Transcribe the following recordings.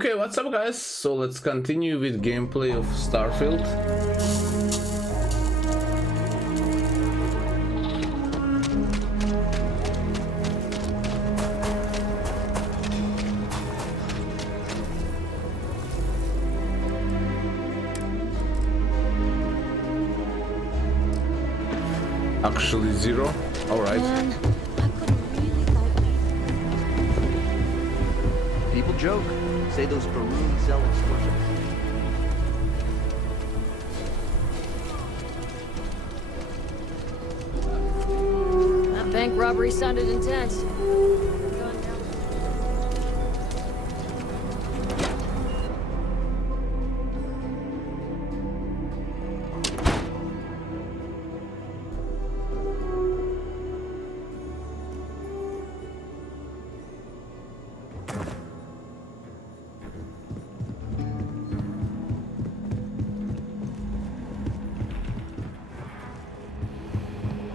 Okay, what's up guys? So let's continue with gameplay of Starfield. Actually zero. Alright. Man, I couldn't really like People joke, say those balloons sell explosions. that bank robbery sounded intense.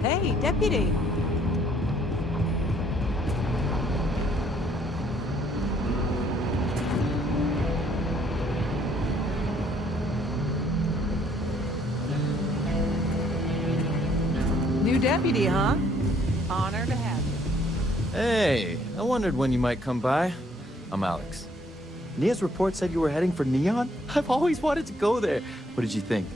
Hey, deputy. New deputy, huh? Honor to have you. Hey, I wondered when you might come by. I'm Alex. Nia's report said you were heading for Neon? I've always wanted to go there. What did you think?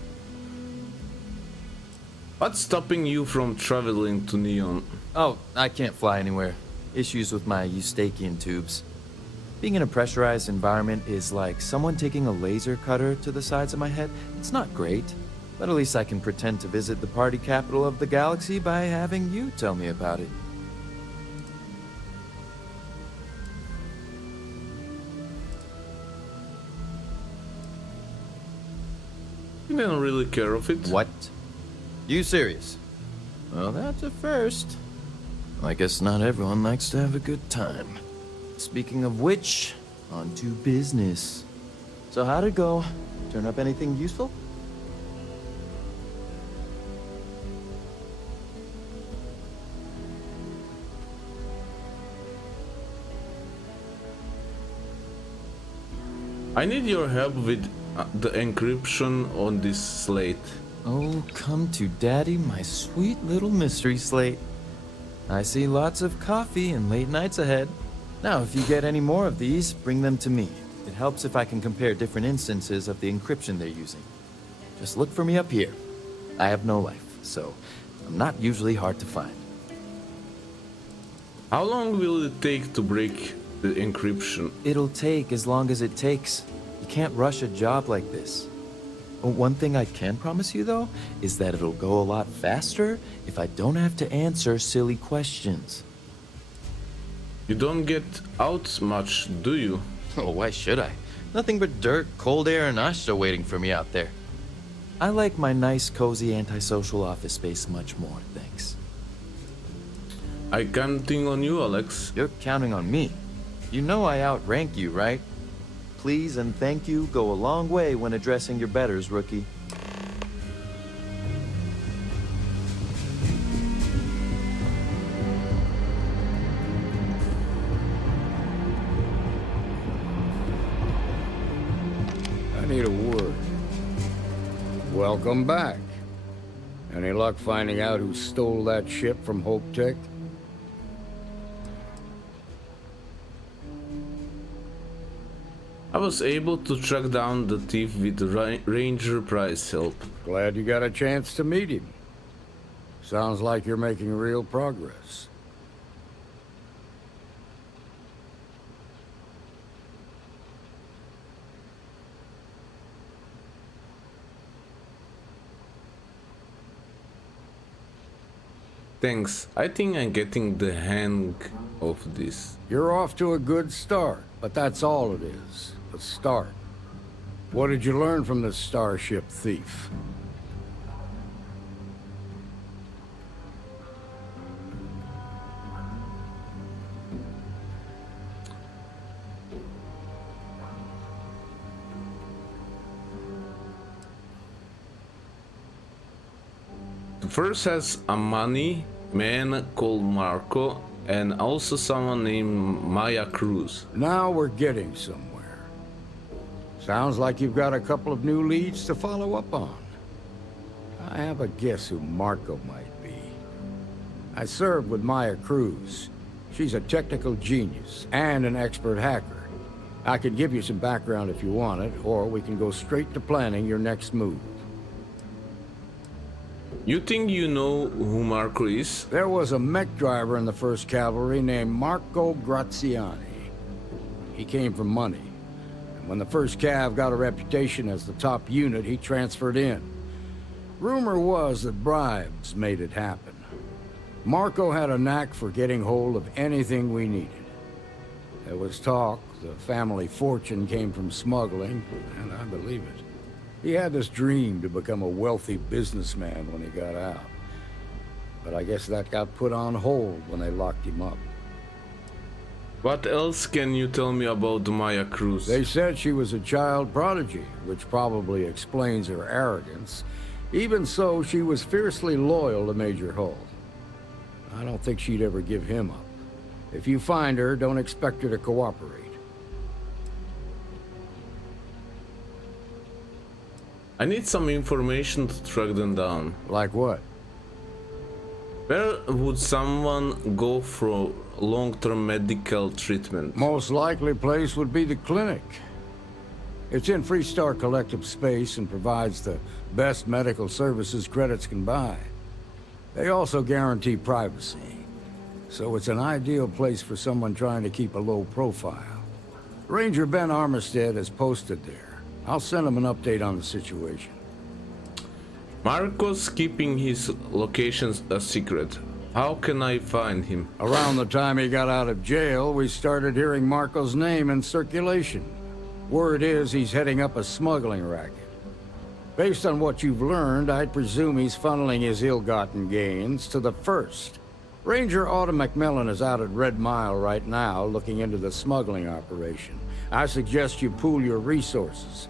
What's stopping you from traveling to Neon? Oh, I can't fly anywhere. Issues with my eustachian tubes. Being in a pressurized environment is like someone taking a laser cutter to the sides of my head. It's not great, but at least I can pretend to visit the party capital of the galaxy by having you tell me about it. You didn't really care of it. What? You serious? Well, that's a first. I guess not everyone likes to have a good time. Speaking of which, on to business. So how'd it go? Turn up anything useful? I need your help with the encryption on this slate. Oh, come to daddy, my sweet little mystery slate. I see lots of coffee and late nights ahead. Now, if you get any more of these, bring them to me. It helps if I can compare different instances of the encryption they're using. Just look for me up here. I have no life, so I'm not usually hard to find. How long will it take to break the encryption? It'll take as long as it takes. You can't rush a job like this. One thing I can promise you, though, is that it'll go a lot faster if I don't have to answer silly questions. You don't get out much, do you? Oh, why should I? Nothing but dirt, cold air, and Ashta waiting for me out there. I like my nice, cozy, antisocial office space much more, thanks. I counting on you, Alex. You're counting on me. You know I outrank you, right? Please and thank you go a long way when addressing your betters, rookie. I need a word. Welcome back. Any luck finding out who stole that ship from Hope Tech? I was able to track down the thief with Ranger Price help. Glad you got a chance to meet him. Sounds like you're making real progress. Thanks. I think I'm getting the hang of this. You're off to a good start, but that's all it is. A start. What did you learn from the starship thief? The first has a money man called Marco and also someone named Maya Cruz. Now we're getting somewhere. Sounds like you've got a couple of new leads to follow up on. I have a guess who Marco might be. I served with Maya Cruz. She's a technical genius and an expert hacker. I could give you some background if you want it, or we can go straight to planning your next move. You think you know who Marco is? There was a mech driver in the 1st Cavalry named Marco Graziani. He came from money. And when the 1st Cav got a reputation as the top unit, he transferred in. Rumor was that bribes made it happen. Marco had a knack for getting hold of anything we needed. There was talk the family fortune came from smuggling, and I believe it. He had this dream to become a wealthy businessman when he got out. But I guess that got put on hold when they locked him up. What else can you tell me about Maya Cruz? They said she was a child prodigy, which probably explains her arrogance. Even so, she was fiercely loyal to Major Hull. I don't think she'd ever give him up. If you find her, don't expect her to cooperate. I need some information to track them down. Like what? Where would someone go for long-term medical treatment? Most likely place would be the clinic. It's in Freestar Collective space and provides the best medical services credits can buy. They also guarantee privacy, so it's an ideal place for someone trying to keep a low profile. Ranger Ben Armistead is posted there. I'll send him an update on the situation. Marco's keeping his locations a secret. How can I find him? Around the time he got out of jail, we started hearing Marco's name in circulation. Word is he's heading up a smuggling racket. Based on what you've learned, I'd presume he's funneling his ill-gotten gains to the 1st. Ranger Autumn McMillan is out at Red Mile right now looking into the smuggling operation. I suggest you pool your resources.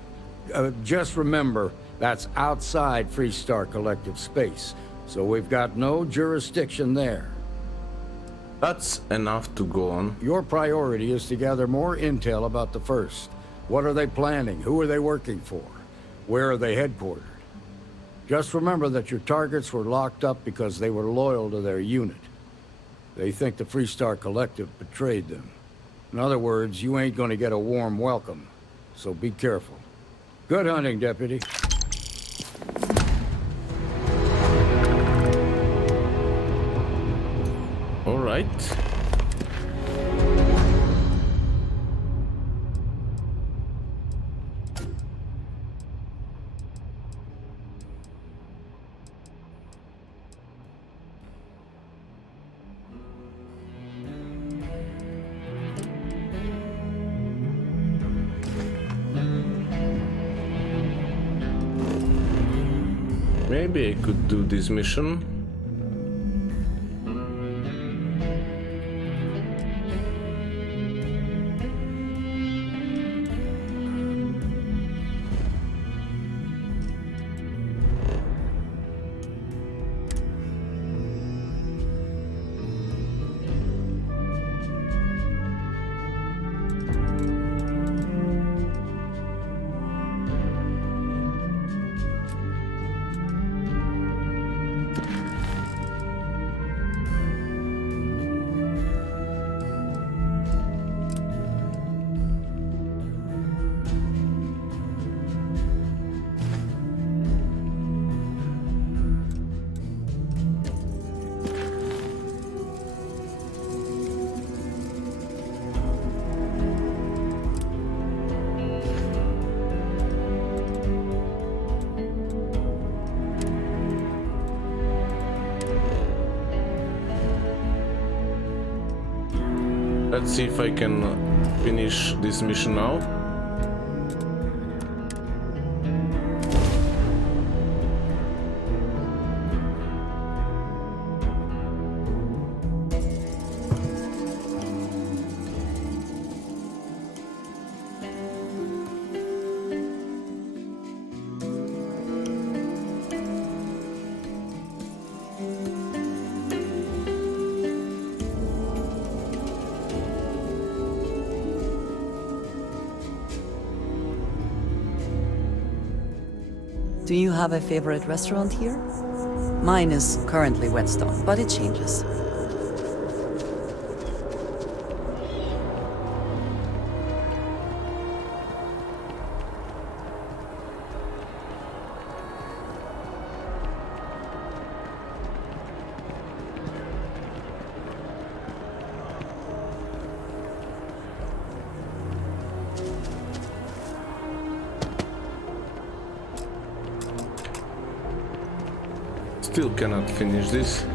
Just remember, that's outside Freestar Collective space, so we've got no jurisdiction there. That's enough to go on. Your priority is to gather more intel about the 1st. What are they planning? Who are they working for? Where are they headquartered? Just remember that your targets were locked up because they were loyal to their unit. They think the Freestar Collective betrayed them. In other words, you ain't gonna get a warm welcome, so be careful. Good hunting, Deputy. All right. Maybe I could do this mission. Let's see if I can finish this mission now. Do you have a favorite restaurant here? Mine is currently Whetstone, but it changes. Still cannot finish this.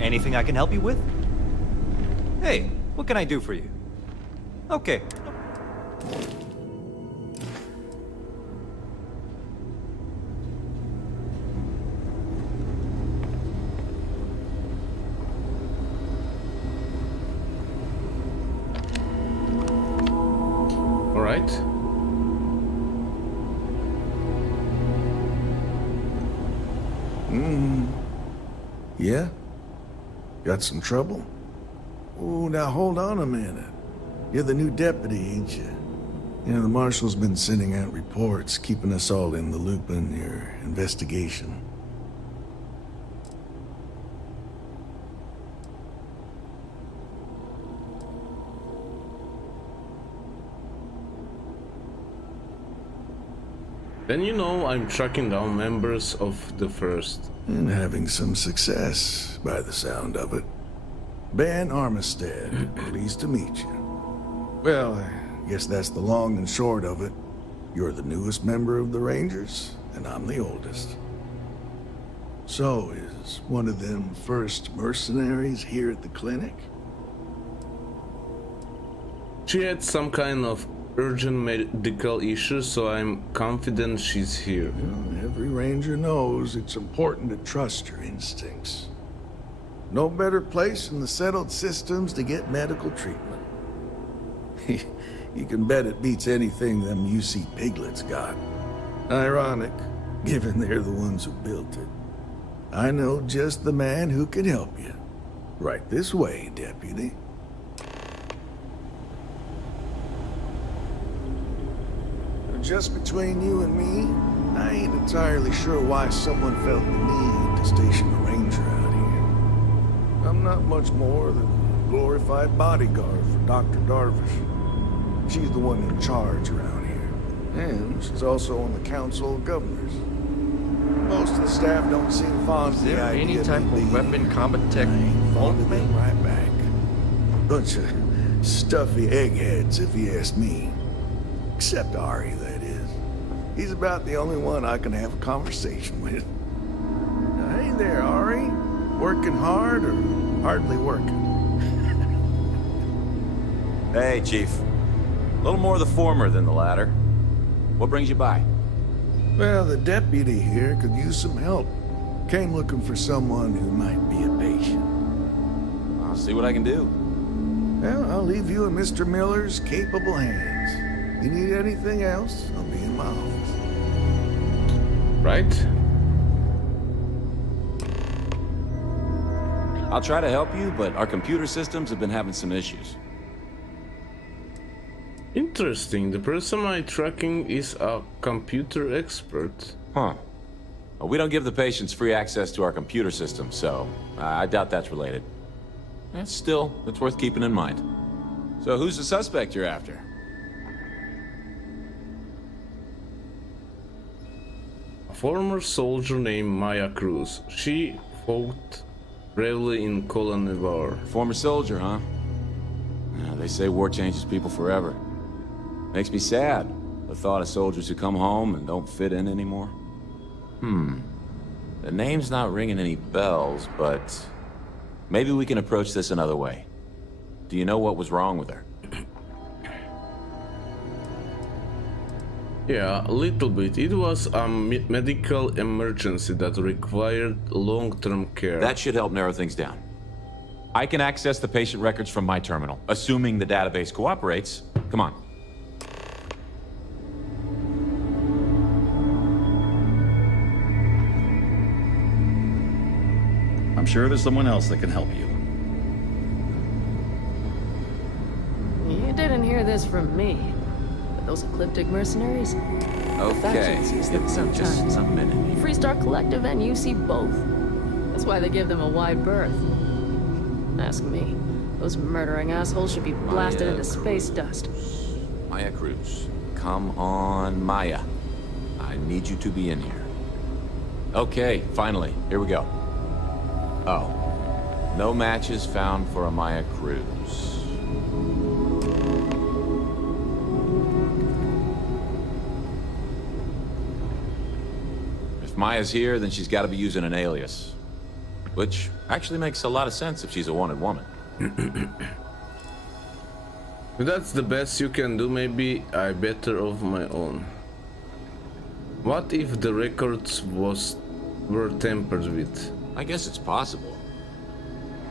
Anything I can help you with? Hey, what can I do for you? Okay. All right. Yeah? Got some trouble? Oh, now hold on a minute. You're the new deputy, ain't you? You know, the marshal's been sending out reports, keeping us all in the loop on your investigation. Then you know I'm tracking down members of the First. And having some success, by the sound of it. Ben Armistead, pleased to meet you. Well, I guess that's the long and short of it. You're the newest member of the Rangers, and I'm the oldest. So, is one of them first mercenaries here at the clinic? She had some kind of urgent medical issue, so I'm confident she's here. Well, every Ranger knows it's important to trust your instincts. No better place in the settled systems to get medical treatment. You can bet it beats anything them UC piglets got. Ironic, given they're the ones who built it. I know just the man who can help you. Right this way, Deputy. Just between you and me, I ain't entirely sure why someone felt the need to station a ranger out here. I'm not much more than a glorified bodyguard for Dr. Darvish. She's the one in charge around here. And she's also on the Council of Governors. Most of the staff don't seem fond of the idea Any type of weapon combat tech? I ain't fond of them right back. Bunch of stuffy eggheads, if you ask me. Except Ari, that is. He's about the only one I can have a conversation with. Hey there, Ari. Working hard or hardly working? Hey, Chief. A little more the former than the latter. What brings you by? Well, the deputy here could use some help Came looking for someone who might be a patient. I'll see what I can do. Well, I'll leave you in Mr. Miller's capable hands. You need anything else, I'll be in my office. Right? I'll try to help you, but our computer systems have been having some issues. Interesting. The person I'm tracking is a computer expert. Huh. Well, we don't give the patients free access to our computer system, so I doubt that's related. Still, it's worth keeping in mind. So who's the suspect you're after? A former soldier named Maya Cruz. She fought bravely in Colony War. Former soldier, huh? Yeah, they say war changes people forever. Makes me sad, the thought of soldiers who come home and don't fit in anymore. The name's not ringing any bells, but maybe we can approach this another way. Do you know what was wrong with her? Yeah, a little bit. It was a medical emergency that required long-term care. That should help narrow things down. I can access the patient records from my terminal, assuming the database cooperates. Come on. I'm sure there's someone else that can help you. You didn't hear this from me. But those ecliptic mercenaries? Okay, Factions use them sometimes. just a minute here. Freestar Collective and UC both. That's why they give them a wide berth. Ask me. Those murdering assholes should be blasted into space dust. Maya Cruz. Come on, Maya. I need you to be in here. Okay, finally. Here we go. Oh. No matches found for a Maya Cruz. If Maya's here, then she's got to be using an alias. Which actually makes a lot of sense if she's a wanted woman. If that's the best you can do, maybe I better of my own. What if the records were tampered with? I guess it's possible.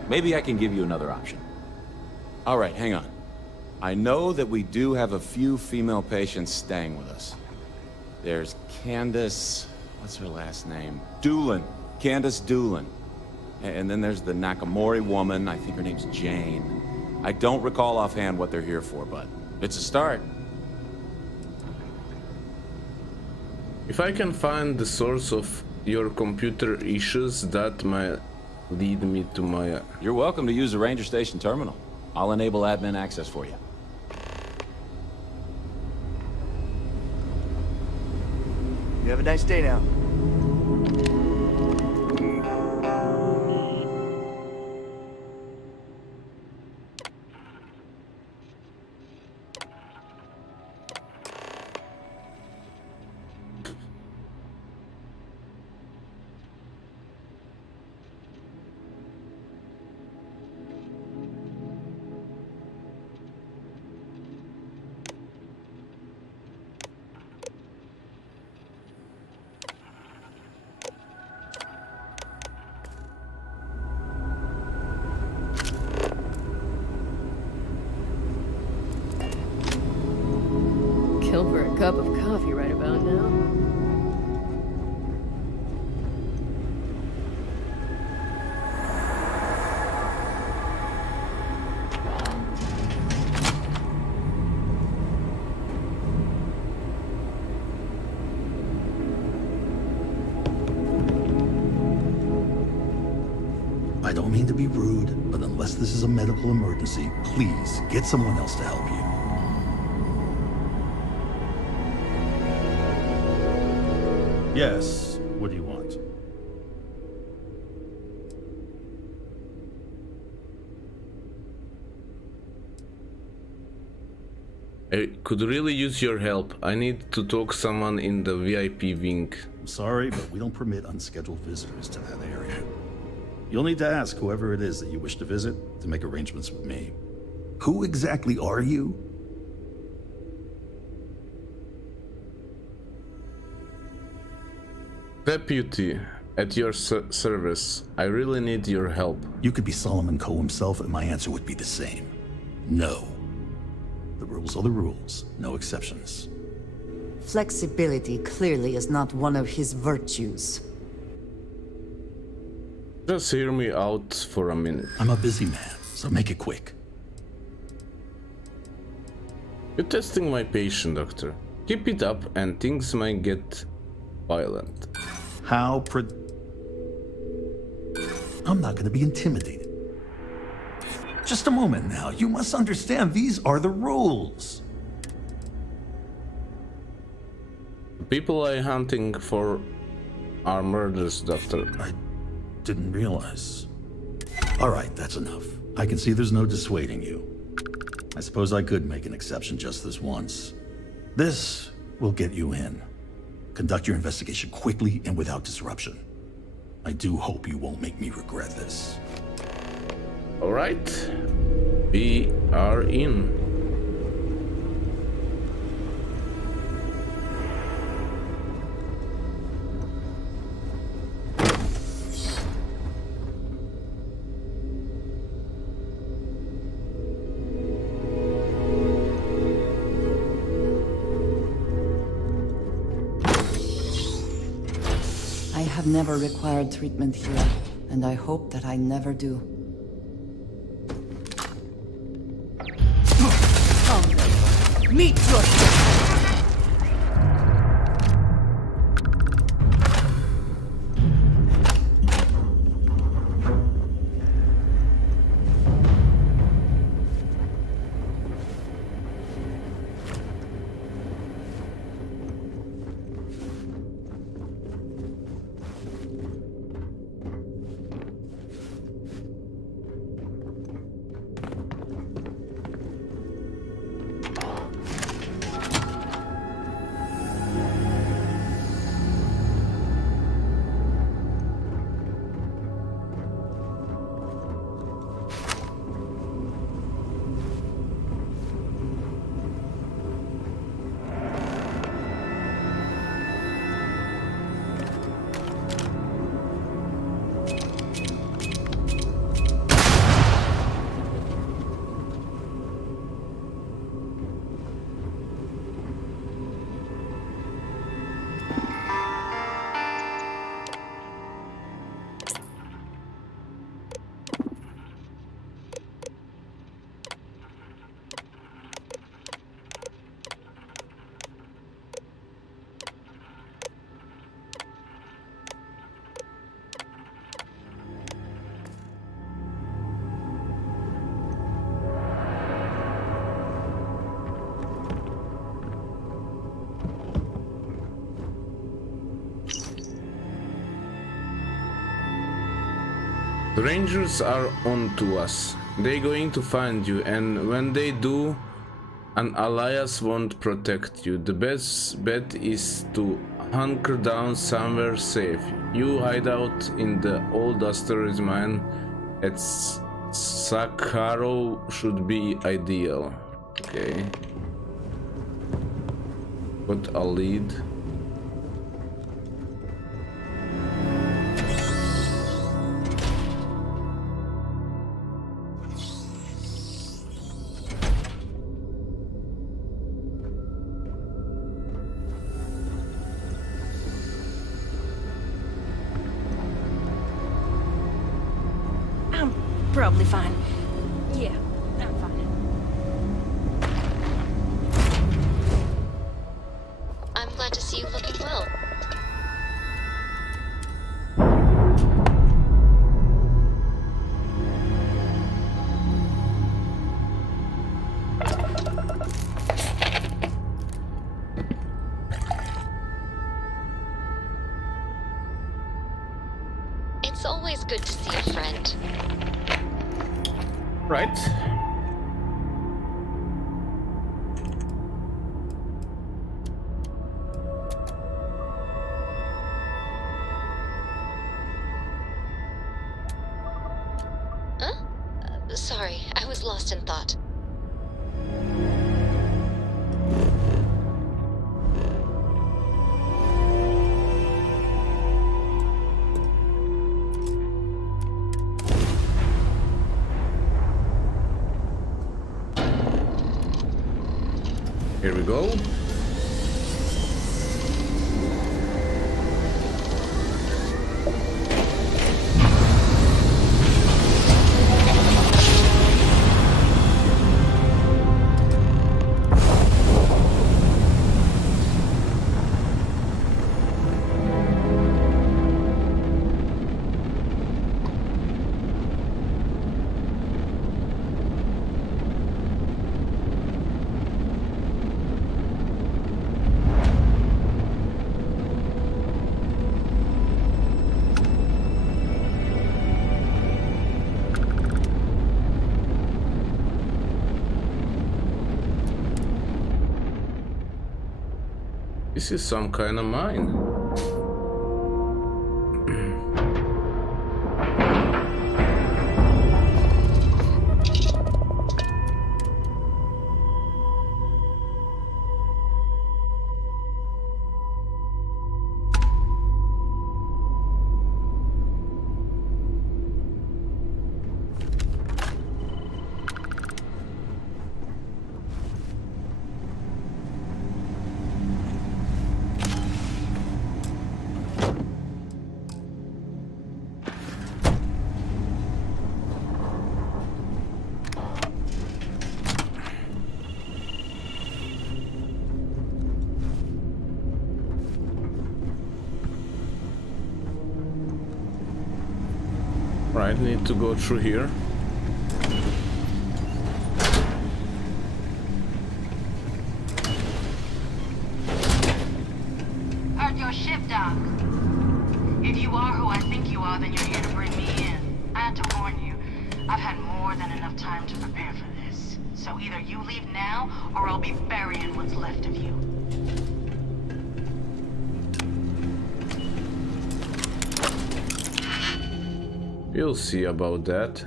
Maybe I can give you another option. All right, hang on. I know that we do have a few female patients staying with us. There's Candace... what's her last name? Doolin. Candace Doolin. And then there's the Nakamori woman. I think her name's Jane. I don't recall offhand what they're here for, but it's a start. If I can find the source of your computer issues, that might lead me to Maya. You're welcome to use the Ranger Station terminal. I'll enable admin access for you. You have a nice day now. Kill for a cup of coffee right about now. I don't mean to be rude, but unless this is a medical emergency, please get someone else to help you. Yes, what do you want? I could really use your help. I need to talk someone in the VIP wing. I'm sorry, but we don't permit unscheduled visitors to that area. You'll need to ask whoever it is that you wish to visit to make arrangements with me. Who exactly are you? Deputy, At your service. I really need your help. You could be Solomon Coe himself, and my answer would be the same. No. The rules are the rules, no exceptions. Flexibility clearly is not one of his virtues. Just hear me out for a minute. I'm a busy man, so make it quick. You're testing my patience, Doctor. Keep it up and things might get violent. I'm not going to be intimidated. Just a moment now. You must understand, these are the rules. The people I'm hunting for are murderers, Doctor. I didn't realize. All right, that's enough. I can see there's no dissuading you. I suppose I could make an exception just this once. This will get you in. Conduct your investigation quickly and without disruption. I do hope you won't make me regret this. All right, we are in. I have never required treatment here, and I hope that I never do. Meet your The Rangers are on to us. They're going to find you, and when they do, an alliance won't protect you. The best bet is to hunker down somewhere safe. You hide out in the old asteroid mine at Sakharov should be ideal. Okay. Put a lead. Probably fine. Yeah, I'm fine. I'm glad to see you looking well. It's always good to see a friend. Right. Huh? Sorry, I was lost in thought. Here we go. This is some kind of mine. Right, need to go through here. Heard your ship, Doc. If you are who I think you are, then you're here to bring me in. I had to warn you. I've had more than enough time to prepare for this. So either you leave now, or I'll be burying what's left of you. You'll see about that.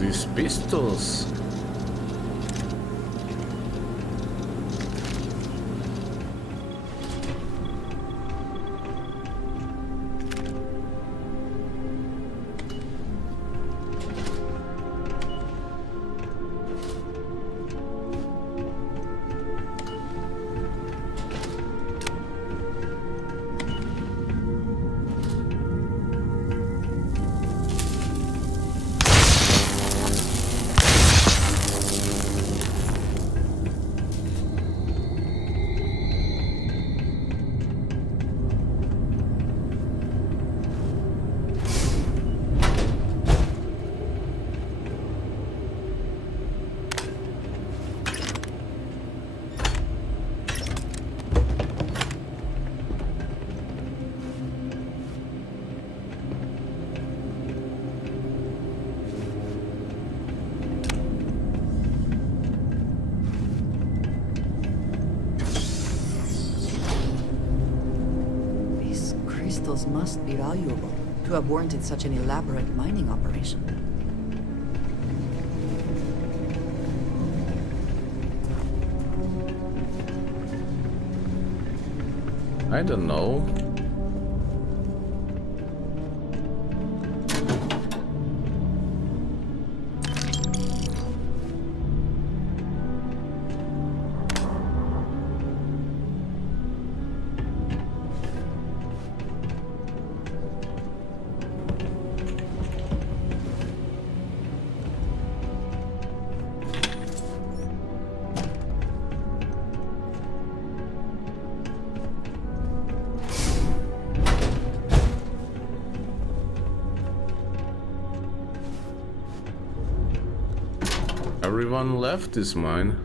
These pistols. Crystals must be valuable to have warranted such an elaborate mining operation. I don't know. Everyone left this mine.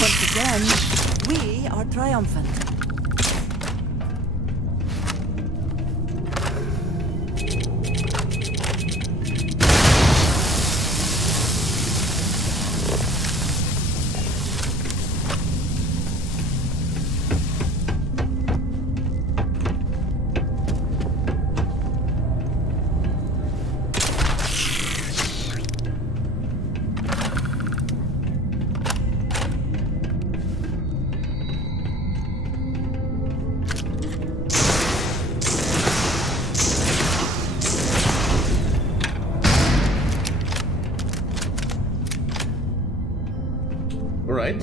Once again, we are triumphant. Right.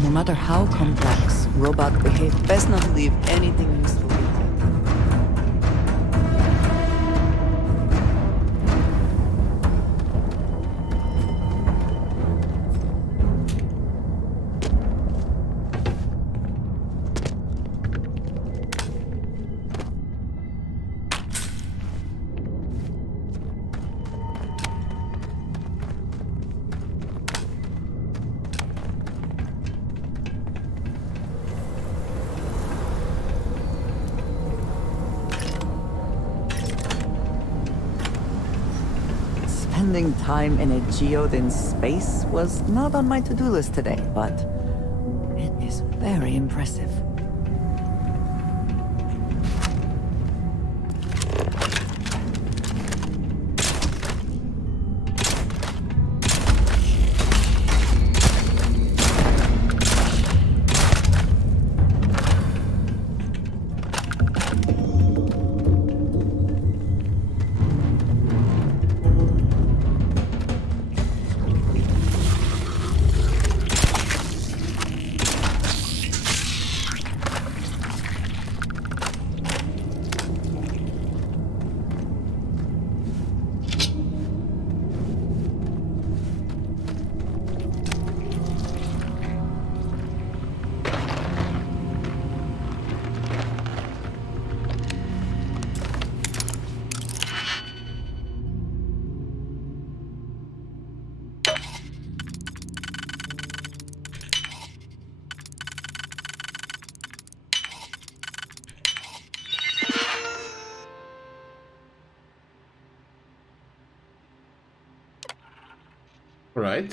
No matter how complex robot behave, best not leave anything useful behind. Spending time in a geode in space was not on my to-do list today, but it is very impressive. Right.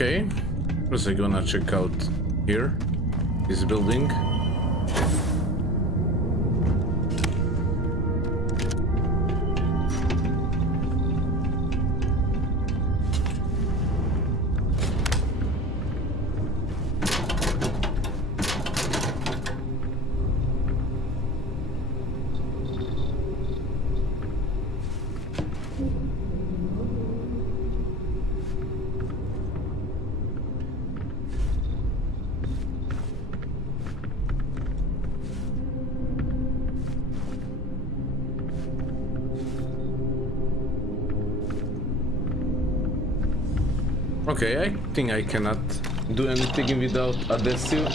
Okay, first I'm gonna check out here, this building. Okay, I think I cannot do anything without adhesive.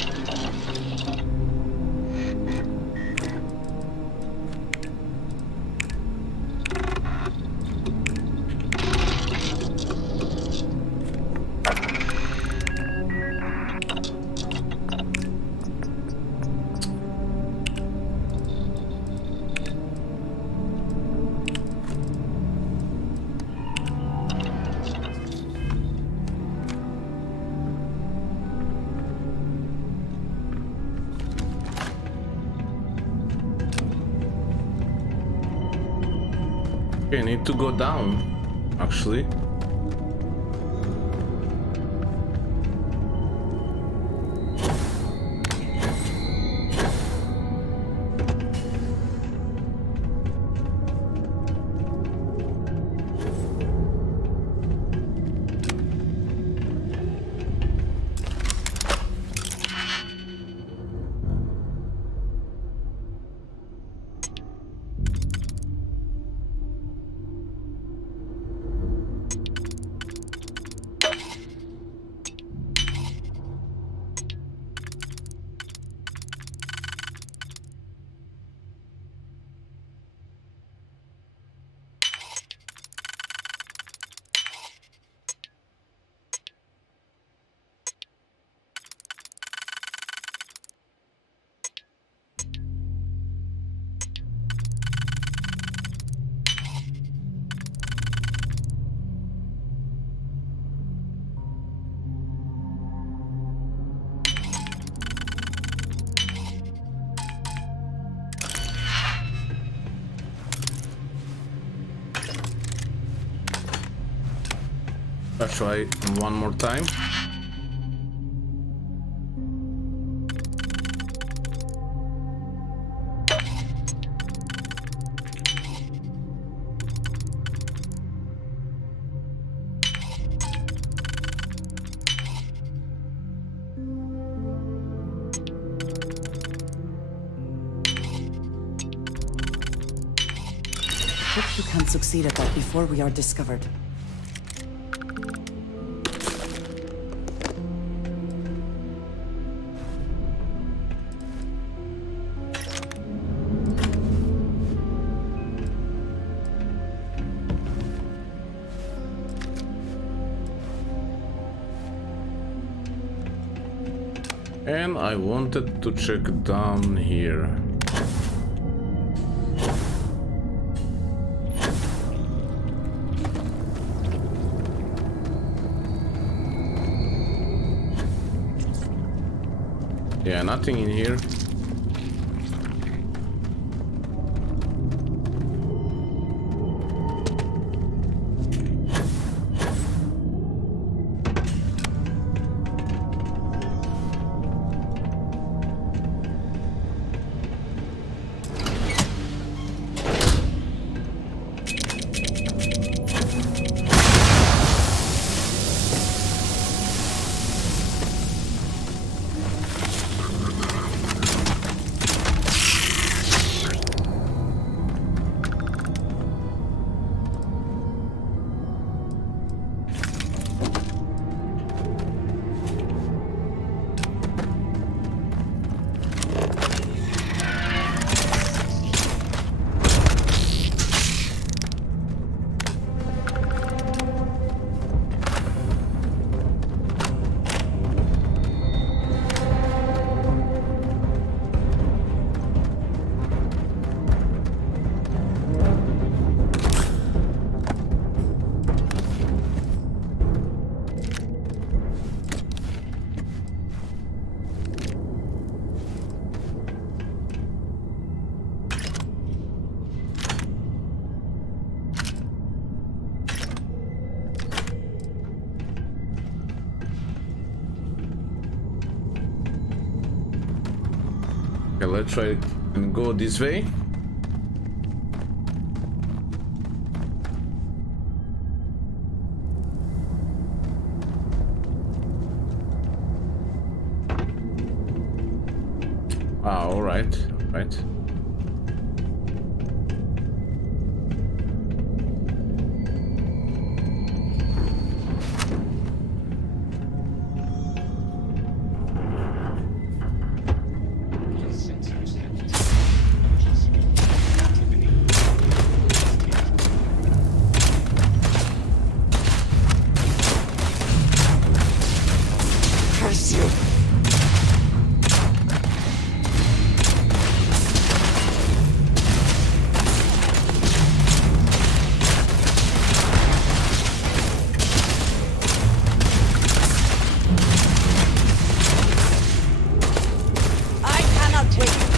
Okay, I need to go down, actually. Let's try one more time. Hope you can succeed at that before we are discovered. And I wanted to check down here. Yeah, nothing in here. Okay, let's try and go this way. Ah, all right. Curse you! I cannot take it.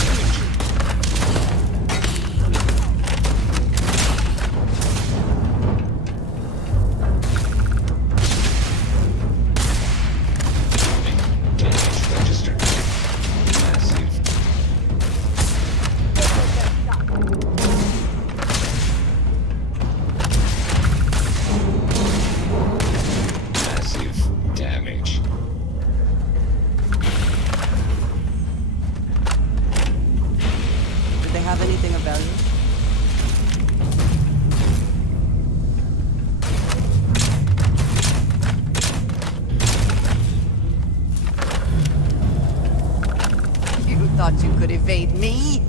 Did they have anything of value? You thought you could evade me?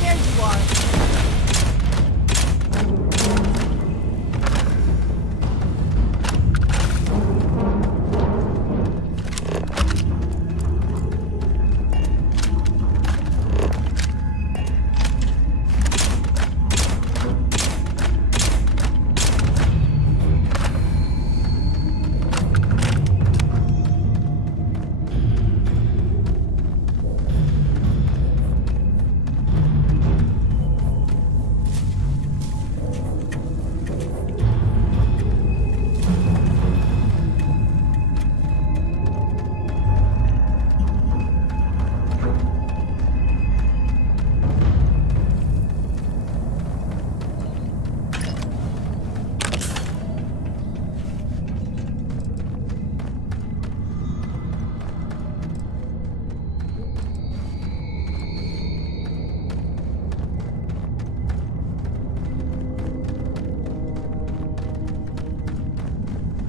There you are.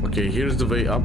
Okay, here's the way up.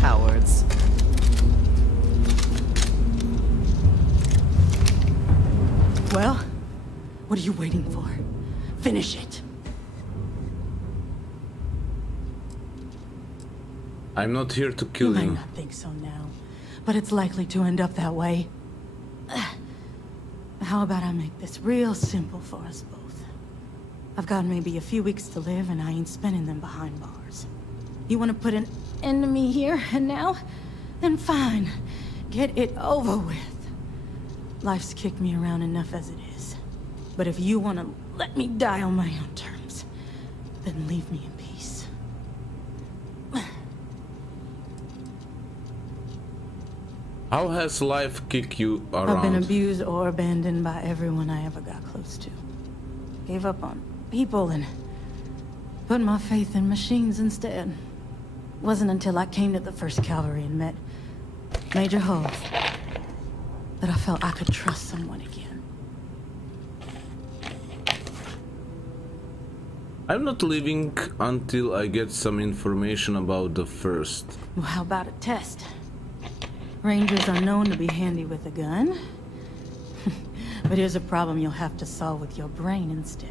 Cowards. Well, what are you waiting for? Finish it. I'm not here to You kill might you. not think so now, but it's likely to end up that way. How about I make this real simple for us both? I've got maybe a few weeks to live, and I ain't spending them behind bars. You want to put an end to me here and now? Then fine. Get it over with. Life's kicked me around enough as it is. But if you want to let me die on my own terms, then leave me in peace. How has life kicked you around? I've been abused or abandoned by everyone I ever got close to. Gave up on people and put my faith in machines instead. Wasn't until I came to the 1st Cavalry and met Major Hull that I felt I could trust someone again. I'm not leaving until I get some information about the 1st. Well, how about a test? Rangers are known to be handy with a gun. But here's a problem you'll have to solve with your brain instead.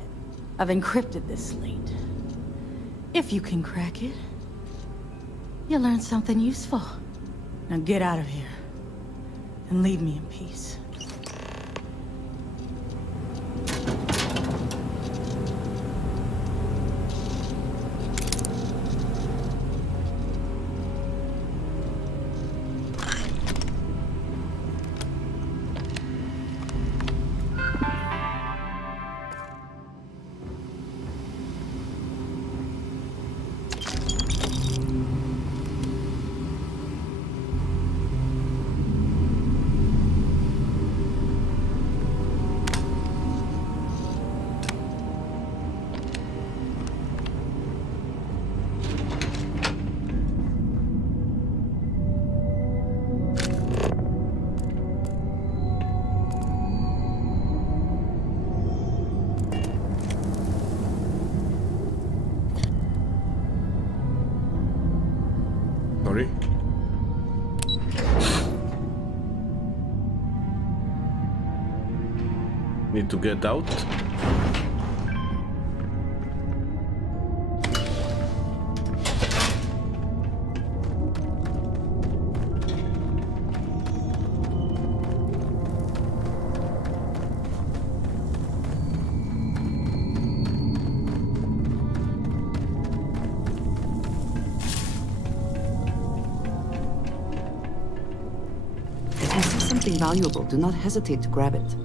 I've encrypted this slate. If you can crack it, you'll learn something useful. Now get out of here and leave me in peace. Sorry. Need to get out. If you see something valuable, do not hesitate to grab it.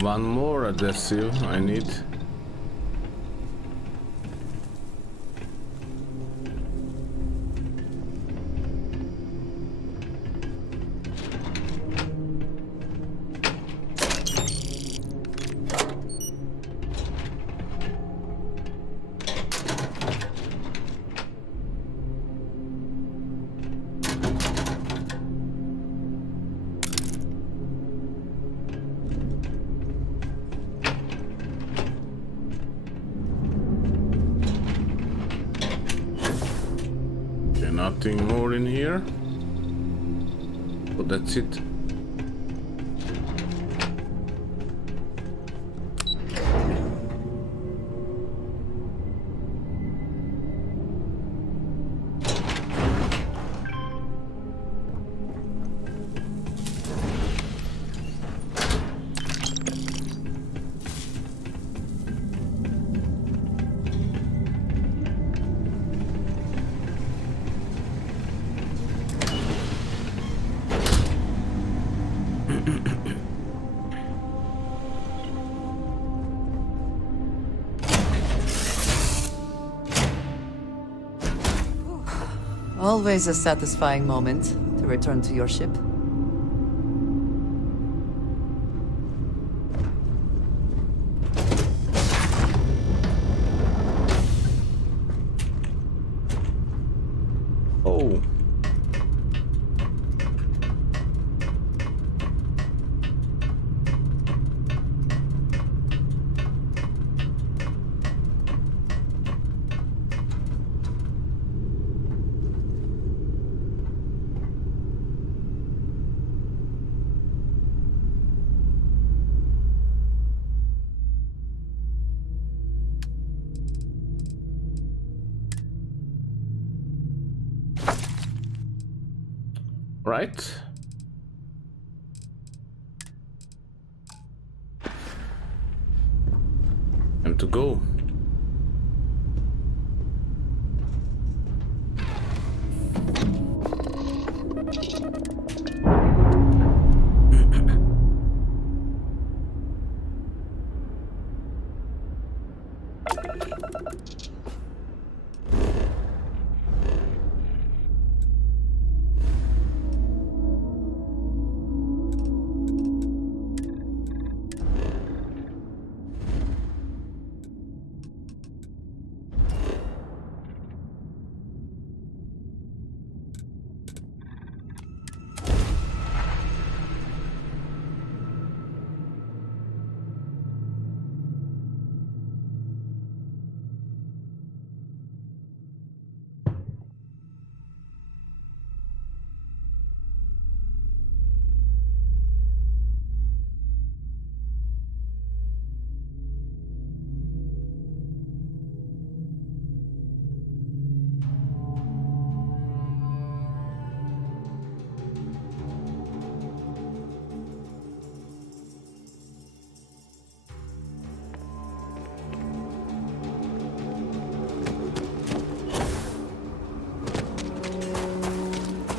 One more adhesive I need. Nothing more in here. But that's it. Always a satisfying moment to return to your ship. Oh. Right? Time to go.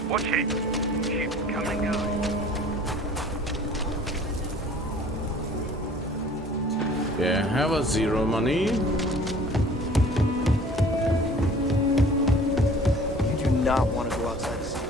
Watch it. Ships come and go. Yeah, have a zero money. You do not want to go outside the city.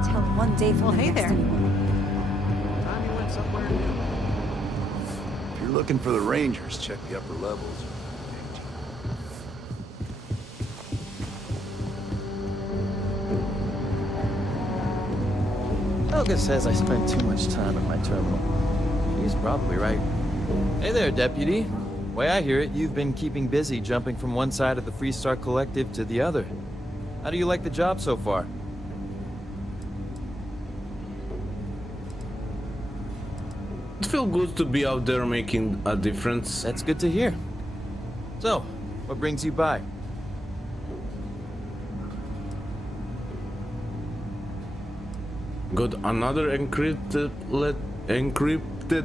Tell him one day for hey there. Time you went somewhere new. If you're looking for the Rangers, check the upper levels. Helga says I spend too much time at my terminal. She's probably right. Hey there, Deputy. Way I hear it, you've been keeping busy jumping from one side of the Freestar Collective to the other. How do you like the job so far? It feels good to be out there making a difference. That's good to hear. So, what brings you by? Got another encrypted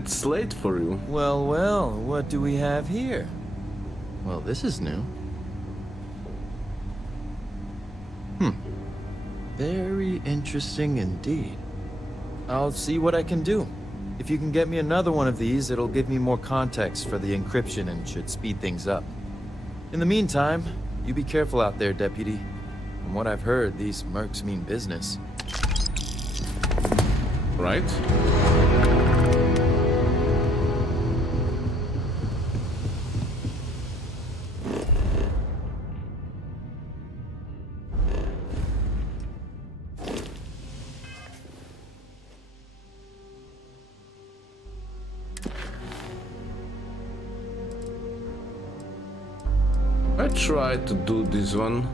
slate for you. Well, well, what do we have here? Well, this is new. Very interesting indeed. I'll see what I can do. If you can get me another one of these, it'll give me more context for the encryption and should speed things up. In the meantime, you be careful out there, Deputy. From what I've heard, these mercs mean business. Right? I tried to do this one.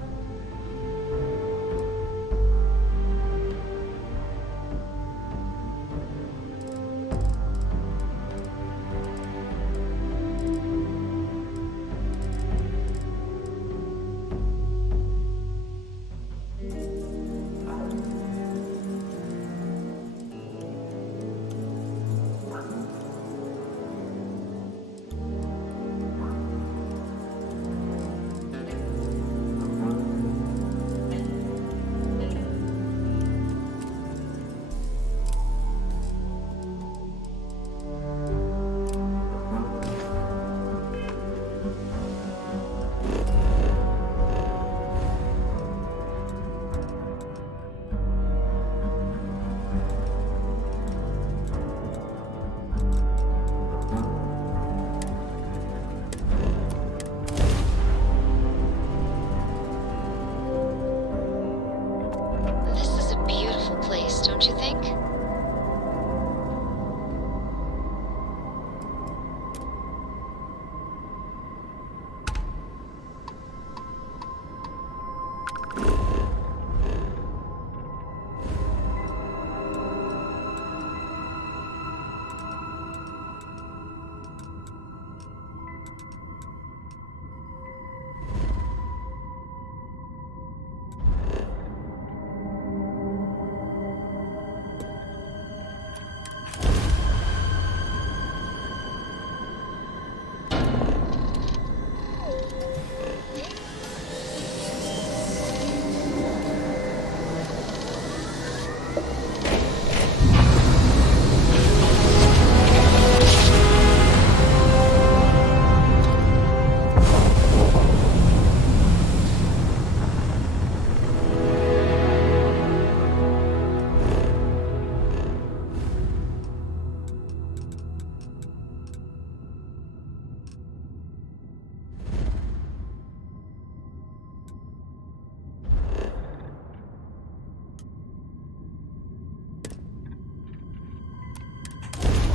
don't you think?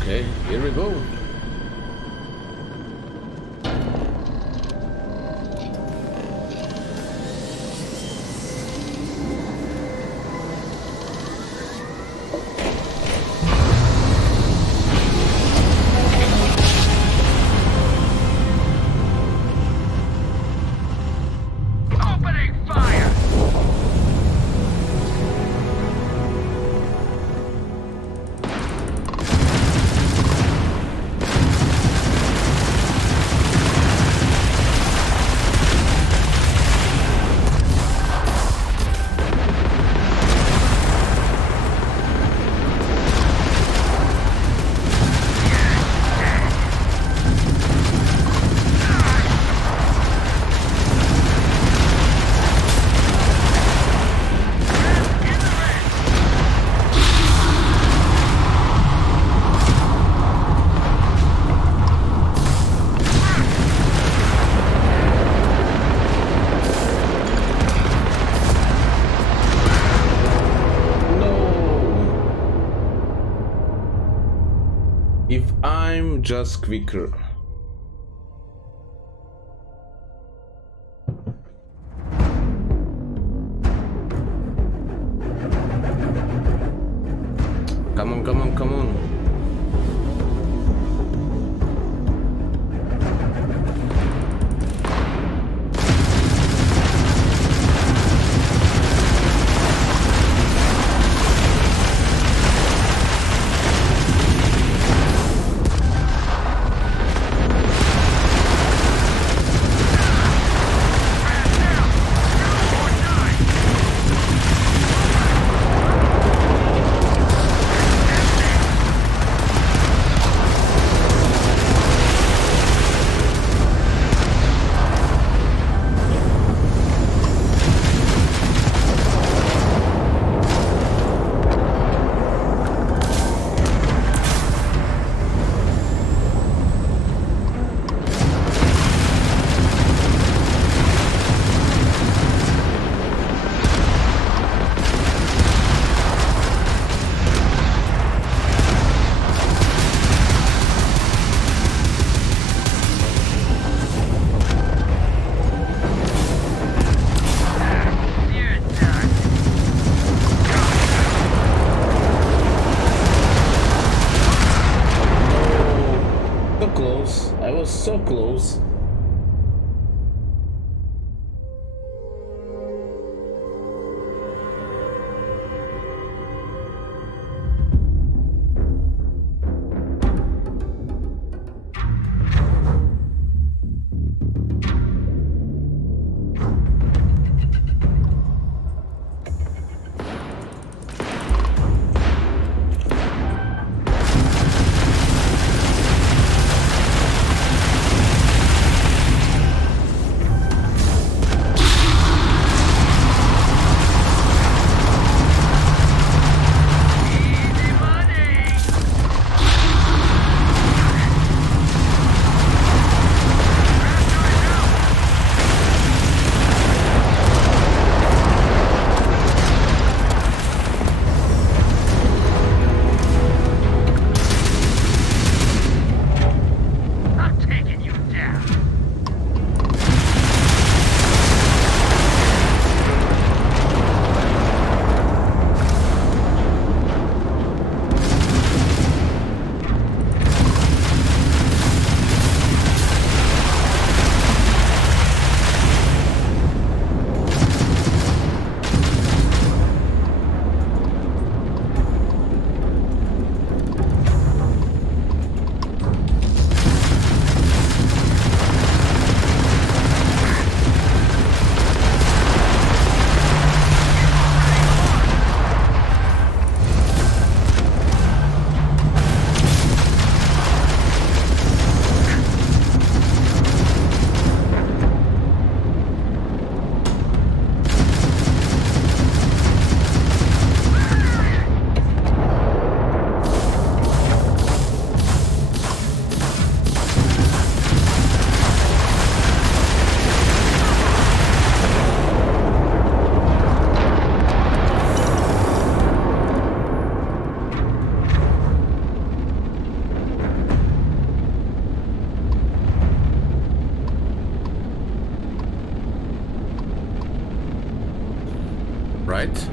Okay, here we go. Opening fire! If I'm just quicker. Come on, come on, come on. So close. Right.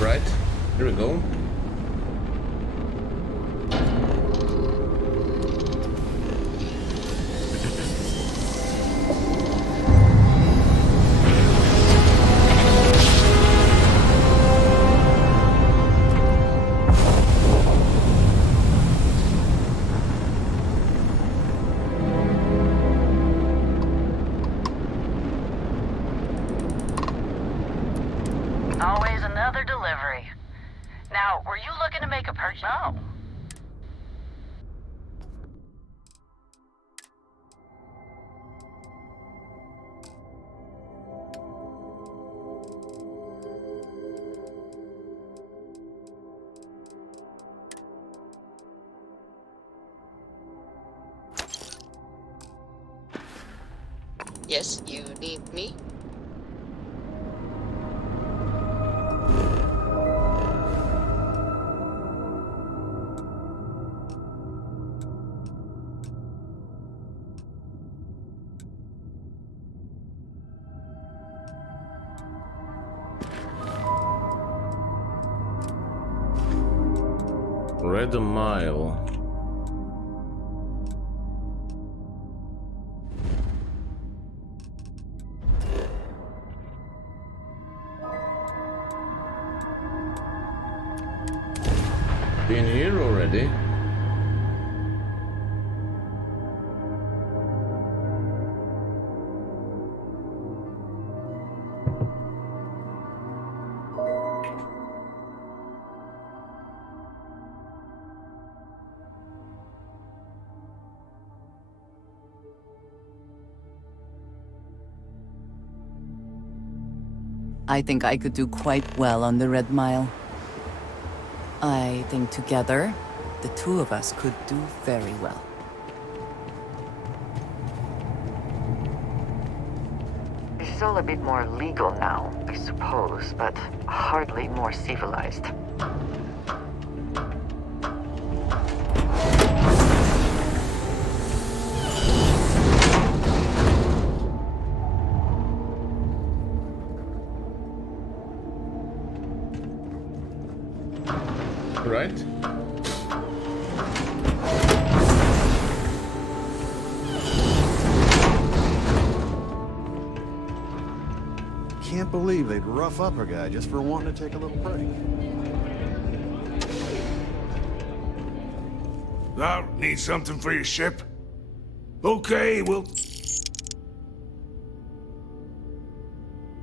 Right, here we go. Always another delivery. Now, were you looking to make a purchase? No. Yes, you need me? Red Mile. Been here already? I think I could do quite well on the Red Mile. I think together, the two of us could do very well. This is all a bit more legal now, I suppose, but hardly more civilized. Right? Can't believe they'd rough up a guy just for wanting to take a little break. Need something for your ship? Okay, we'll...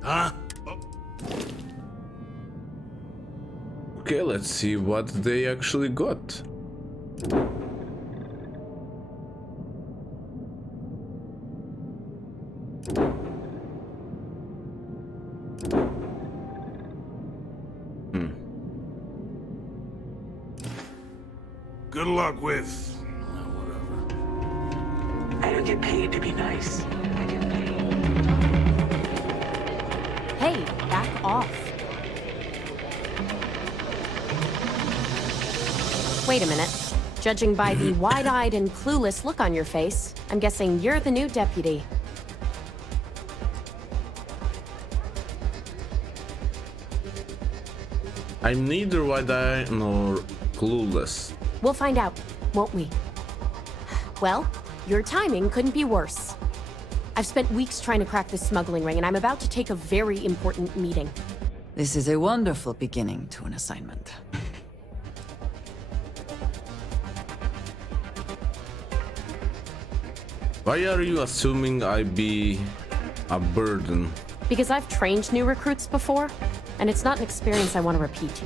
Huh? Okay, let's see what they actually got. Good luck with... I don't get paid to be nice. I get paid. Hey, back off. Wait a minute. Judging by the wide-eyed and clueless look on your face, I'm guessing you're the new deputy. I'm neither wide-eyed nor clueless. We'll find out, won't we? Well, your timing couldn't be worse. I've spent weeks trying to crack this smuggling ring, and I'm about to take a very important meeting. This is a wonderful beginning to an assignment. Why are you assuming I be a burden? Because I've trained new recruits before, and it's not an experience I want to repeat.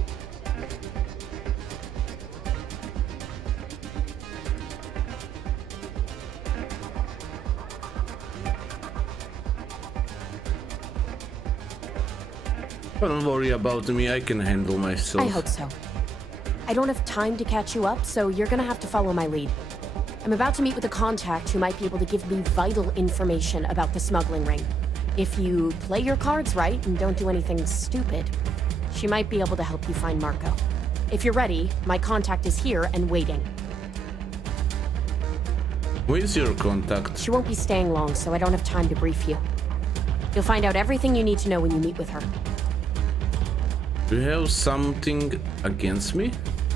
Don't worry about me, I can handle myself. I hope so. I don't have time to catch you up, so you're gonna have to follow my lead. I'm about to meet with a contact who might be able to give me vital information about the smuggling ring. If you play your cards right and don't do anything stupid, she might be able to help you find Marco. If you're ready, my contact is here and waiting. Where's your contact? She won't be staying long, so I don't have time to brief you. You'll find out everything you need to know when you meet with her. Do you have something against me?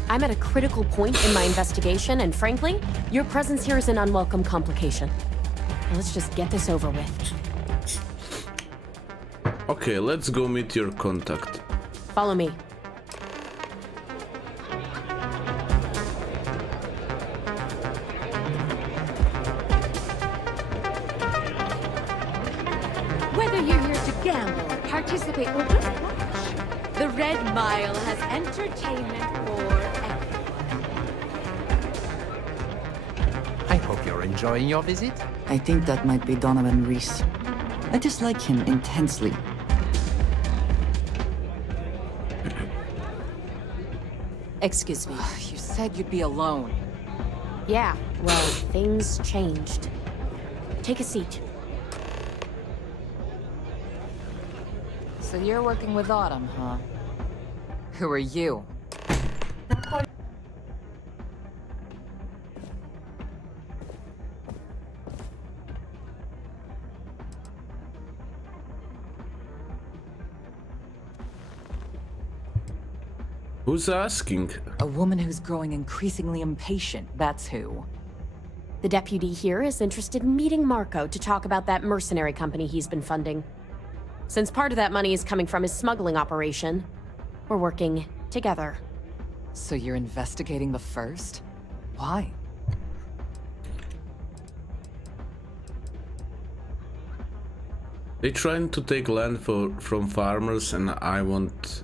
I'm at a critical point in my investigation, and frankly, your presence here is an unwelcome complication. Now let's just get this over with. Okay, let's go meet your contact. Follow me. Whether you're here to gamble, participate, or just watch, the Red Mile has entertainment for everyone. I hope you're enjoying your visit. I think that might be Donovan Reese. I dislike him intensely. Excuse me. You said you'd be alone. Yeah, well, things changed. Take a seat. So you're working with Autumn, huh? Who are you? Who's asking? A woman who's growing increasingly impatient, that's who. The deputy here is interested in meeting Marco to talk about that mercenary company he's been funding. Since part of that money is coming from his smuggling operation, we're working together. So you're investigating the first? Why? They're trying to take land from farmers, and I want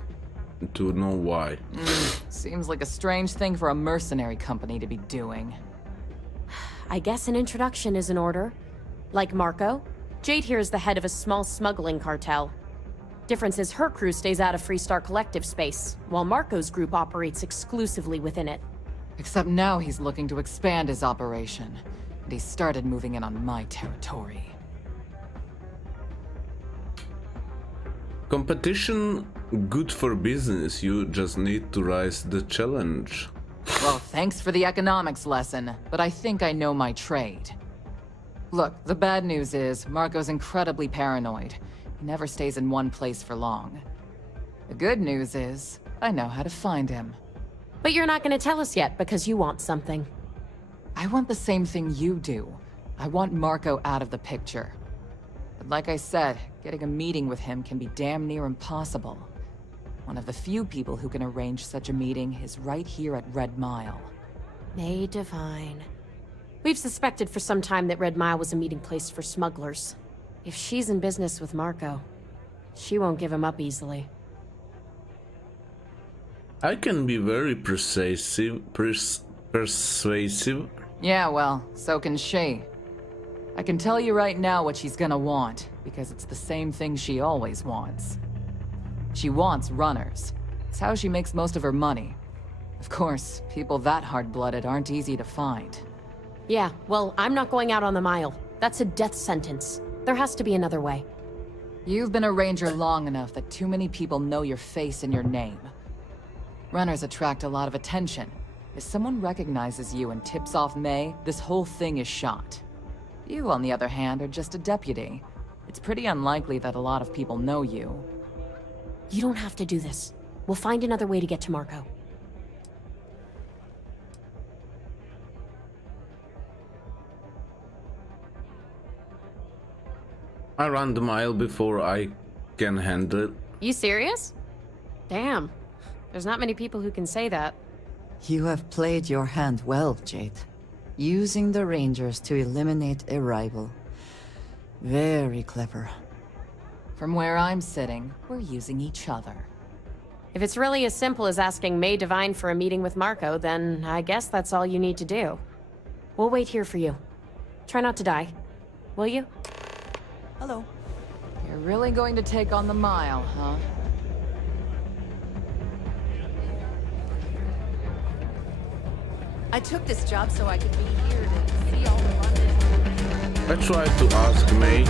to know why. Seems like a strange thing for a mercenary company to be doing. I guess an introduction is in order. Like Marco, Jade here is the head of a small smuggling cartel. Difference is her crew stays out of Freestar Collective space, while Marco's group operates exclusively within it. Except now he's looking to expand his operation, and he started moving in on my territory. Competition, good for business. You just need to rise the challenge. Well, thanks for the economics lesson, but I think I know my trade. Look, the bad news is Marco's incredibly paranoid. He never stays in one place for long. The good news is I know how to find him. But you're not going to tell us yet because you want something. I want the same thing you do. I want Marco out of the picture. But like I said, getting a meeting with him can be damn near impossible. One of the few people who can arrange such a meeting is right here at Red Mile. May Divine. We've suspected for some time that Red Mile was a meeting place for smugglers. If she's in business with Marco, she won't give him up easily. I can be very persuasive. Yeah, well, so can she. I can tell you right now what she's gonna want, because it's the same thing she always wants. She wants runners. It's how she makes most of her money. Of course, people that hard-blooded aren't easy to find. Yeah, well, I'm not going out on the mile. That's a death sentence. There has to be another way. You've been a ranger long enough that too many people know your face and your name. Runners attract a lot of attention. If someone recognizes you and tips off May, this whole thing is shot. You, on the other hand, are just a deputy. It's pretty unlikely that a lot of people know you. You don't have to do this. We'll find another way to get to Marco. I run the mile before I can handle it. You serious? Damn. There's not many people who can say that. You have played your hand well, Jade. Using the Rangers to eliminate a rival. Very clever. From where I'm sitting, we're using each other. If it's really as simple as asking May Divine for a meeting with Marco, then I guess that's all you need to do. We'll wait here for you. Try not to die. Will you? Hello. You're really going to take on the mile, huh? I took this job so I could be here to see all the London. I tried to ask May.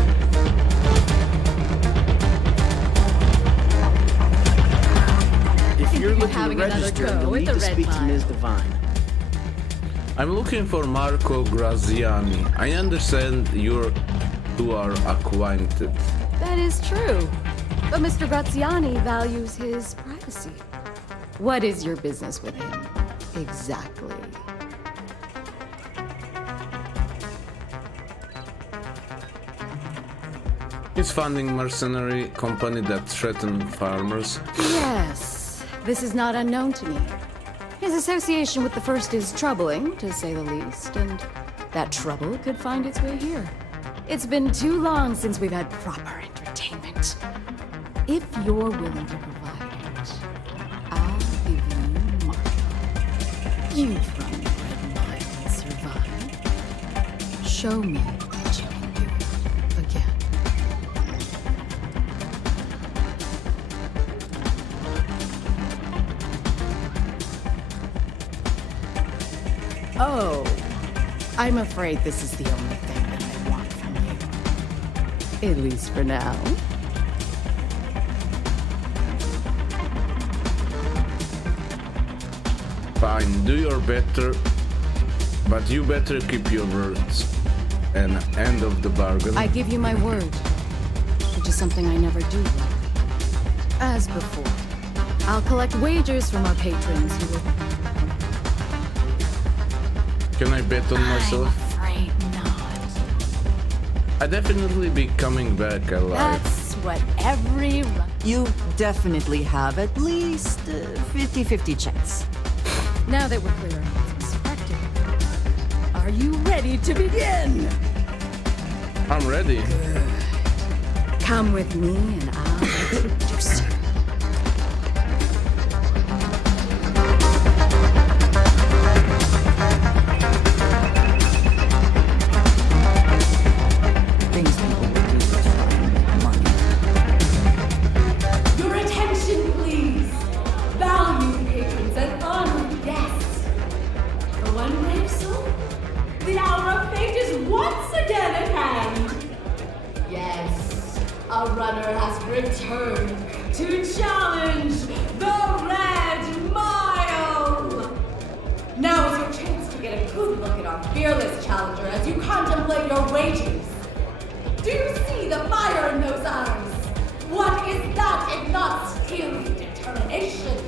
If you're looking to having another register, go you'll with need the to Red speak to Mile. Ms. Divine. I'm looking for Marco Graziani. I understand you two are acquainted. That is true. But Mr. Graziani values his privacy. What is your business with him? Exactly. He's funding mercenary company that threaten farmers. Yes, this is not unknown to me. His association with the First is troubling, to say the least, and that trouble could find its way here. It's been too long since we've had proper entertainment. If you're willing to provide it, I'll give you Marco. You've run the Red Mile and survived. Show me that you can do it again. Oh, I'm afraid this is the only thing that I want from you. At least for now. Fine, do your better, but you better keep your words. And end of the bargain. I give you my word, which is something I never do. As before, I'll collect wagers from our patrons who will... Can I bet on myself? Afraid not. I definitely be coming back alive. That's what every... You definitely have at least 50-50 chance. Now that we're clear on what's expected, are you ready to begin? I'm ready. Come with me and I'll introduce you. Things people will do to try and make money. Your attention, please. Valued patrons and honored guests. For one brave soul, the hour of fate is once again at hand. Yes, a runner has returned to challenge the Red Mile. Now is your chance to get a good look at our fearless challenger as you contemplate your wagers. Do you see the fire in those eyes? What is that if not skill and determination?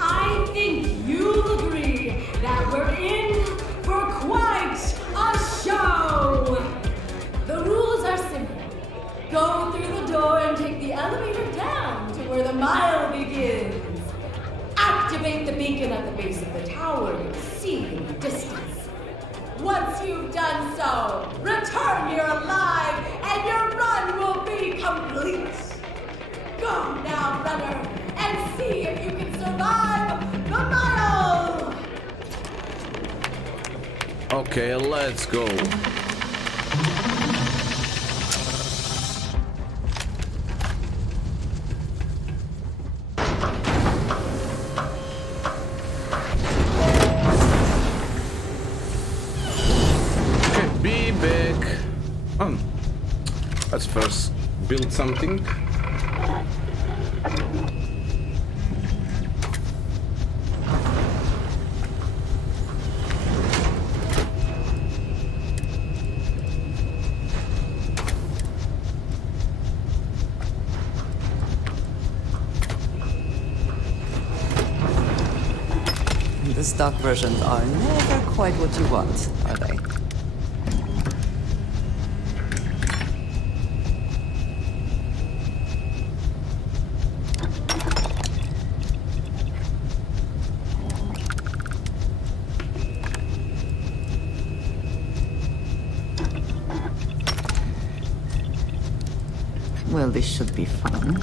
I think you'll agree that we're in for quite a show. The rules are simple. Activate the beacon at the base of the tower you see in the distance. Once you've done so, return here alive, and your run will be complete. Go now, runner, and see if you can survive the mile! Okay, let's go. Okay, be back. Let's first build something. The stock versions are never quite what you want, are they? Well, this should be fun.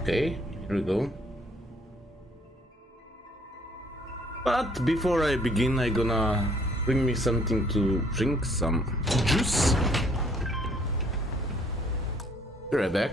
Okay, here we go. But before I begin, I gonna bring me something to drink, some juice. Be right back.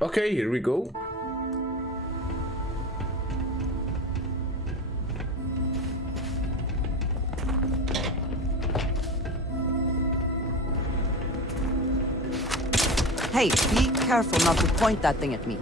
Okay, here we go. Hey, be careful not to point that thing at me.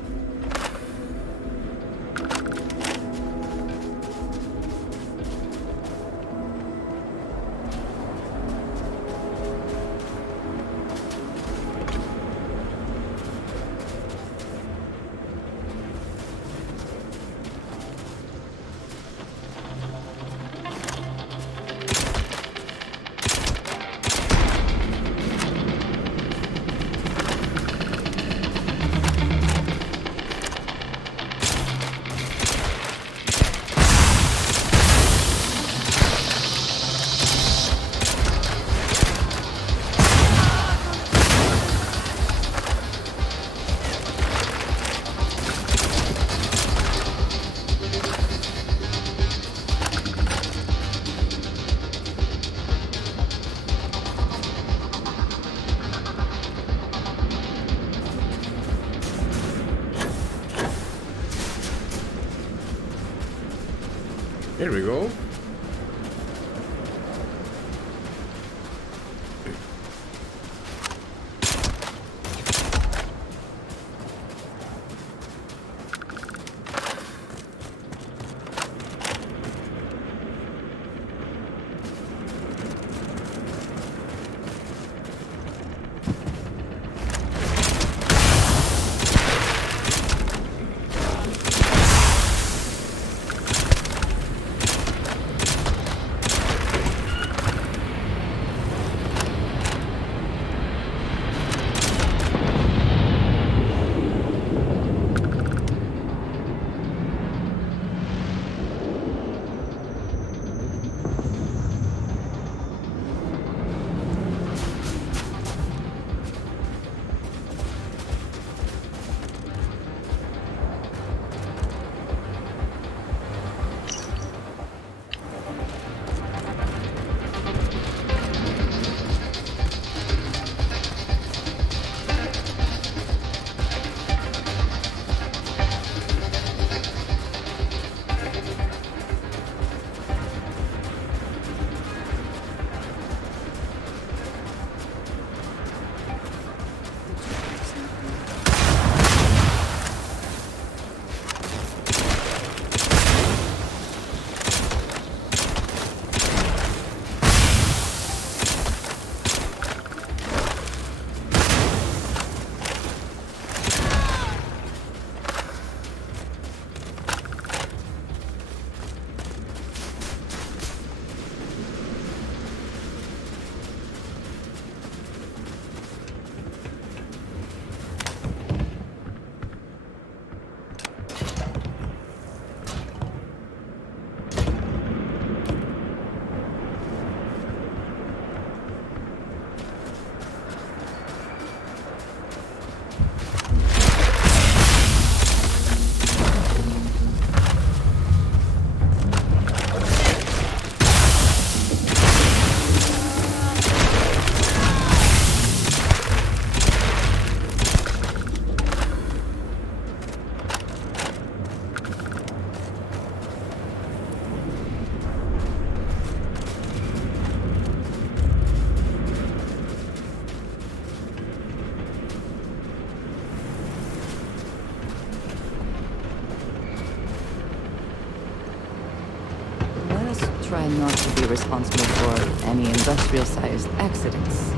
Here we go. try not to be responsible for any industrial-sized accidents.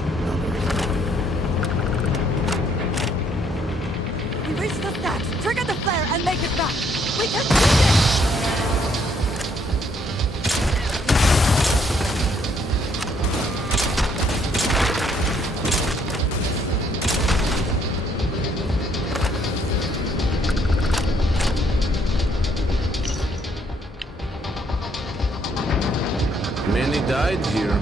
We reach the stacks, trigger the flare, and make it back. We can do this! Many died here.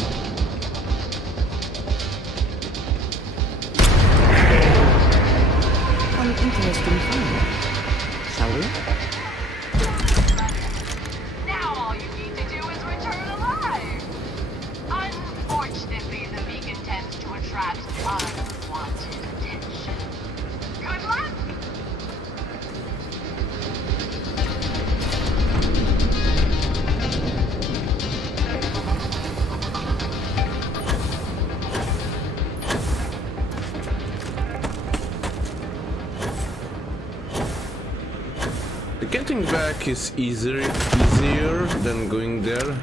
An interesting find. Shall we? Now all you need to do is return alive. Unfortunately, the beacon tends to attract unwanted attention. Good luck! Getting back is easier than going there.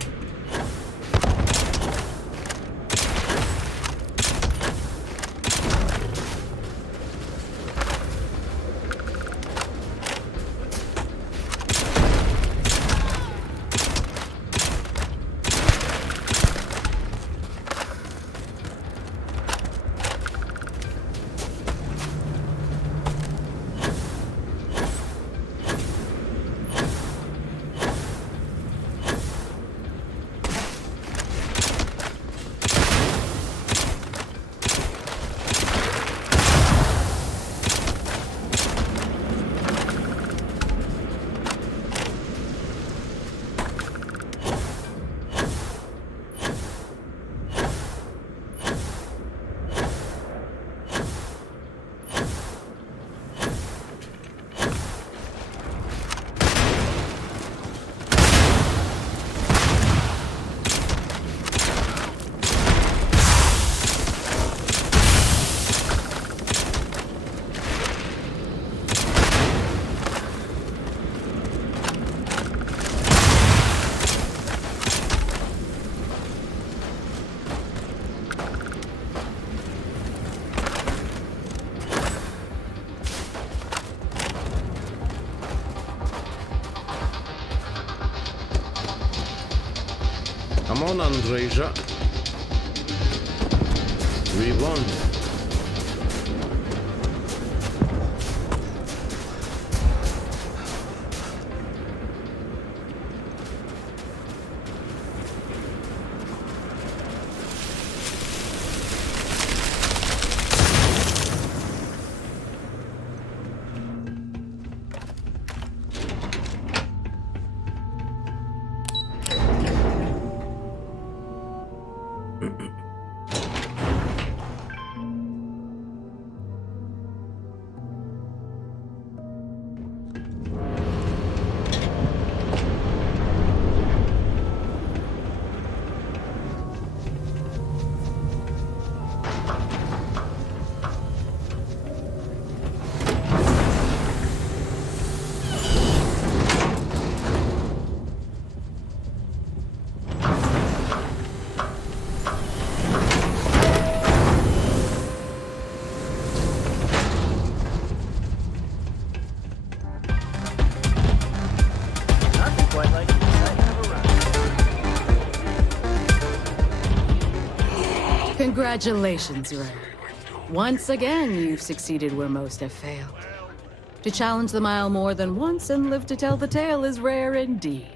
Come on, Andreja. We won. Congratulations, Ray. Once again, you've succeeded where most have failed. To challenge the mile more than once and live to tell the tale is rare indeed.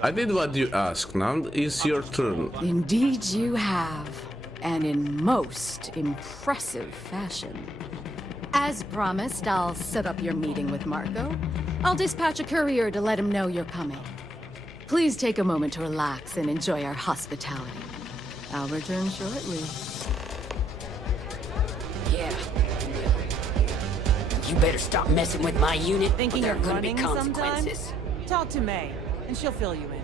I did what you asked. Now it's your turn. Indeed you have, and in most impressive fashion. As promised, I'll set up your meeting with Marco. I'll dispatch a courier to let him know you're coming. Please take a moment to relax and enjoy our hospitality. I'll return shortly. Yeah. You better stop messing with my unit. Thinking or you're there are gonna be running consequences. sometime? Talk to May, and she'll fill you in.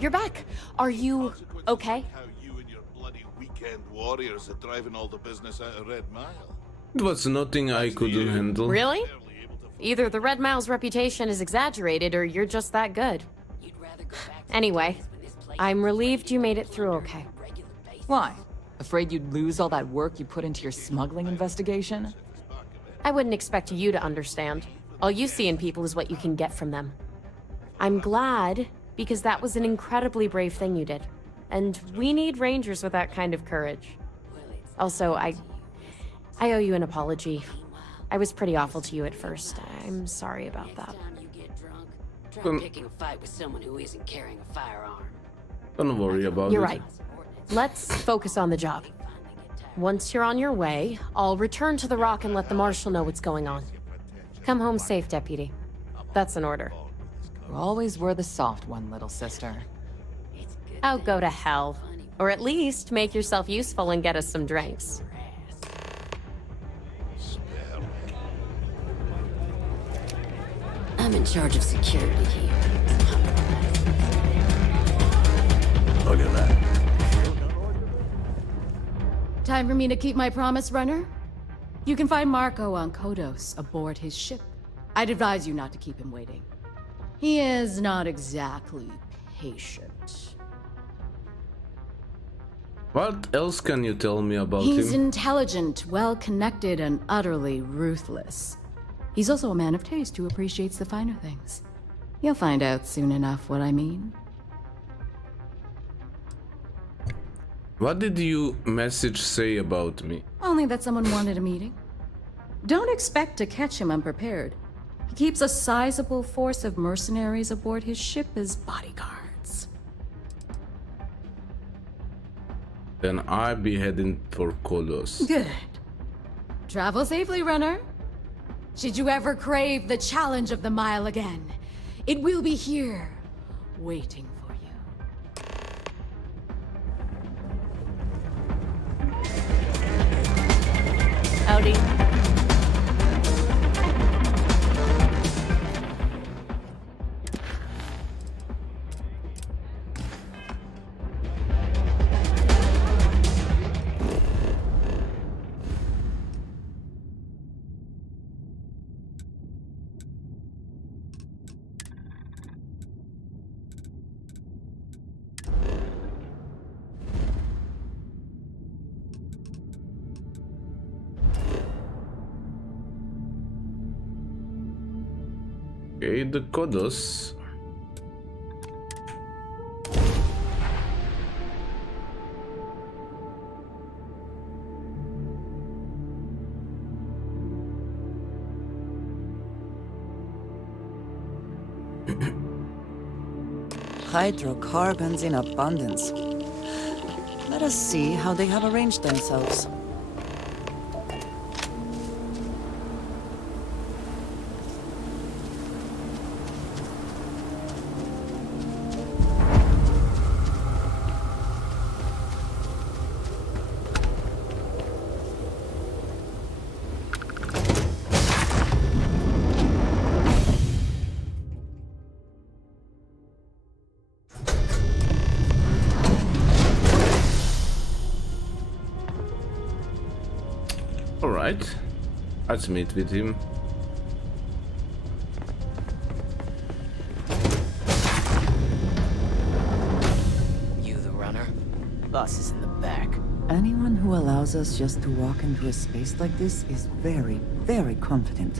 You're back. Are you okay? How you and your bloody weekend warriors are driving all the business out of Red Mile. It was nothing I couldn't handle. Really? Either the Red Mile's reputation is exaggerated, or you're just that good. Anyway, I'm relieved you made it through okay. Why? Afraid you'd lose all that work you put into your smuggling investigation? I wouldn't expect you to understand. All you see in people is what you can get from them. I'm glad, because that was an incredibly brave thing you did. And we need rangers with that kind of courage. Also, I owe you an apology. I was pretty awful to you at first. I'm sorry about that. Try picking a fight with someone who isn't carrying a firearm. Don't worry about it. You're right. Let's focus on the job. Once you're on your way, I'll return to the Rock and let the Marshal know what's going on. Come home safe, Deputy. That's an order. You always were the soft one, little sister. Oh, go to hell. Or at least make yourself useful and get us some drinks. I'm in charge of security here. Look at that. Time for me to keep my promise, runner? You can find Marco on Kodos aboard his ship. I'd advise you not to keep him waiting. He is not exactly patient. What else can you tell me about He's him? intelligent, well-connected, and utterly ruthless. He's also a man of taste who appreciates the finer things. You'll find out soon enough what I mean. What did your message say about me? Only that someone wanted a meeting. Don't expect to catch him unprepared. He keeps a sizable force of mercenaries aboard his ship as bodyguards. Then I'll be heading for Kodos. Good. Travel safely, runner. Should you ever crave the challenge of the mile again, it will be here, waiting for you. Howdy. Okay, the Kodos. Hydrocarbons in abundance. Let us see how they have arranged themselves. Alright, let's meet with him. You the runner? Boss is in the back. Anyone who allows us just to walk into a space like this is very, very confident.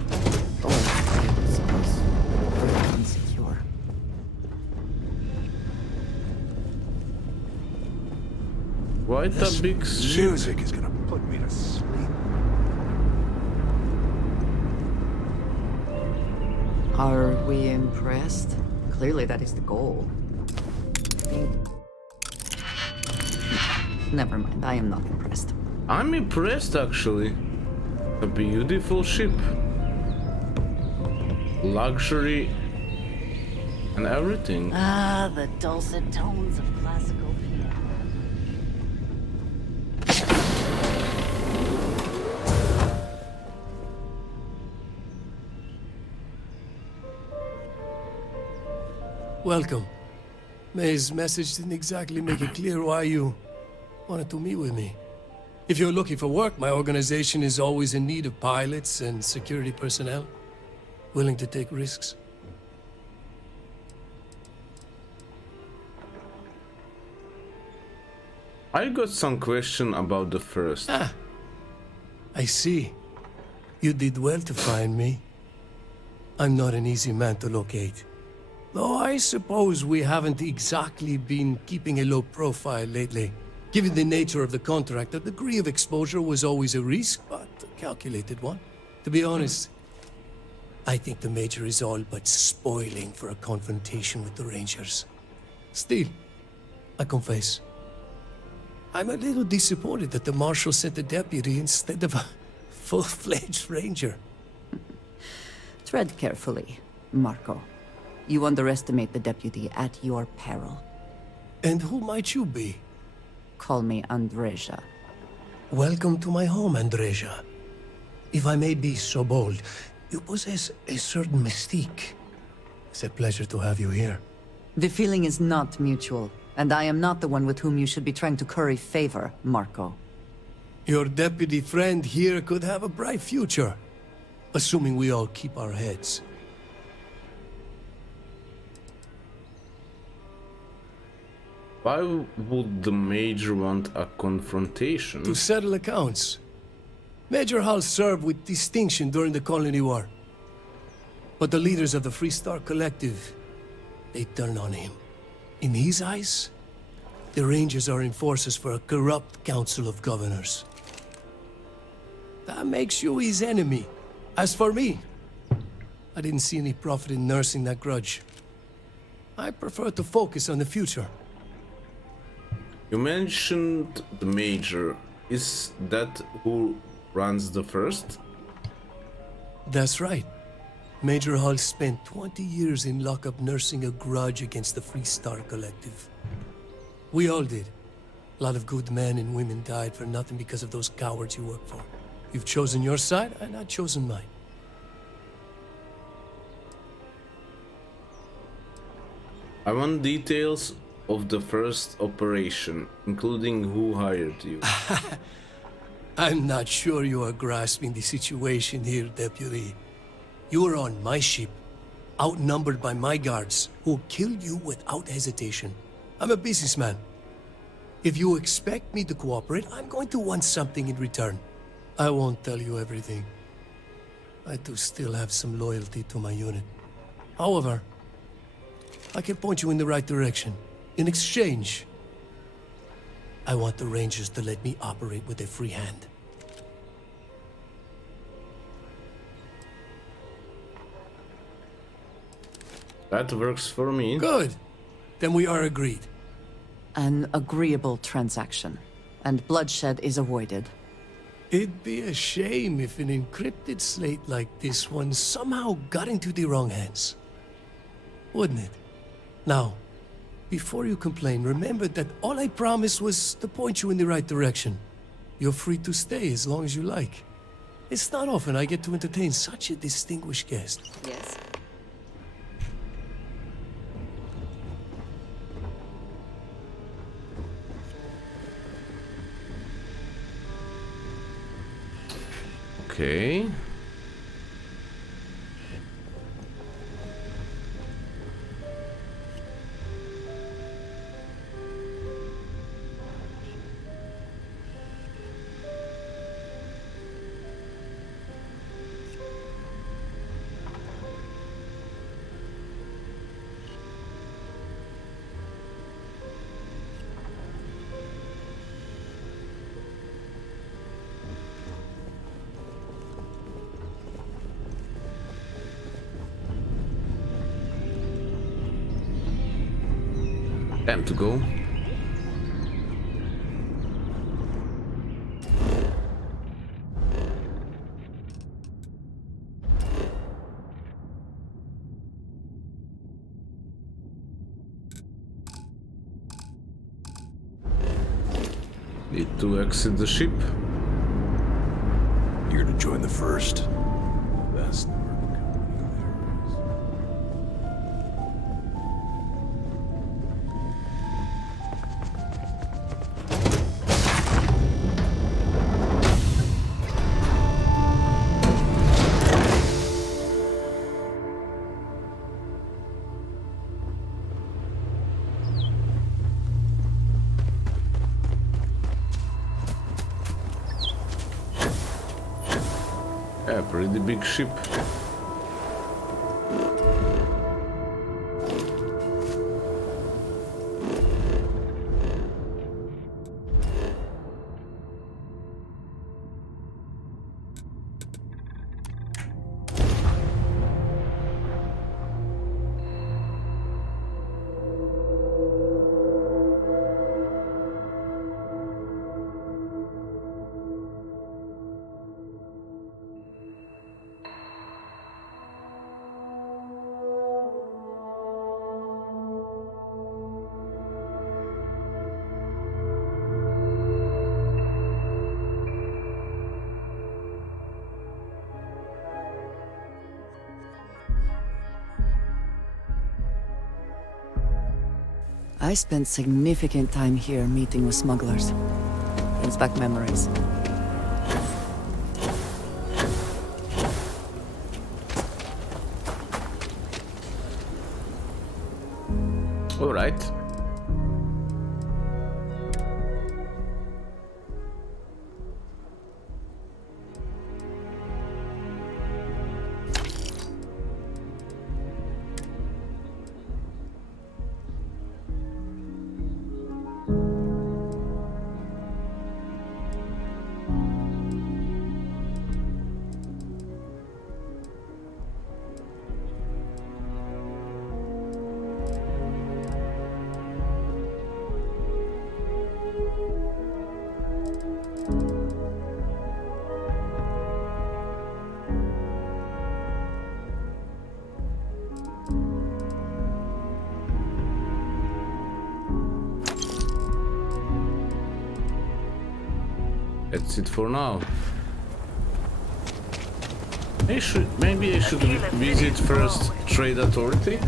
Or, I suppose, very insecure. Quite a big ship. Music is gonna put me to sleep. Are we impressed? Clearly that is the goal. Never mind, I am not impressed. I'm impressed actually. A beautiful ship. Luxury and everything. Ah, the dulcet tones of classical piano. Welcome. May's message didn't exactly make it clear why you wanted to meet with me. If you're looking for work, my organization is always in need of pilots and security personnel. willing to take risks. I got some question about the first. I see. You did well to find me. I'm not an easy man to locate. Though I suppose we haven't exactly been keeping a low profile lately. Given the nature of the contract, a degree of exposure was always a risk, but a calculated one. To be honest, I think the Major is all but spoiling for a confrontation with the Rangers. Still, I confess, I'm a little disappointed that the Marshal sent a deputy instead of a full-fledged Ranger. Tread carefully, Marco. You underestimate the deputy at your peril. And who might you be? Call me Andreja. Welcome to my home, Andreja. If I may be so bold, you possess a certain mystique. It's a pleasure to have you here. The feeling is not mutual, and I am not the one with whom you should be trying to curry favor, Marco. Your deputy friend here could have a bright future, assuming we all keep our heads. Why would the Major want a confrontation? To settle accounts. Major Hall served with distinction during the Colony War. But the leaders of the Free Star Collective, they turned on him. In his eyes, the Rangers are enforcers for a corrupt Council of Governors. That makes you his enemy. As for me, I didn't see any profit in nursing that grudge. I prefer to focus on the future. You mentioned the Major. Is that who runs the first? That's right. Major Hall spent 20 years in lockup nursing a grudge against the Free Star Collective. We all did. A lot of good men and women died for nothing because of those cowards you work for. You've chosen your side, and I've chosen mine. I want details of the first operation, including who hired you. I'm not sure you are grasping the situation here, Deputy. You were on my ship, outnumbered by my guards, who killed you without hesitation. I'm a businessman. If you expect me to cooperate, I'm going to want something in return. I won't tell you everything. I do still have some loyalty to my unit. However, I can point you in the right direction. In exchange, I want the Rangers to let me operate with a free hand. That works for me. Good. Then we are agreed. An agreeable transaction, and bloodshed is avoided. It'd be a shame if an encrypted slate like this one somehow got into the wrong hands. Wouldn't it? Now, before you complain, remember that all I promised was to point you in the right direction. You're free to stay as long as you like. It's not often I get to entertain such a distinguished guest. Yes. Okay. Time to go. Need to exit the ship. Here to join the first. Best work. big ship. I spent significant time here meeting with smugglers. Brings back memories. All right. That's it for now. Maybe I should visit first Trade Authority.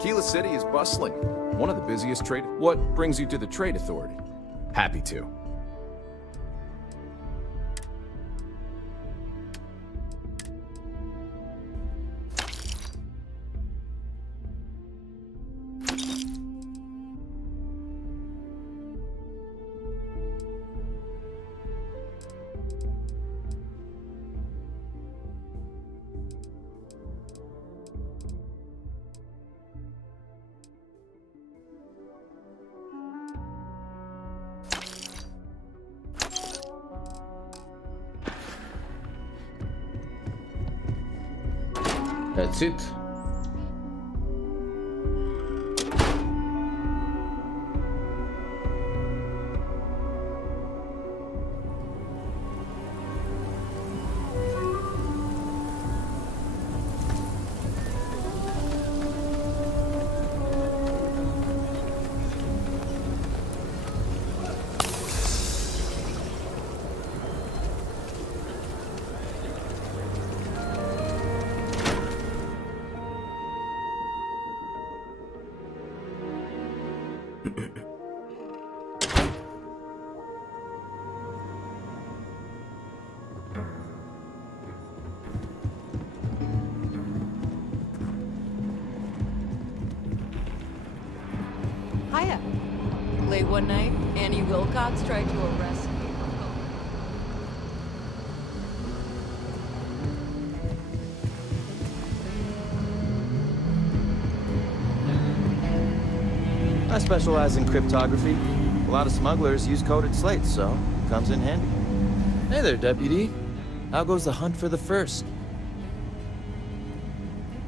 Aquila City is bustling. One of the busiest trade... What brings you to the Trade Authority? Happy to. That's it. Hiya. Late one night, Annie Wilcox tried to arrest me. I specialize in cryptography. A lot of smugglers use coded slates, so it comes in handy. Hey there, Deputy. How goes the hunt for the first?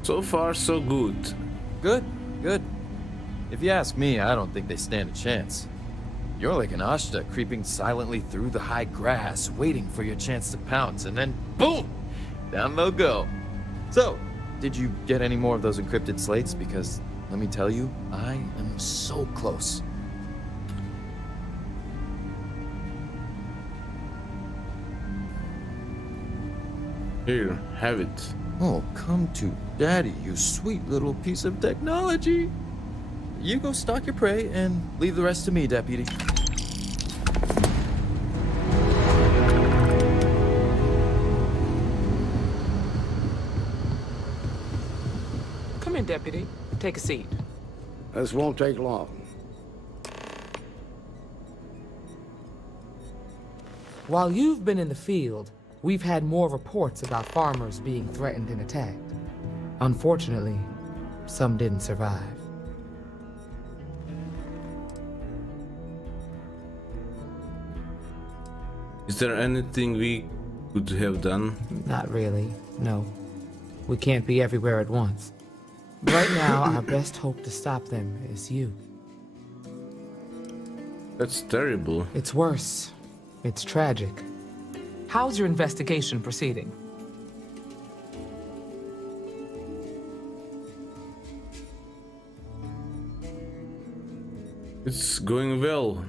So far, so good. Good, good. If you ask me, I don't think they stand a chance. You're like an Ashta creeping silently through the high grass, waiting for your chance to pounce, and then boom! Down they'll go. So, did you get any more of those encrypted slates? Because, let me tell you, I am so close. Here, have it. Oh, come to daddy, you sweet little piece of technology. You go stalk your prey and leave the rest to me, deputy. Come in, Deputy. Take a seat. This won't take long. While you've been in the field, we've had more reports about farmers being threatened and attacked. Unfortunately, some didn't survive. Is there anything we could have done? Not really, no. We can't be everywhere at once. Right now, our best hope to stop them is you. That's terrible. It's worse. It's tragic. How's your investigation proceeding? It's going well.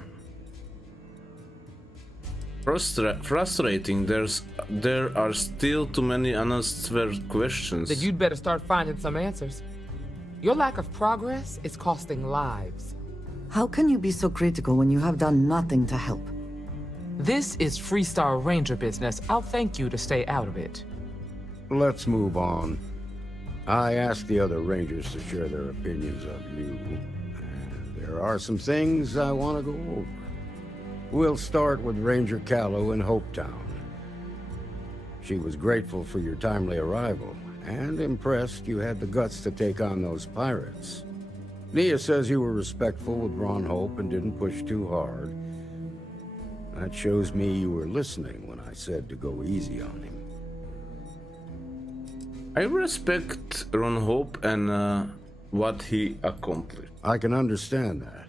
Frustrating. There are still too many unanswered questions. Then you'd better start finding some answers. Your lack of progress is costing lives. How can you be so critical when you have done nothing to help? This is Freestar Ranger business. I'll thank you to stay out of it. Let's move on. I asked the other Rangers to share their opinions of you. And there are some things I want to go over. We'll start with Ranger Callow in Hopetown. She was grateful for your timely arrival, and impressed you had the guts to take on those pirates. Nia says you were respectful with Ron Hope and didn't push too hard. That shows me you were listening when I said to go easy on him. I respect Ron Hope and what he accomplished. I can understand that.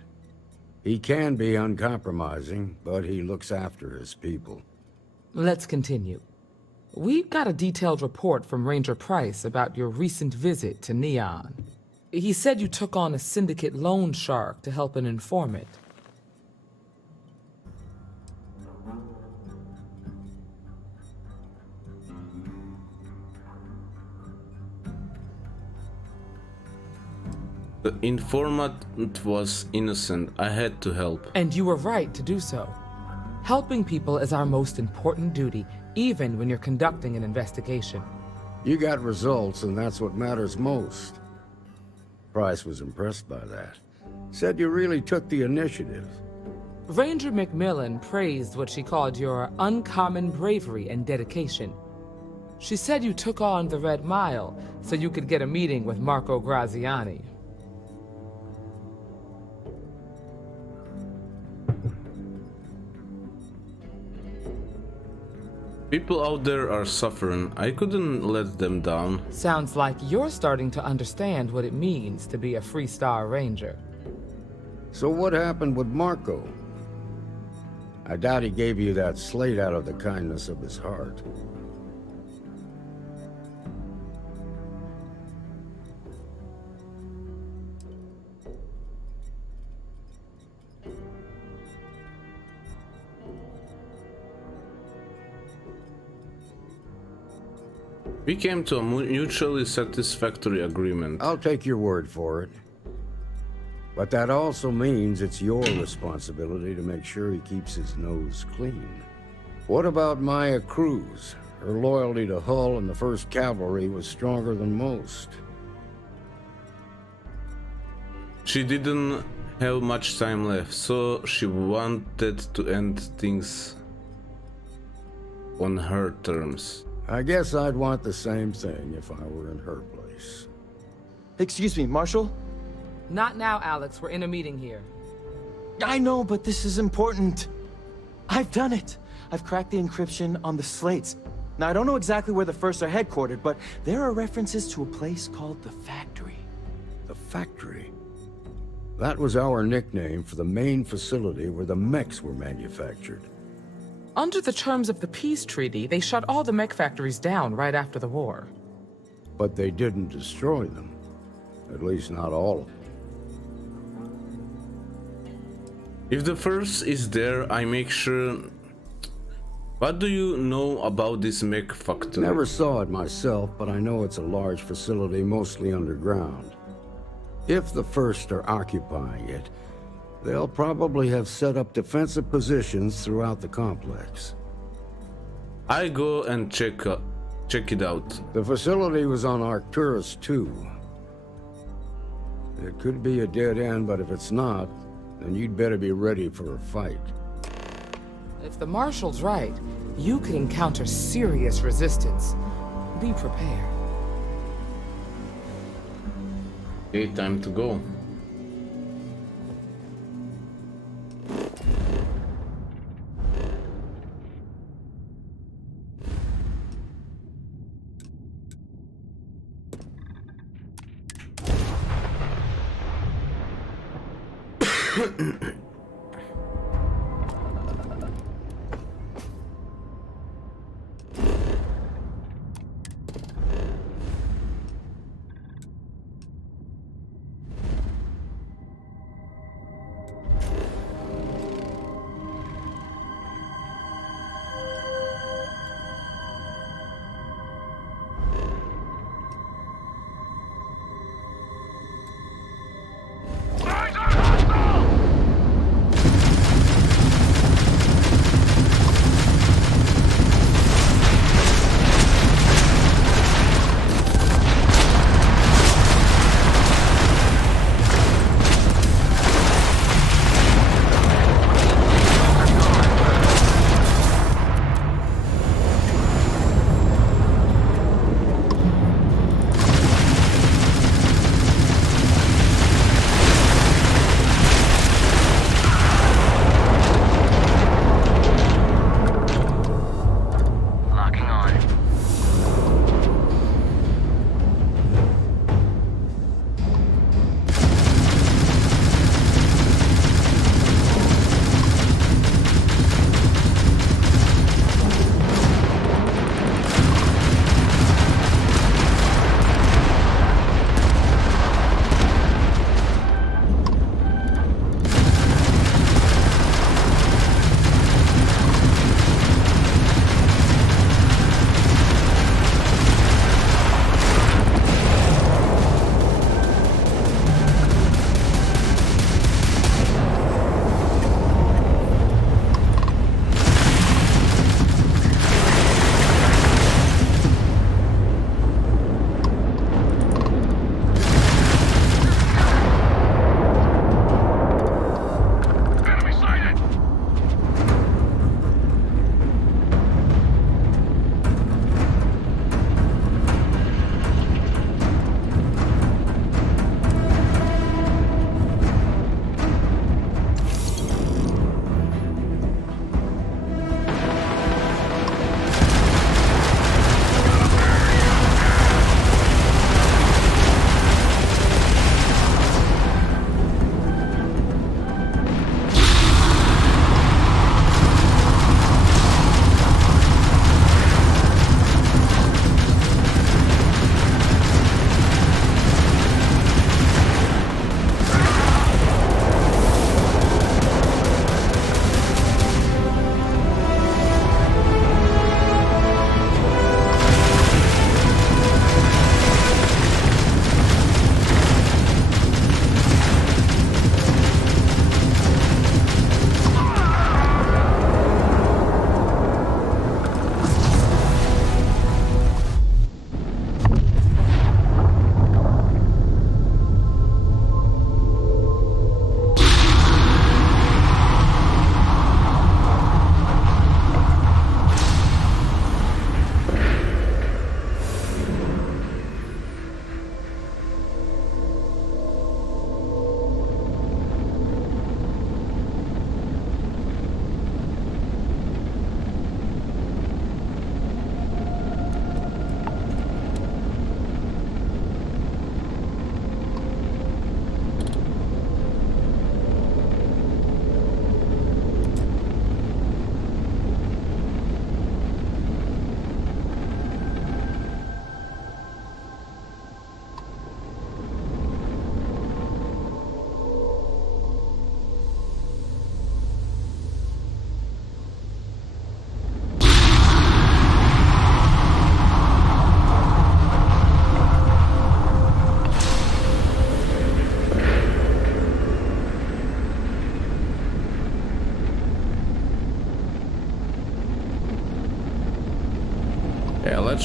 He can be uncompromising, but he looks after his people. Let's continue. We've got a detailed report from Ranger Price about your recent visit to Neon. He said you took on a syndicate loan shark to help an informant. The informant was innocent. I had to help. And you were right to do so. Helping people is our most important duty, even when you're conducting an investigation. You got results, and that's what matters most. Price was impressed by that. Said you really took the initiative. Ranger Macmillan praised what she called your uncommon bravery and dedication. She said you took on the Red Mile so you could get a meeting with Marco Graziani. People out there are suffering. I couldn't let them down. Sounds like you're starting to understand what it means to be a Freestar Ranger. So what happened with Marco? I doubt he gave you that slate out of the kindness of his heart. We came to a mutually satisfactory agreement. I'll take your word for it. But that also means it's your responsibility to make sure he keeps his nose clean. What about Maya Cruz? Her loyalty to Hull and the 1st Cavalry was stronger than most. She didn't have much time left, so she wanted to end things on her terms. I guess I'd want the same thing if I were in her place. Excuse me, Marshal? Not now, Alex. We're in a meeting here. I know, but this is important. I've done it. I've cracked the encryption on the slates. Now, I don't know exactly where the First are headquartered, but there are references to a place called the Factory. The Factory? That was our nickname for the main facility where the mechs were manufactured. Under the terms of the peace treaty, they shut all the mech factories down right after the war. But they didn't destroy them. At least not all of them. If the First is there, I make sure What do you know about this mech factory? Never saw it myself, but I know it's a large facility mostly underground. If the First are occupying it, they'll probably have set up defensive positions throughout the complex. I go and check it out. The facility was on Arcturus 2. It could be a dead end, but if it's not, then you'd better be ready for a fight. If the Marshal's right, you could encounter serious resistance. Be prepared. Okay, time to go.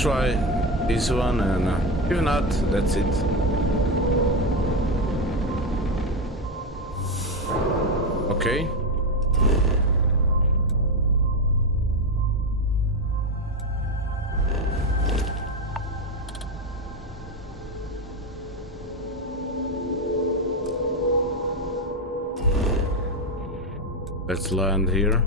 try this one, and if not, that's it. Okay. Let's land here.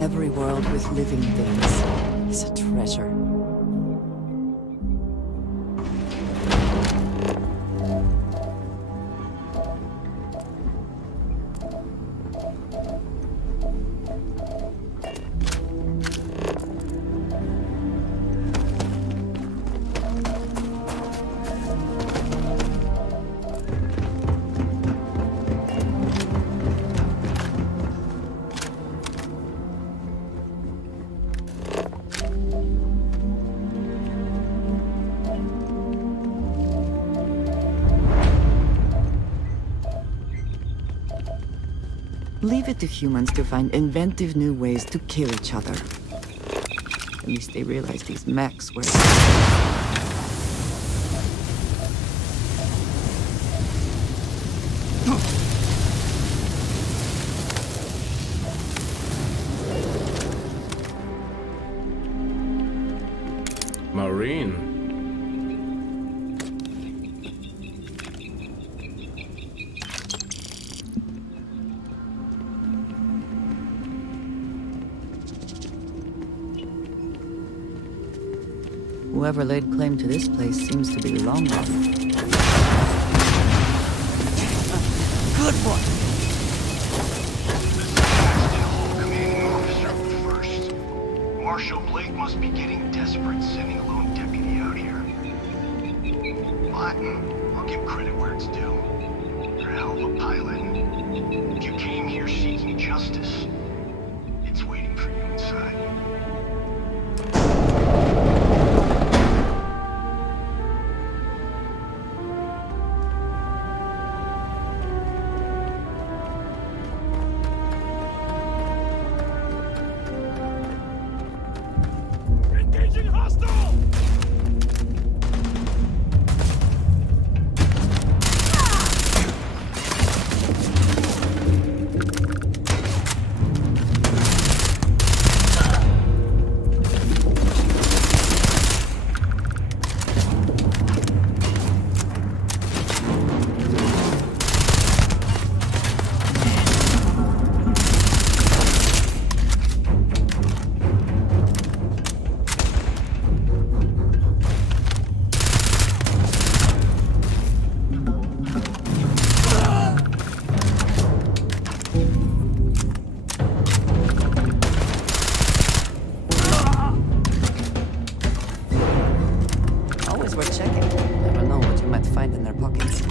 Every world with living things is a treasure. Leave it to humans to find inventive new ways to kill each other. At least they realize these mechs were... Marine. Whoever laid claim to this place seems to be long gone. Good one! Marshal Blake must be getting desperate sending a lone deputy out here. But I'll give credit where it's due. You're a hell of a pilot. If you came here seeking justice, it's waiting for you inside. Engaging hostile! Always worth checking. Never know what you might find in their pockets.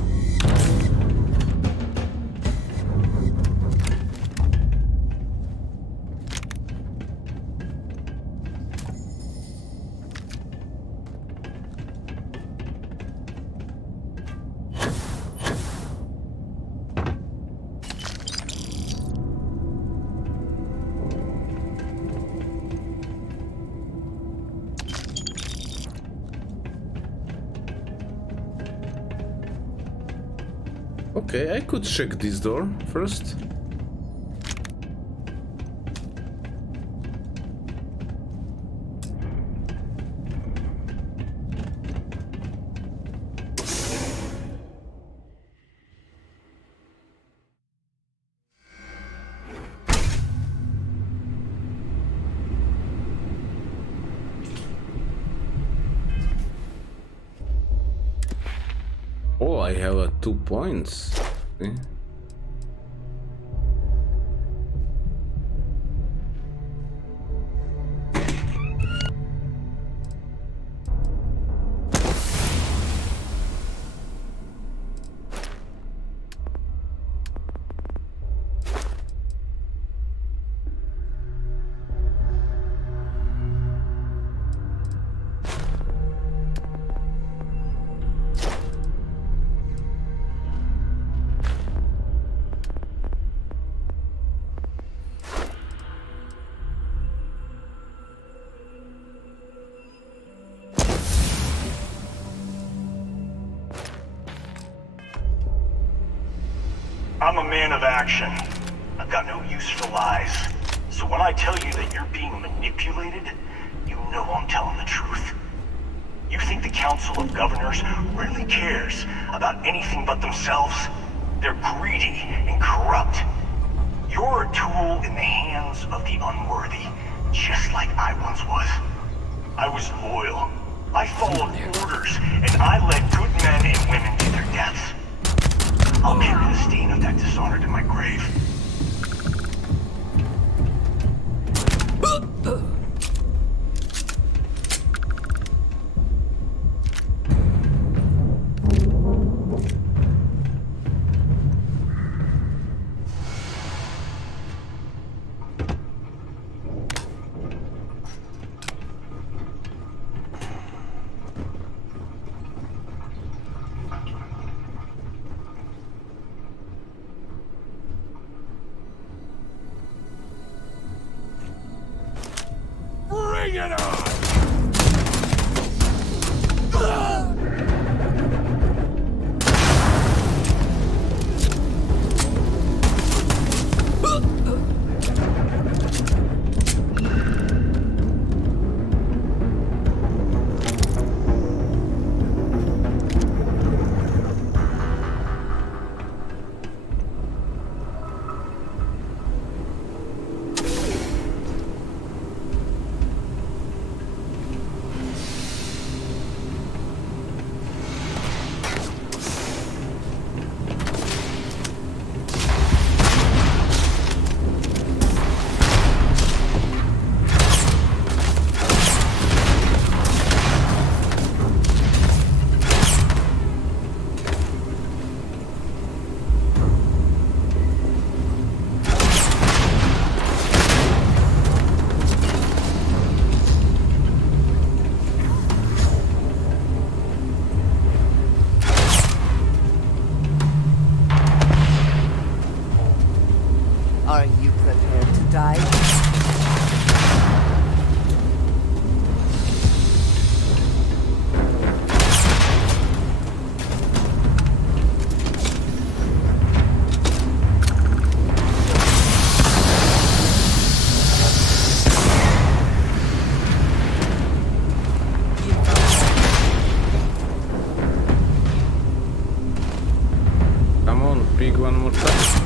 Okay, I could check this door first. Oh, I have 2 points. Okay. I'm a man of action. I've got no use for lies. So when I tell you that you're being manipulated, you know I'm telling the truth. You think the Council of Governors really cares about anything but themselves? They're greedy and corrupt. You're a tool in the hands of the unworthy, just like I once was. I was loyal. I followed orders, and I led good men and women to their deaths. I'll carry the stain of that dishonor to my grave. Bring it on! Are you prepared to die? Come on, pick one more time.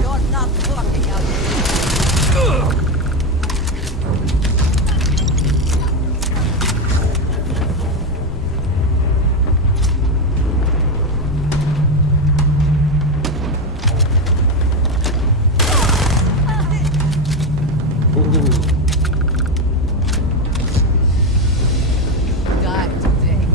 You're not talking out here. Die today.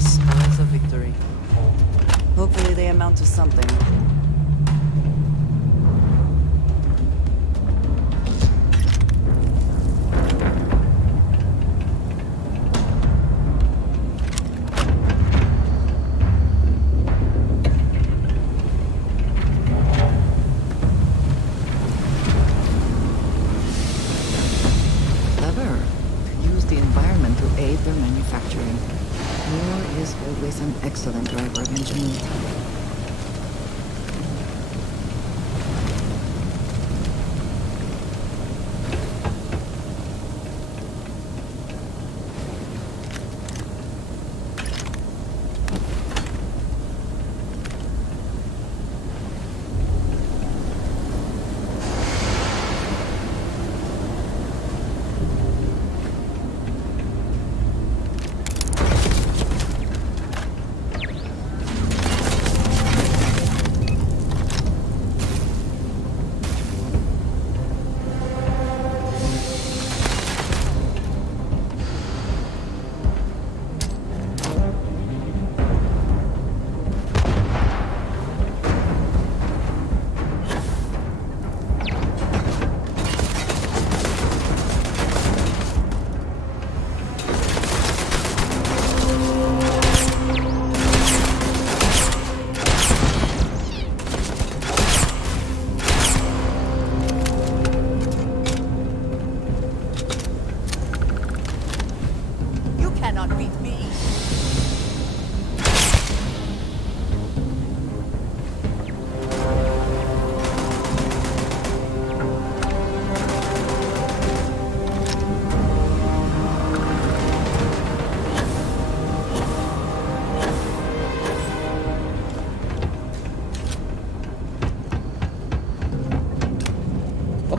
Spoils of victory. Hopefully they amount to something. Clever. Use the environment to aid their manufacturing. War is always an excellent driver of ingenuity.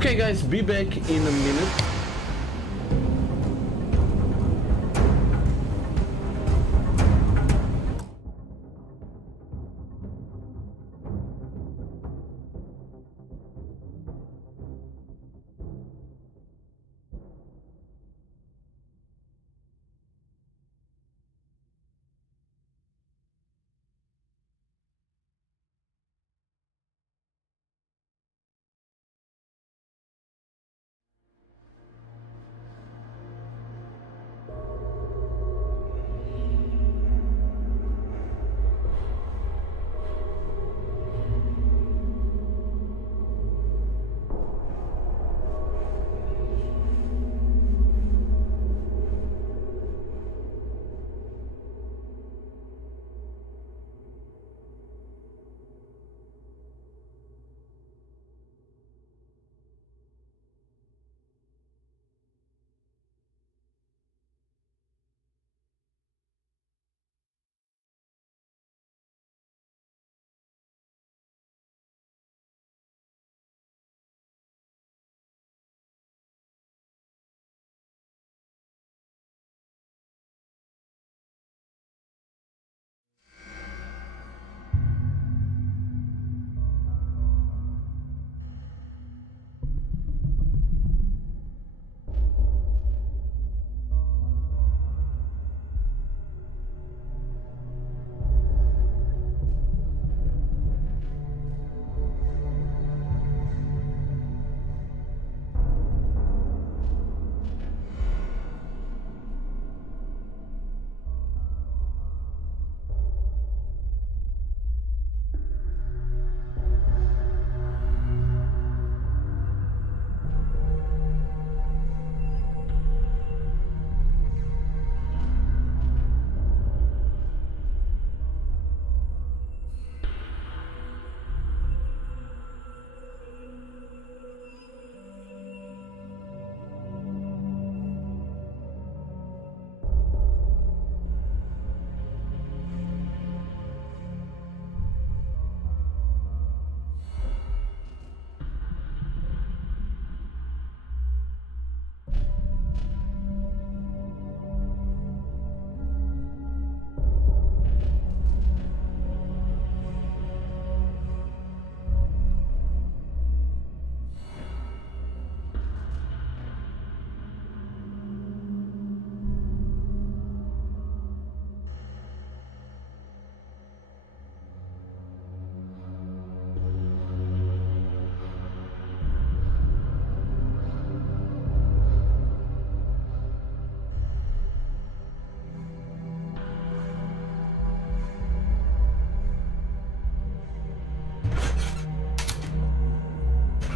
Okay guys, be back in a minute.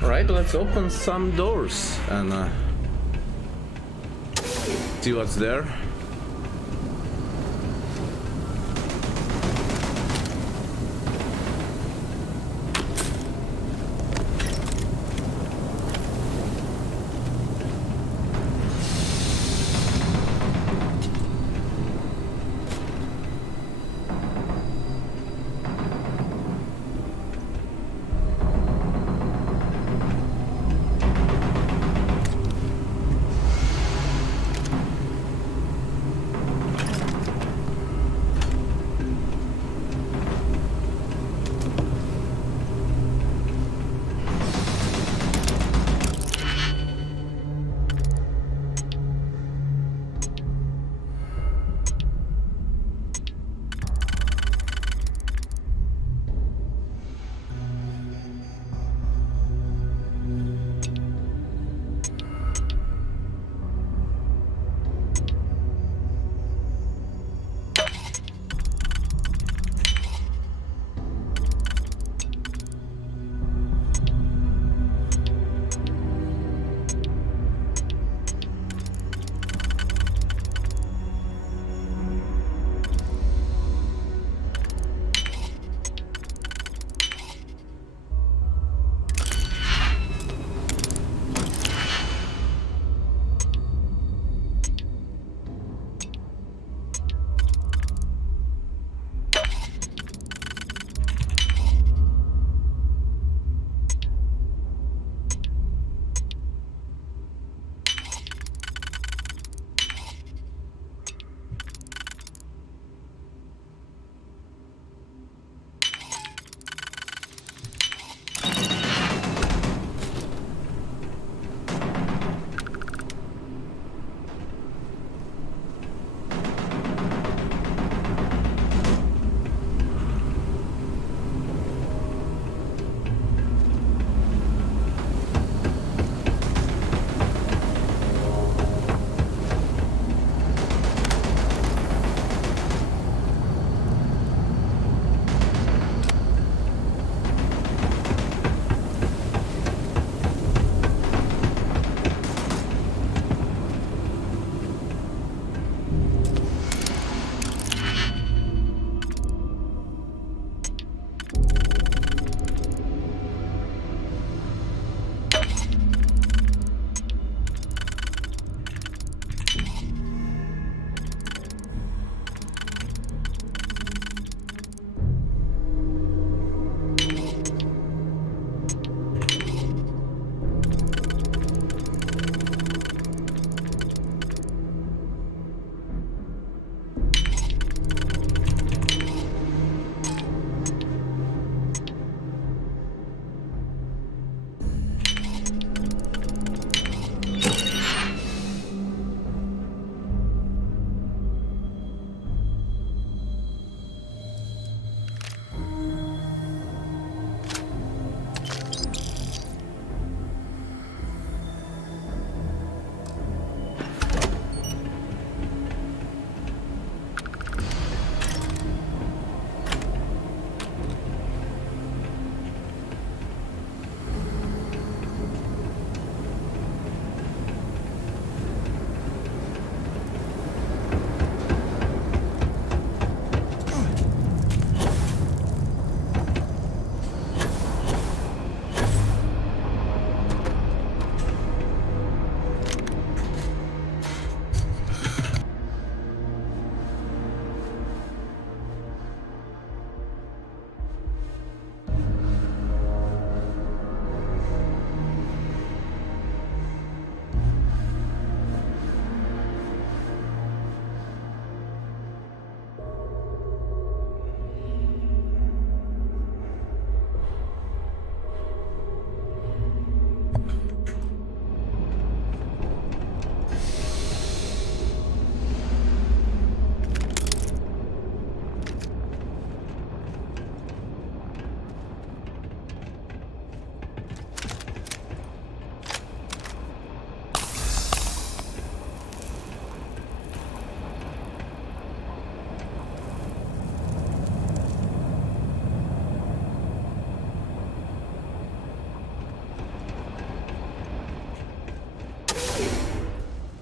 Alright, let's open some doors and see what's there.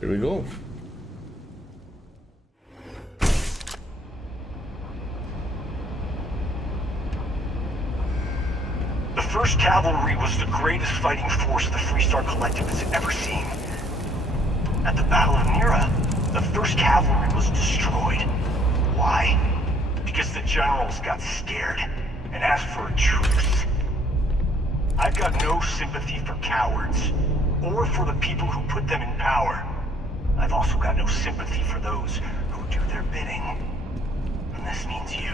Here we go. The 1st Cavalry was the greatest fighting force the Freestar Collective has ever seen. At the Battle of Nira, the 1st Cavalry was destroyed. Why? Because the generals got scared and asked for a truce. I've got no sympathy for cowards, or for the people who put them in power. I've also got no sympathy for those who do their bidding. And this means you.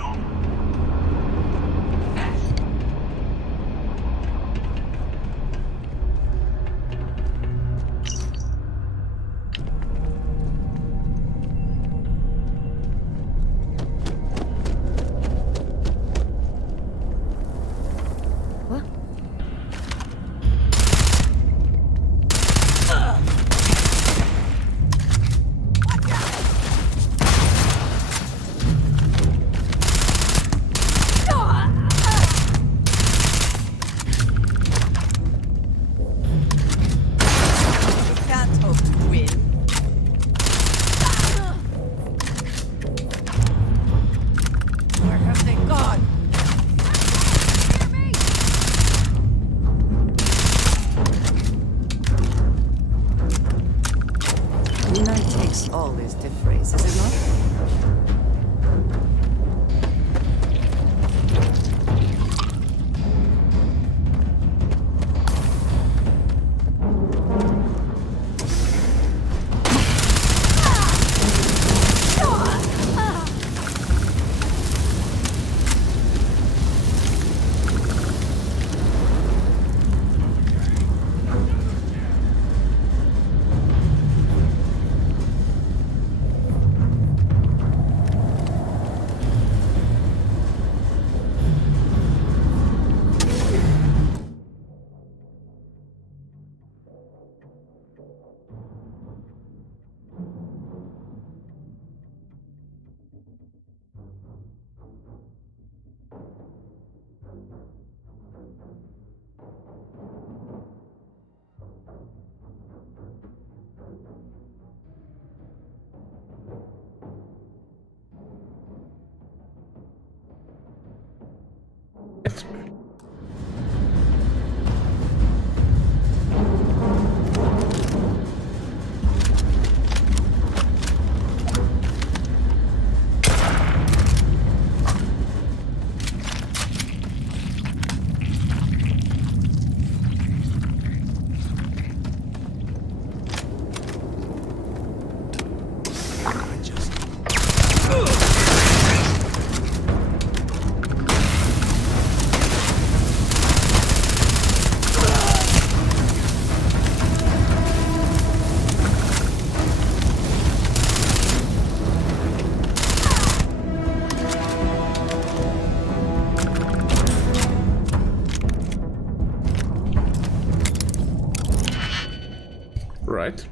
All this to phrase, is it not? Right.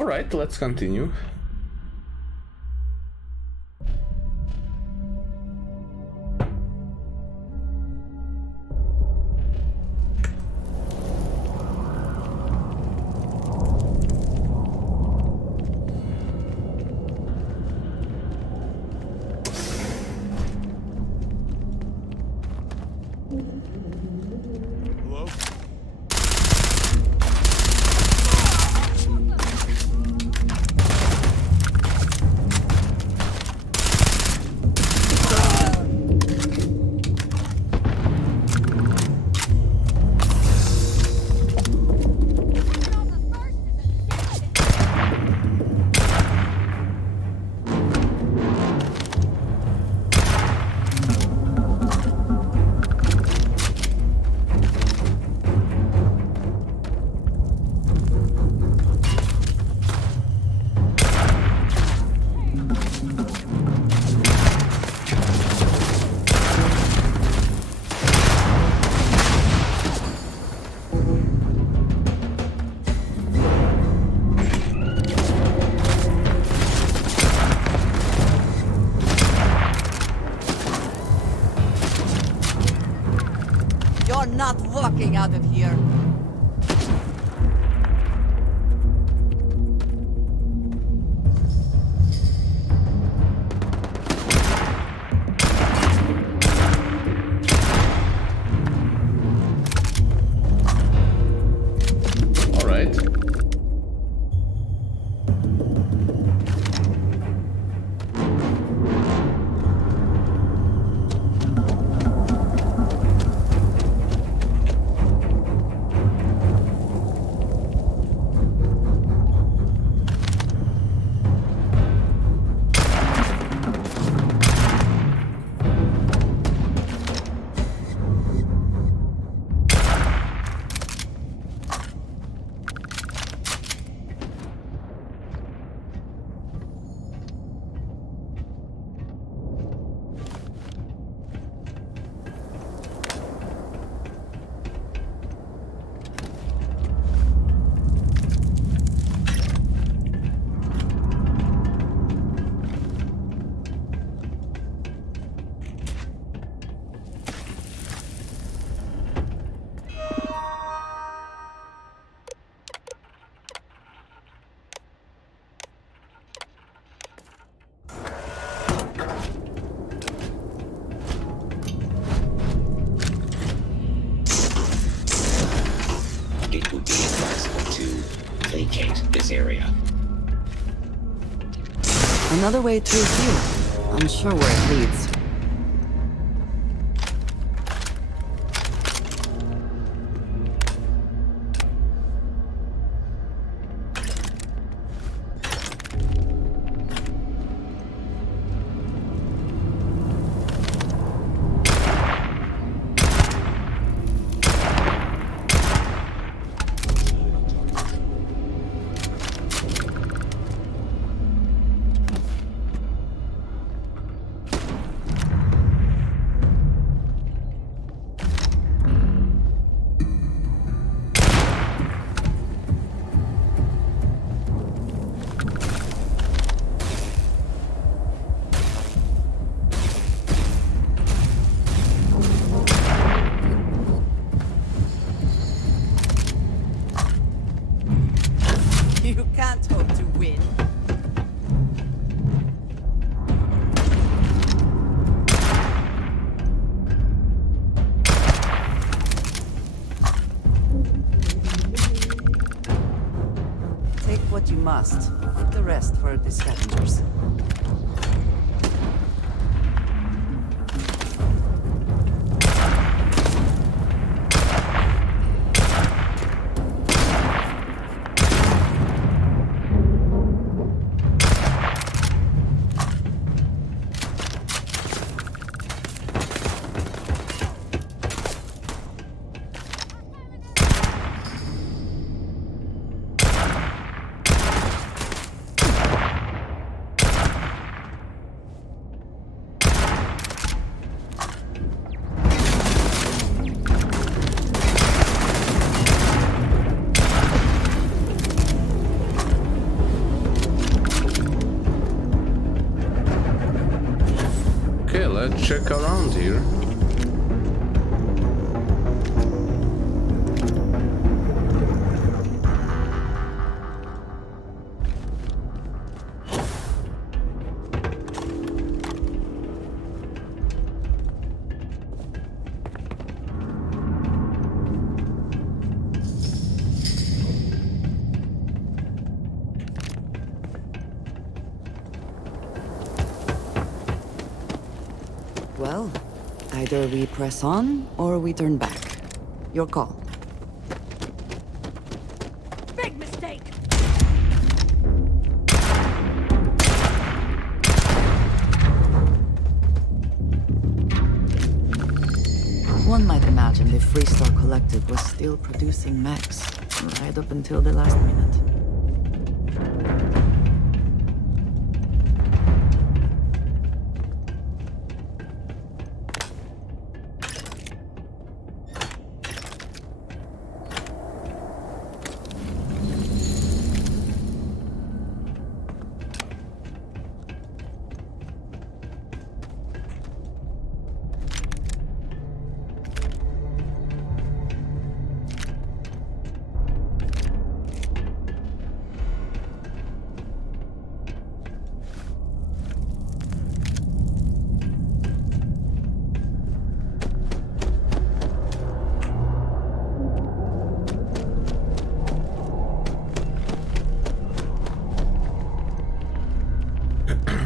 Alright, let's continue. You're not walking out of here. All right. It would be advisable to vacate this area. Another way through here. I'm sure where it leads. You can't hope to win. Take what you must. Leave the rest for the scavengers. check around here. Well, either we press on or we turn back. Your call. Big mistake! One might imagine the Freestar Collective was still producing mechs, right up until the last minute.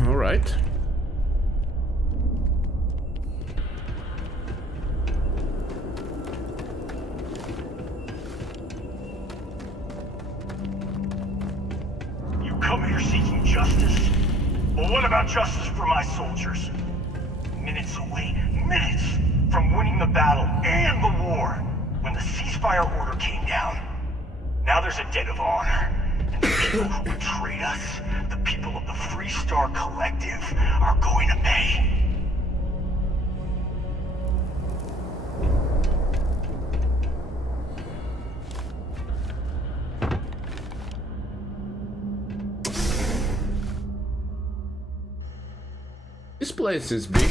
All right. You come here seeking justice? Well, what about justice for my soldiers? Minutes away, minutes from winning the battle and the war, when the ceasefire order came down. Now there's a debt of honor. And the people who betrayed us, the people of the Freestar Collective, are going to pay. This place is big.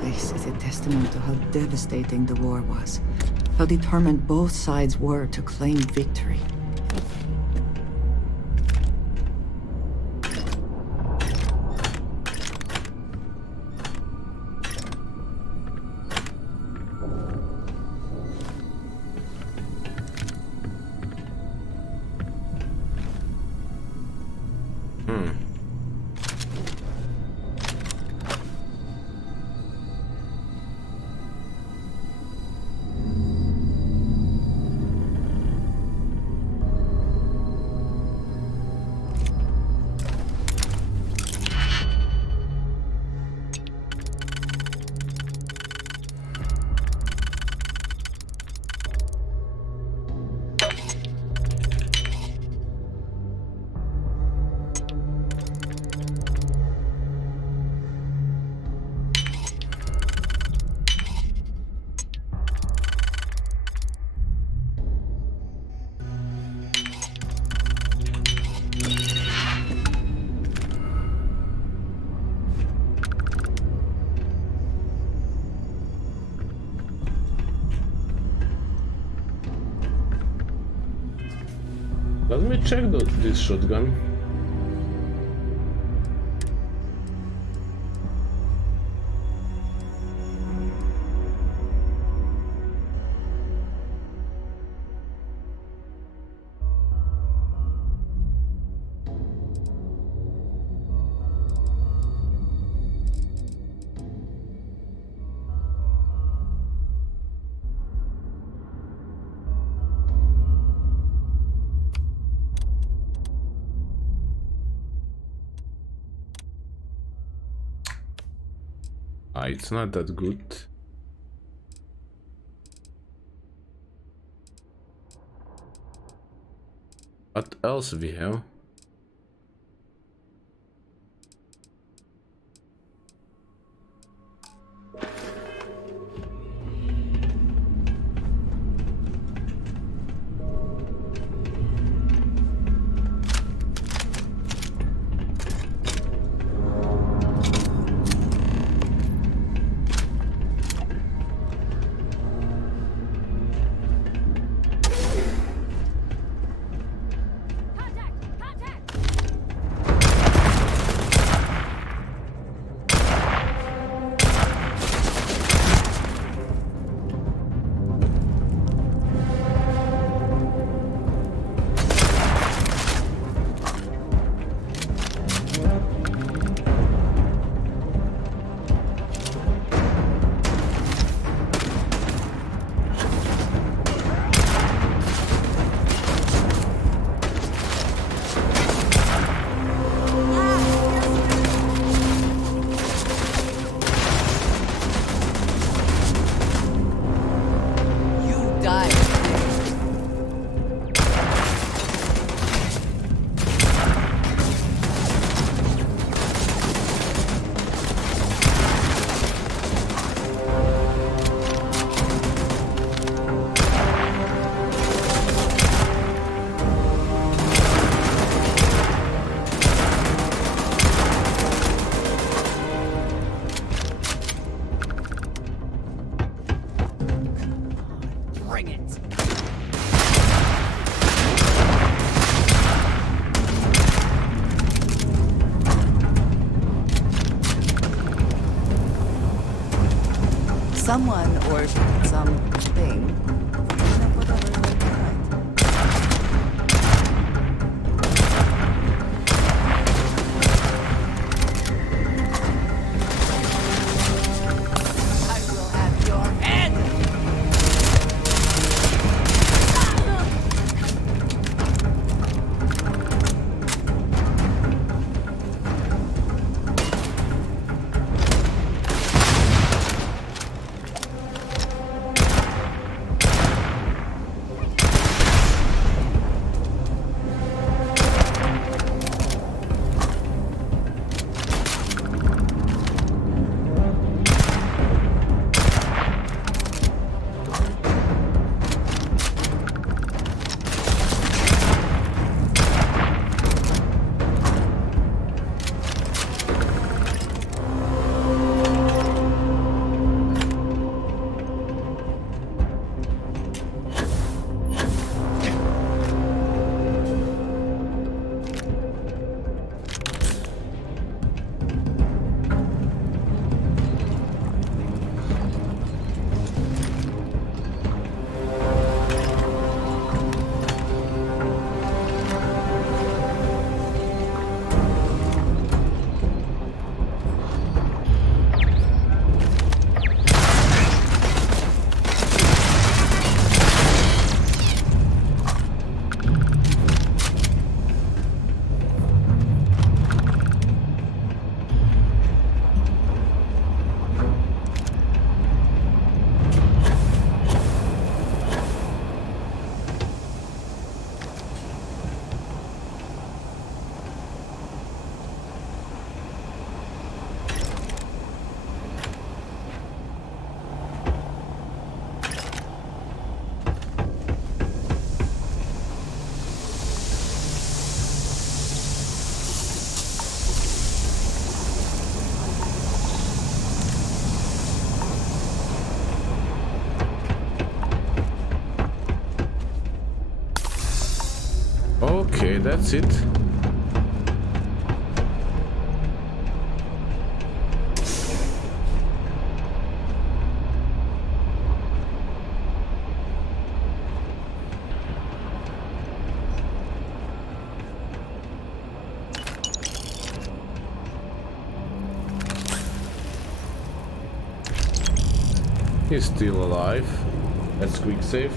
This is a testament to how devastating the war was. How determined both sides were to claim victory. Let me check this shotgun. It's not that good. What else we have? someone or something. Whatever they find. I will have your head! Okay, that's it. He's still alive. That's quick save.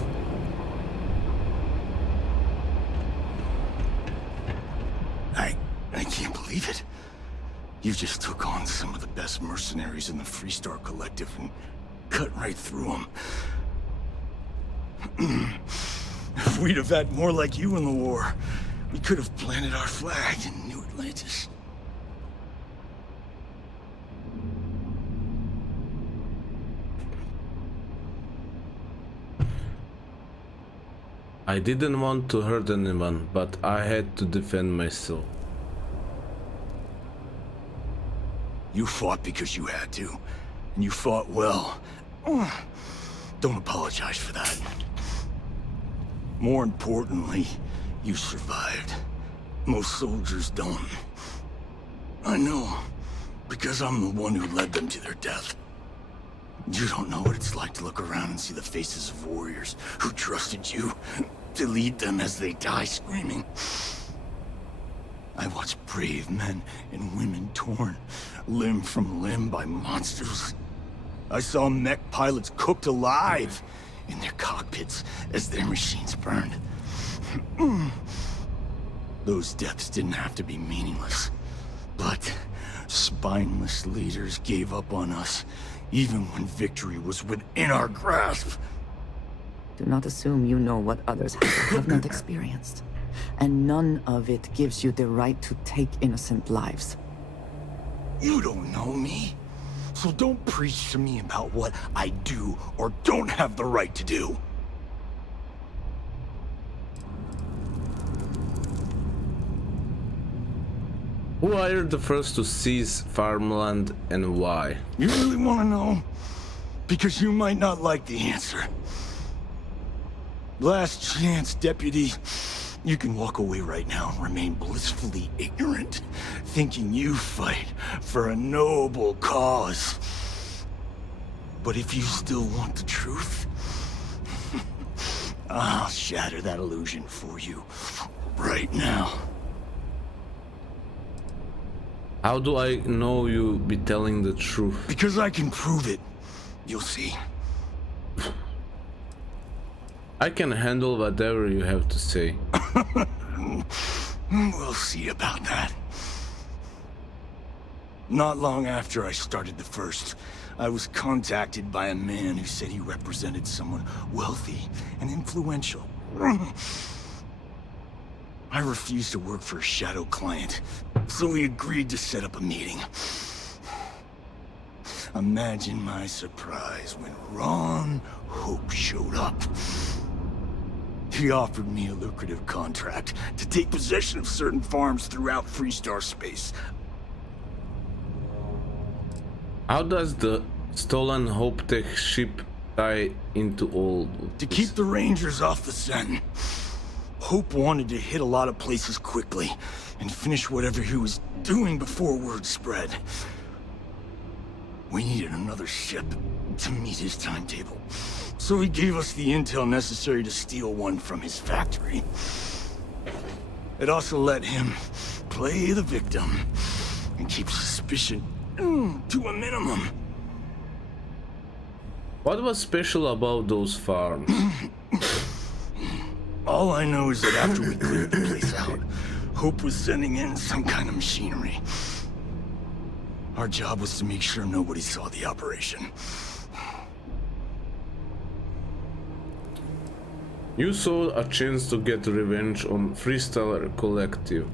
I can't believe it. You just took on some of the best mercenaries in the Freestar Collective and cut right through them. If we'd have had more like you in the war, we could have planted our flag in New Atlantis. I didn't want to hurt anyone, but I had to defend myself. You fought because you had to, and you fought well. Don't apologize for that. More importantly, you survived. Most soldiers don't. I know, because I'm the one who led them to their death. You don't know what it's like to look around and see the faces of warriors who trusted you to lead them as they die screaming. I watched brave men and women torn limb from limb by monsters. I saw mech pilots cooked alive in their cockpits as their machines burned. Those deaths didn't have to be meaningless, but spineless leaders gave up on us, even when victory was within our grasp. Do not assume you know what others have not experienced. And none of it gives you the right to take innocent lives. You don't know me, so don't preach to me about what I do or don't have the right to do. Who are the first to seize farmland and why? You really want to know? Because you might not like the answer. Last chance, Deputy. You can walk away right now and remain blissfully ignorant, thinking you fight for a noble cause. But if you still want the truth, I'll shatter that illusion for you right now. How do I know you be telling the truth? Because I can prove it. You'll see. I can handle whatever you have to say. We'll see about that. Not long after I started the First, I was contacted by a man who said he represented someone wealthy and influential. I refused to work for a shadow client, so we agreed to set up a meeting. Imagine my surprise when Ron Hope showed up. He offered me a lucrative contract to take possession of certain farms throughout Freestar space. How does the stolen Hope Tech ship tie into all To keep the Rangers off the scent. Hope wanted to hit a lot of places quickly and finish whatever he was doing before word spread. We needed another ship to meet his timetable, so he gave us the intel necessary to steal one from his factory. It also let him play the victim and keep suspicion to a minimum. What was special about those farms? All I know is that after we cleared the place out, Hope was sending in some kind of machinery. Our job was to make sure nobody saw the operation. You saw a chance to get revenge on Freestar Collective.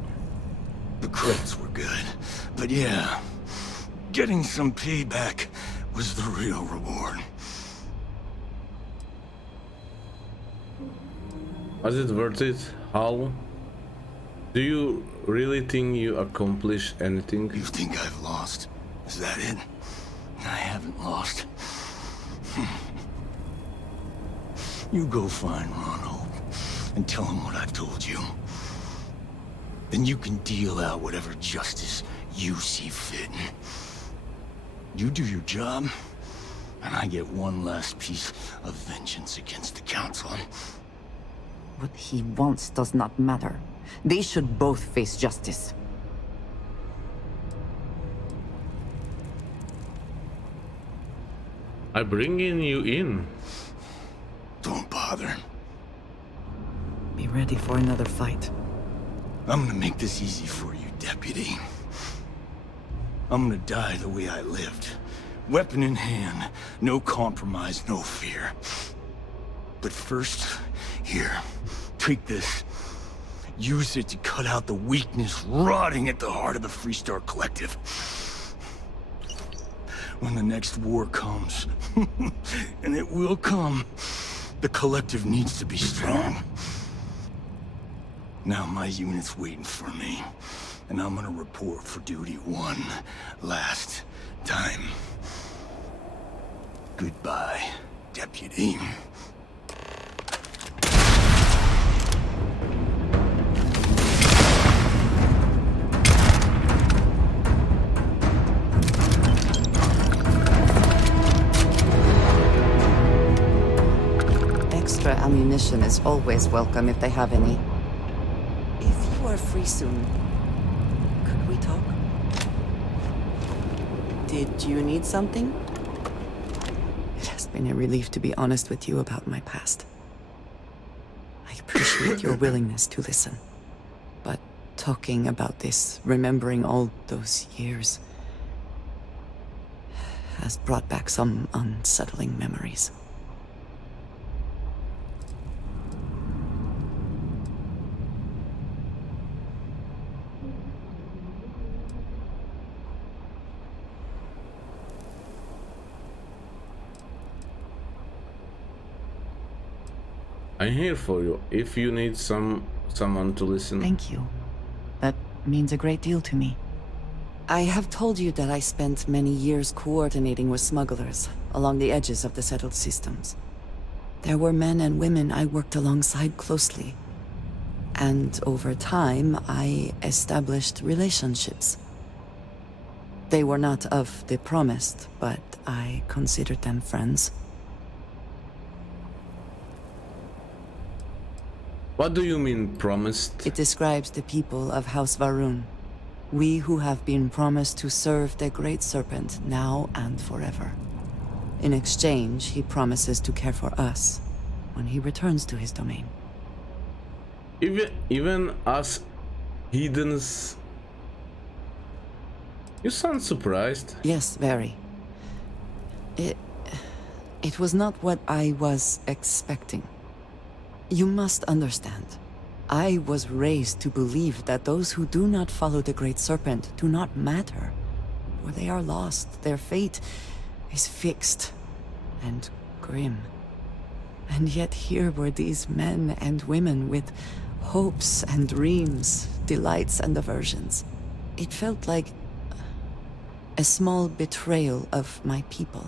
The credits were good, but yeah, getting some payback was the real reward. Was it worth it? How? Do you really think you accomplished anything? You think I've lost? Is that it? I haven't lost. You go find Ron Hope and tell him what I've told you. Then you can deal out whatever justice you see fit. You do your job, and I get one last piece of vengeance against the Council. What he wants does not matter. They should both face justice. I bringing you in. Don't bother. Be ready for another fight. I'm gonna make this easy for you, Deputy. I'm gonna die the way I lived. Weapon in hand, no compromise, no fear. But first, here, take this. Use it to cut out the weakness rotting at the heart of the Freestar Collective. When the next war comes, and it will come, the Collective needs to be strong. Now my unit's waiting for me, and I'm gonna report for duty one last time. Goodbye, Deputy. Extra ammunition is always welcome if they have any. If you are free soon, could we talk? Did you need something? It has been a relief to be honest with you about my past. I appreciate your willingness to listen. But talking about this, remembering all those years, has brought back some unsettling memories. I'm here for you if you need someone to listen. Thank you. That means a great deal to me. I have told you that I spent many years coordinating with smugglers along the edges of the settled systems. There were men and women I worked alongside closely. And over time, I established relationships. They were not of the promised, but I considered them friends. What do you mean, promised? It describes the people of House Varun. We who have been promised to serve the Great Serpent now and forever. In exchange, he promises to care for us when he returns to his domain. Even us heathens. You sound surprised. Yes, very. It was not what I was expecting. You must understand. I was raised to believe that those who do not follow the Great Serpent do not matter. For they are lost. Their fate is fixed and grim. And yet here were these men and women with hopes and dreams, delights and aversions. It felt like a small betrayal of my people,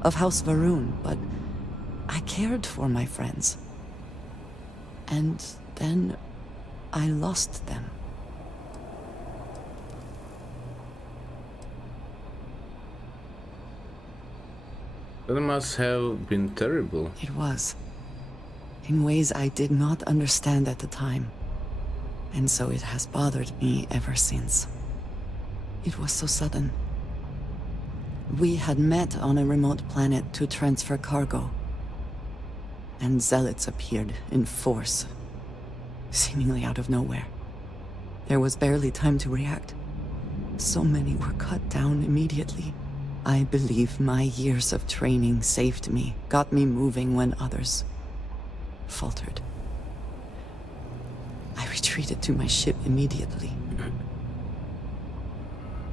of House Varun, but I cared for my friends. And then I lost them. That must have been terrible. It was. In ways I did not understand at the time. And so it has bothered me ever since. It was so sudden. We had met on a remote planet to transfer cargo. And zealots appeared in force, seemingly out of nowhere. There was barely time to react. So many were cut down immediately. I believe my years of training saved me, got me moving when others faltered. I retreated to my ship immediately.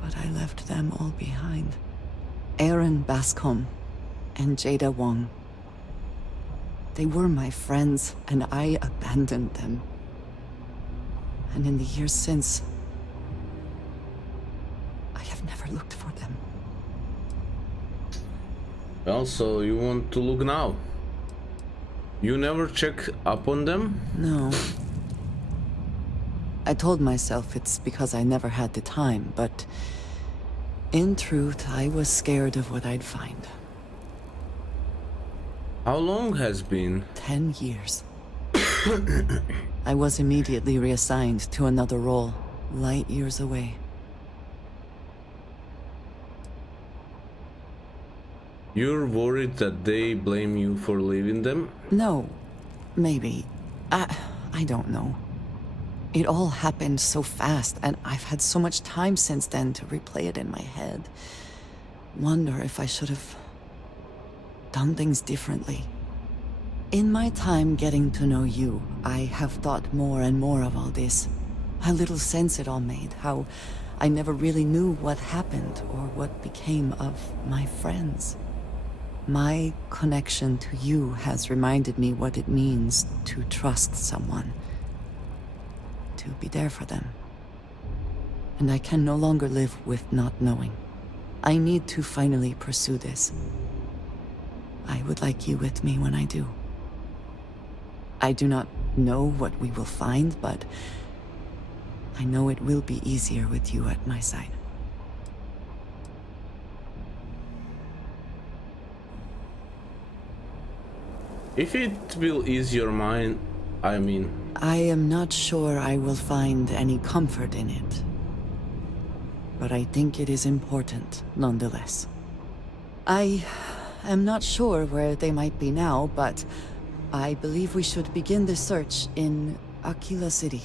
But I left them all behind. Aaron Bascom and Jada Wong. They were my friends, and I abandoned them. And in the years since, I have never looked for them. Well, so you want to look now? You never check up on them? No. I told myself it's because I never had the time, but in truth, I was scared of what I'd find. How long has been? 10 years. I was immediately reassigned to another role, light years away. You're worried that they blame you for leaving them? No. Maybe. I don't know. It all happened so fast, and I've had so much time since then to replay it in my head. Wonder if I should have done things differently. In my time getting to know you, I have thought more and more of all this. How little sense it all made, how I never really knew what happened or what became of my friends. My connection to you has reminded me what it means to trust someone, to be there for them. And I can no longer live with not knowing. I need to finally pursue this. I would like you with me when I do. I do not know what we will find, but I know it will be easier with you at my side. If it will ease your mind, I mean... I am not sure I will find any comfort in it. But I think it is important, nonetheless. I am not sure where they might be now, but I believe we should begin the search in Aquila City.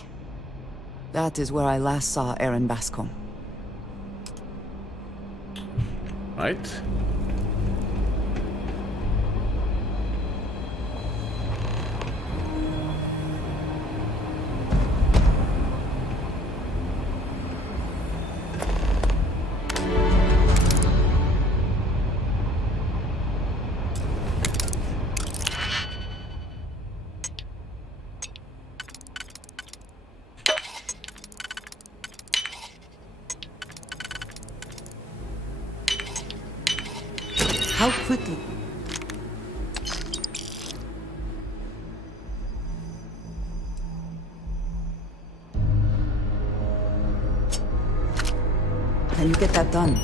That is where I last saw Aaron Bascom. Right? How quickly? Can you get that done?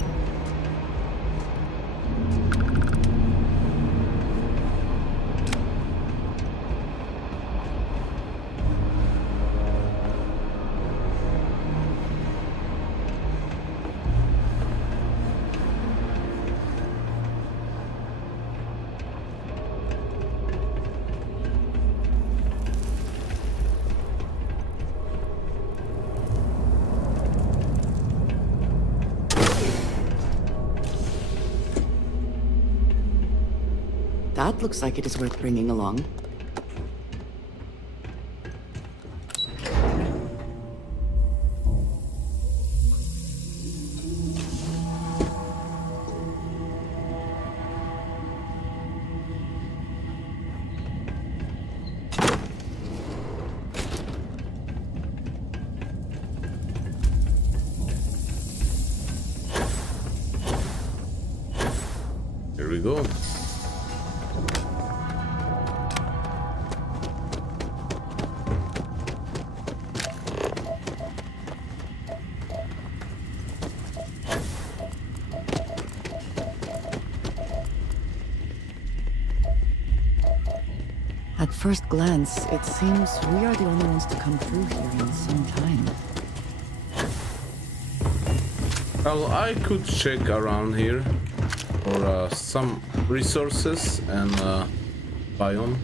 That looks like it is worth bringing along. Here we go. At first glance, it seems we are the only ones to come through here in some time. Well, I could check around here for some resources and biome.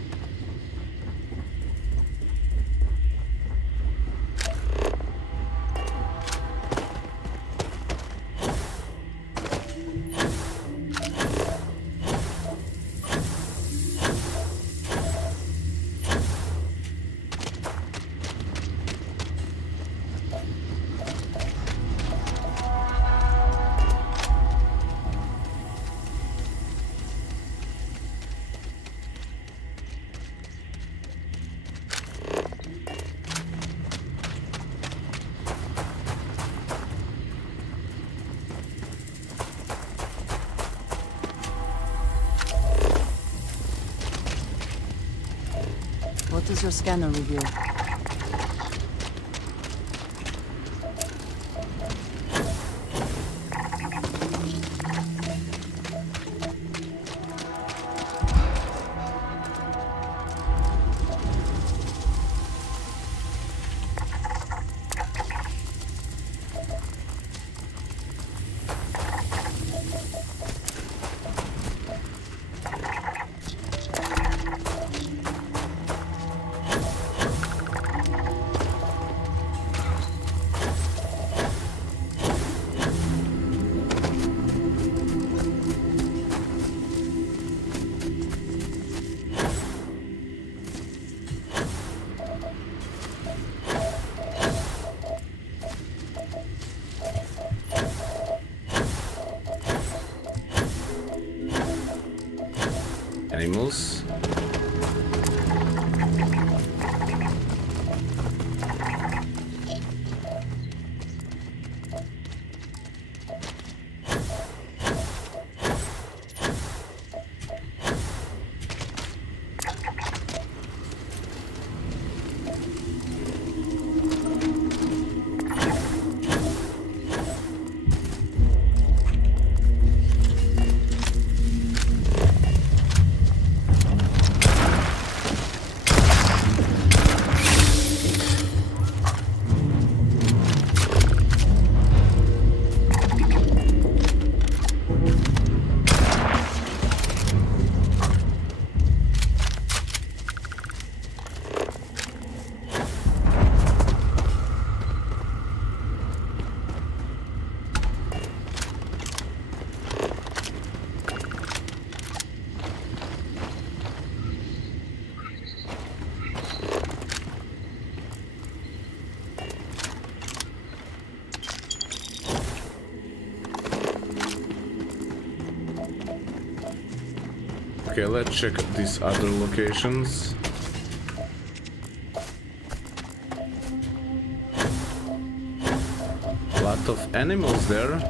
What does your scanner reveal? Animals. Okay, let's check these other locations. A lot of animals there.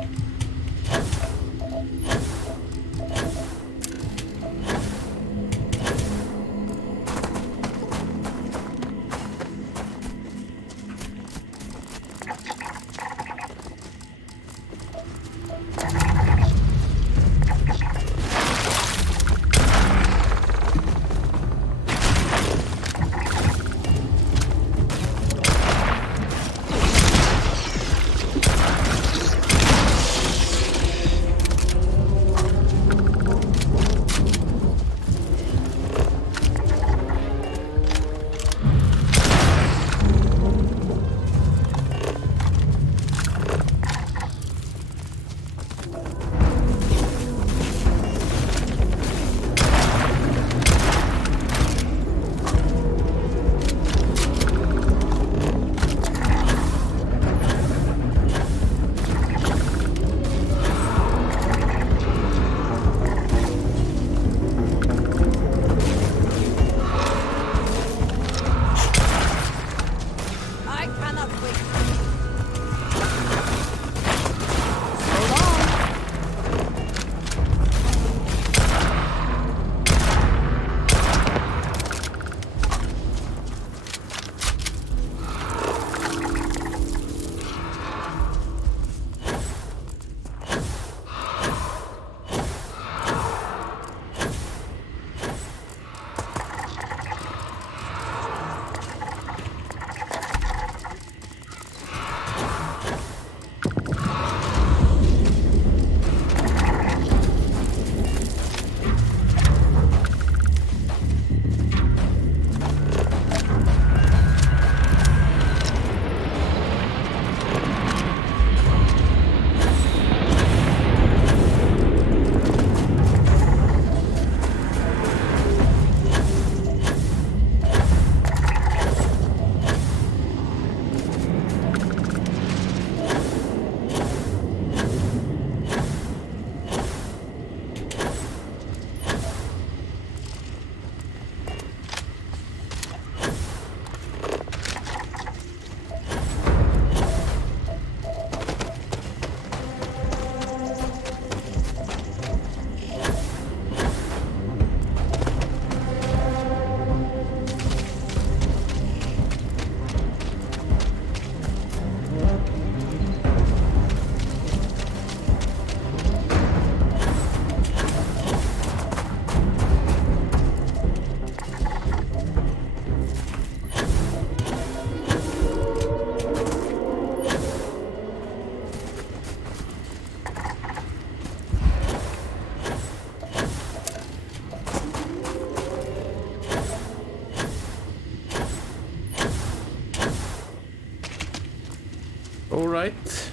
right.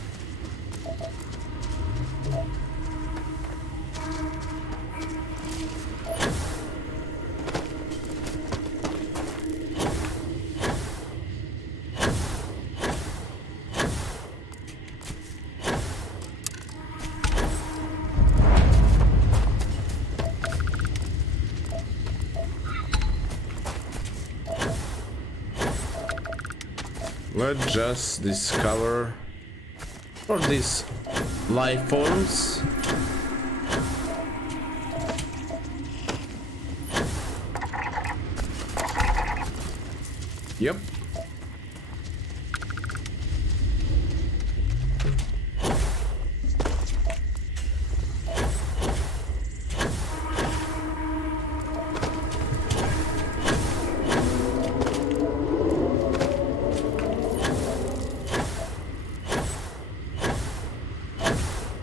Let's just discover for these life forms. Yep.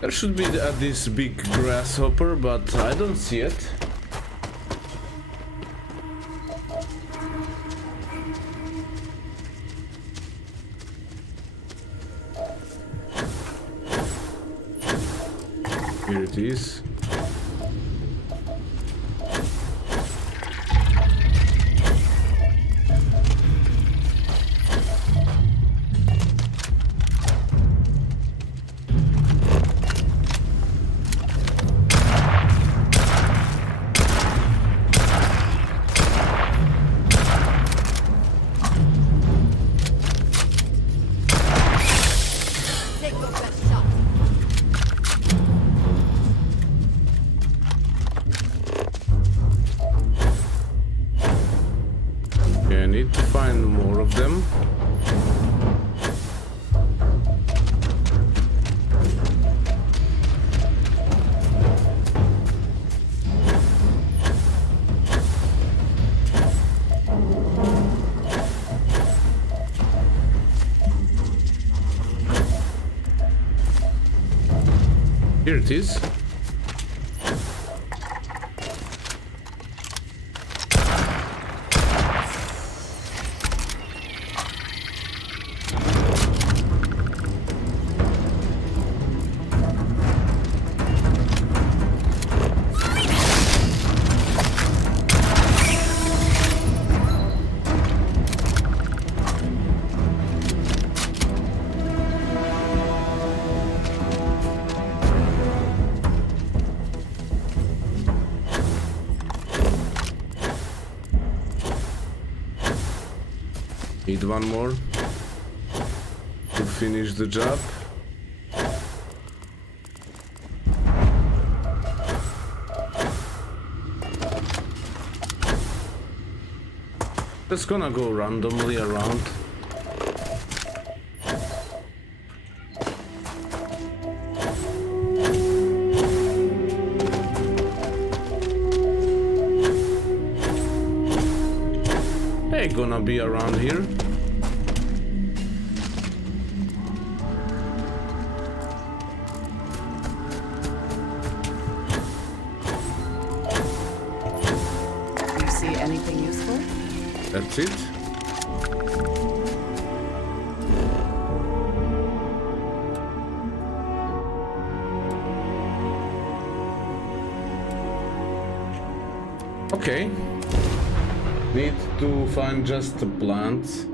There should be this big grasshopper, but I don't see it. Here it is. I need to find more of them. Here it is. Need one more to finish the job. Just gonna go randomly around. Hey, gonna be around here. You see anything useful? That's it. Okay. Need to find just the plants.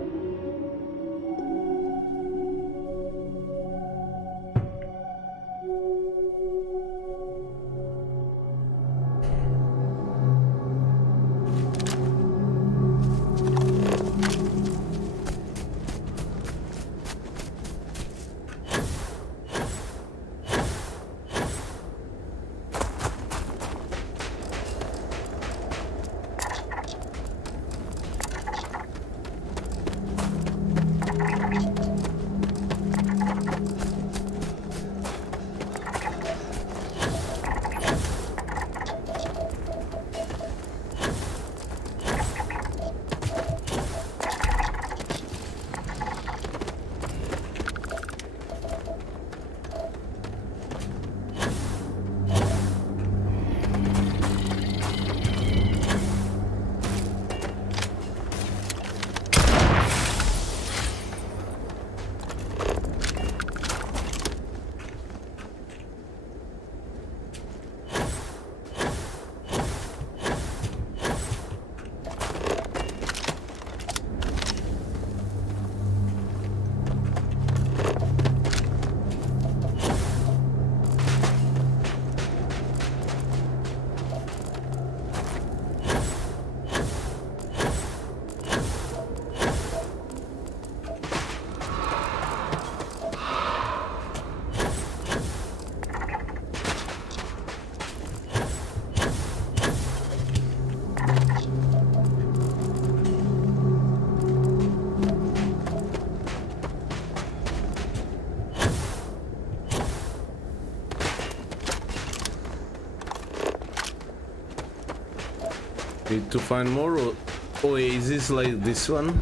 Need to find more oases like this one.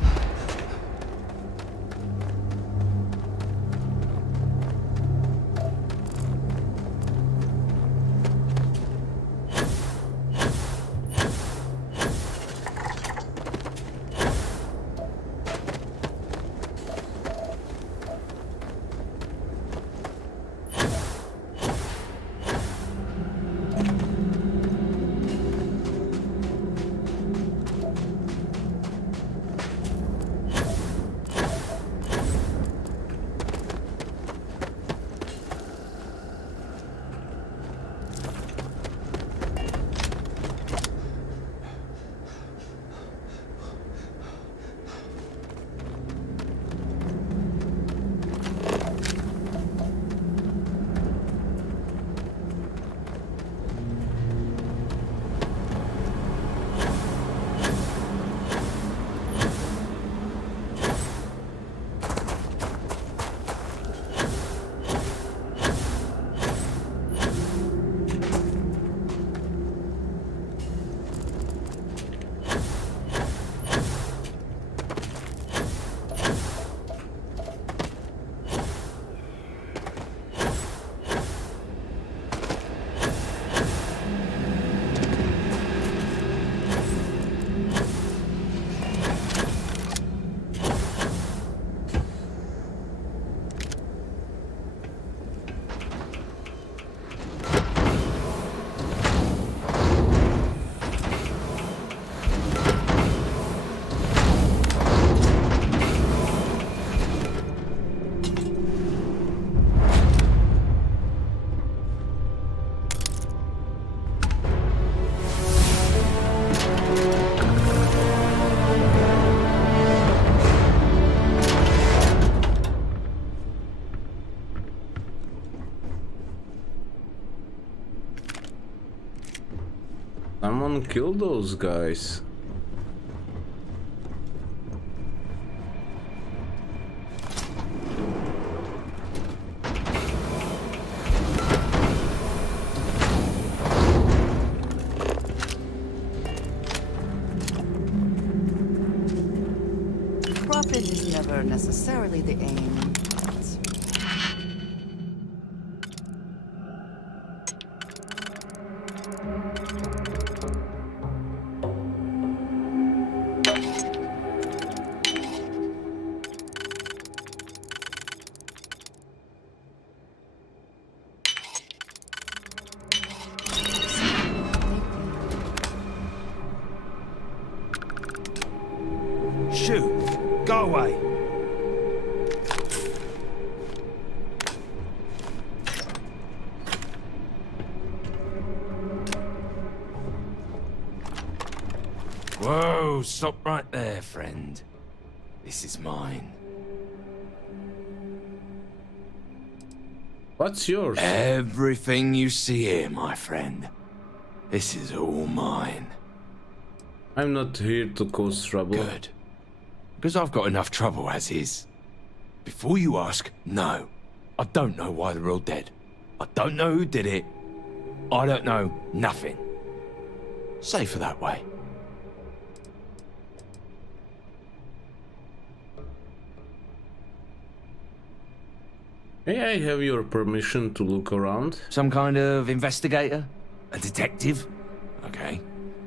Someone kill those guys. Profit is never necessarily the aim. Shoot! Go away! Whoa, stop right there, friend. This is mine. What's yours? Everything you see here, my friend. This is all mine. I'm not here to cause trouble. Good. Because I've got enough trouble as is. Before you ask, no. I don't know why they're all dead. I don't know who did it. I don't know nothing. Safer that way. May I have your permission to look around? Some kind of investigator? A detective? Okay.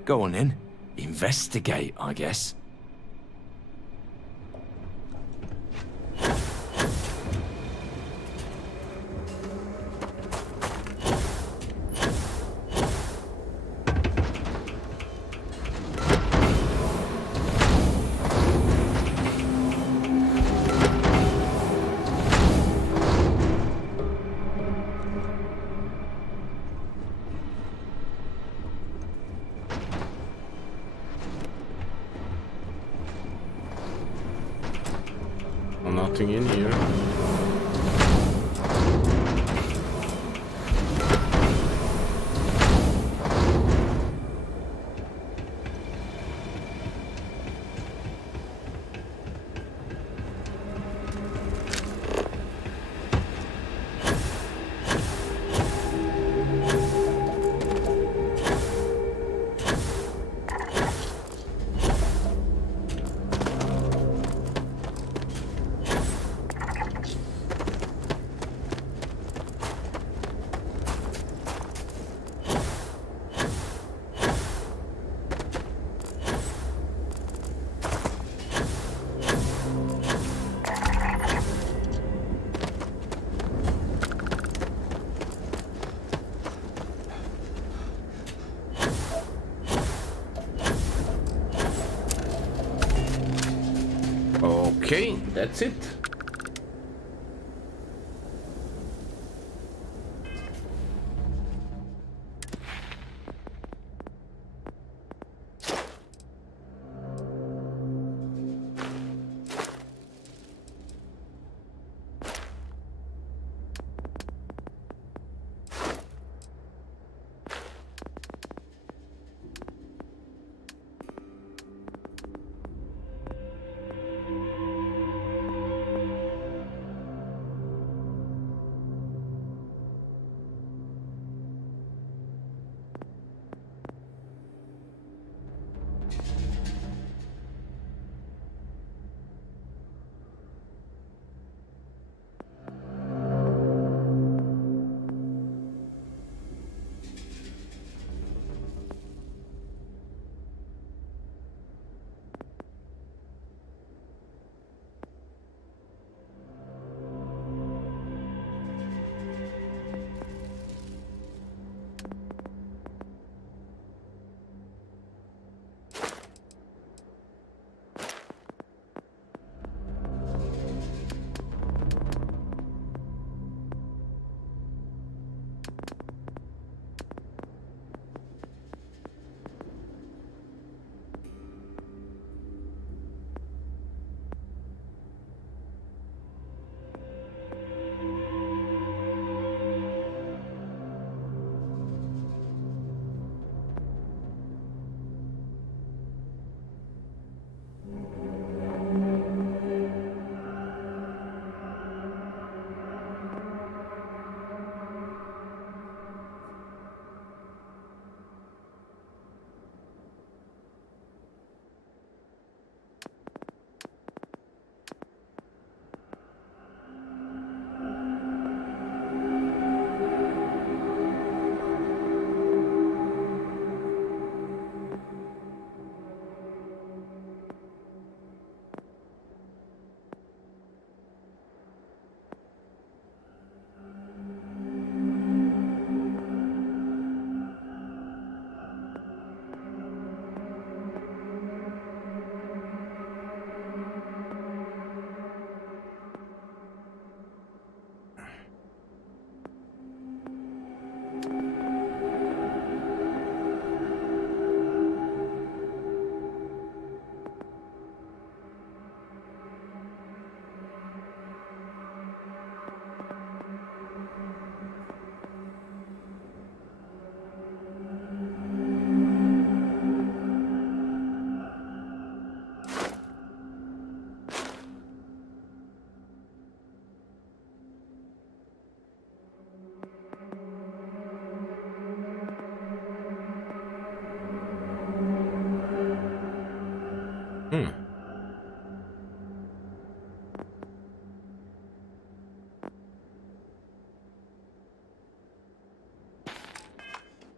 Go on then. Investigate, I guess. Nothing in here. Okay, that's it.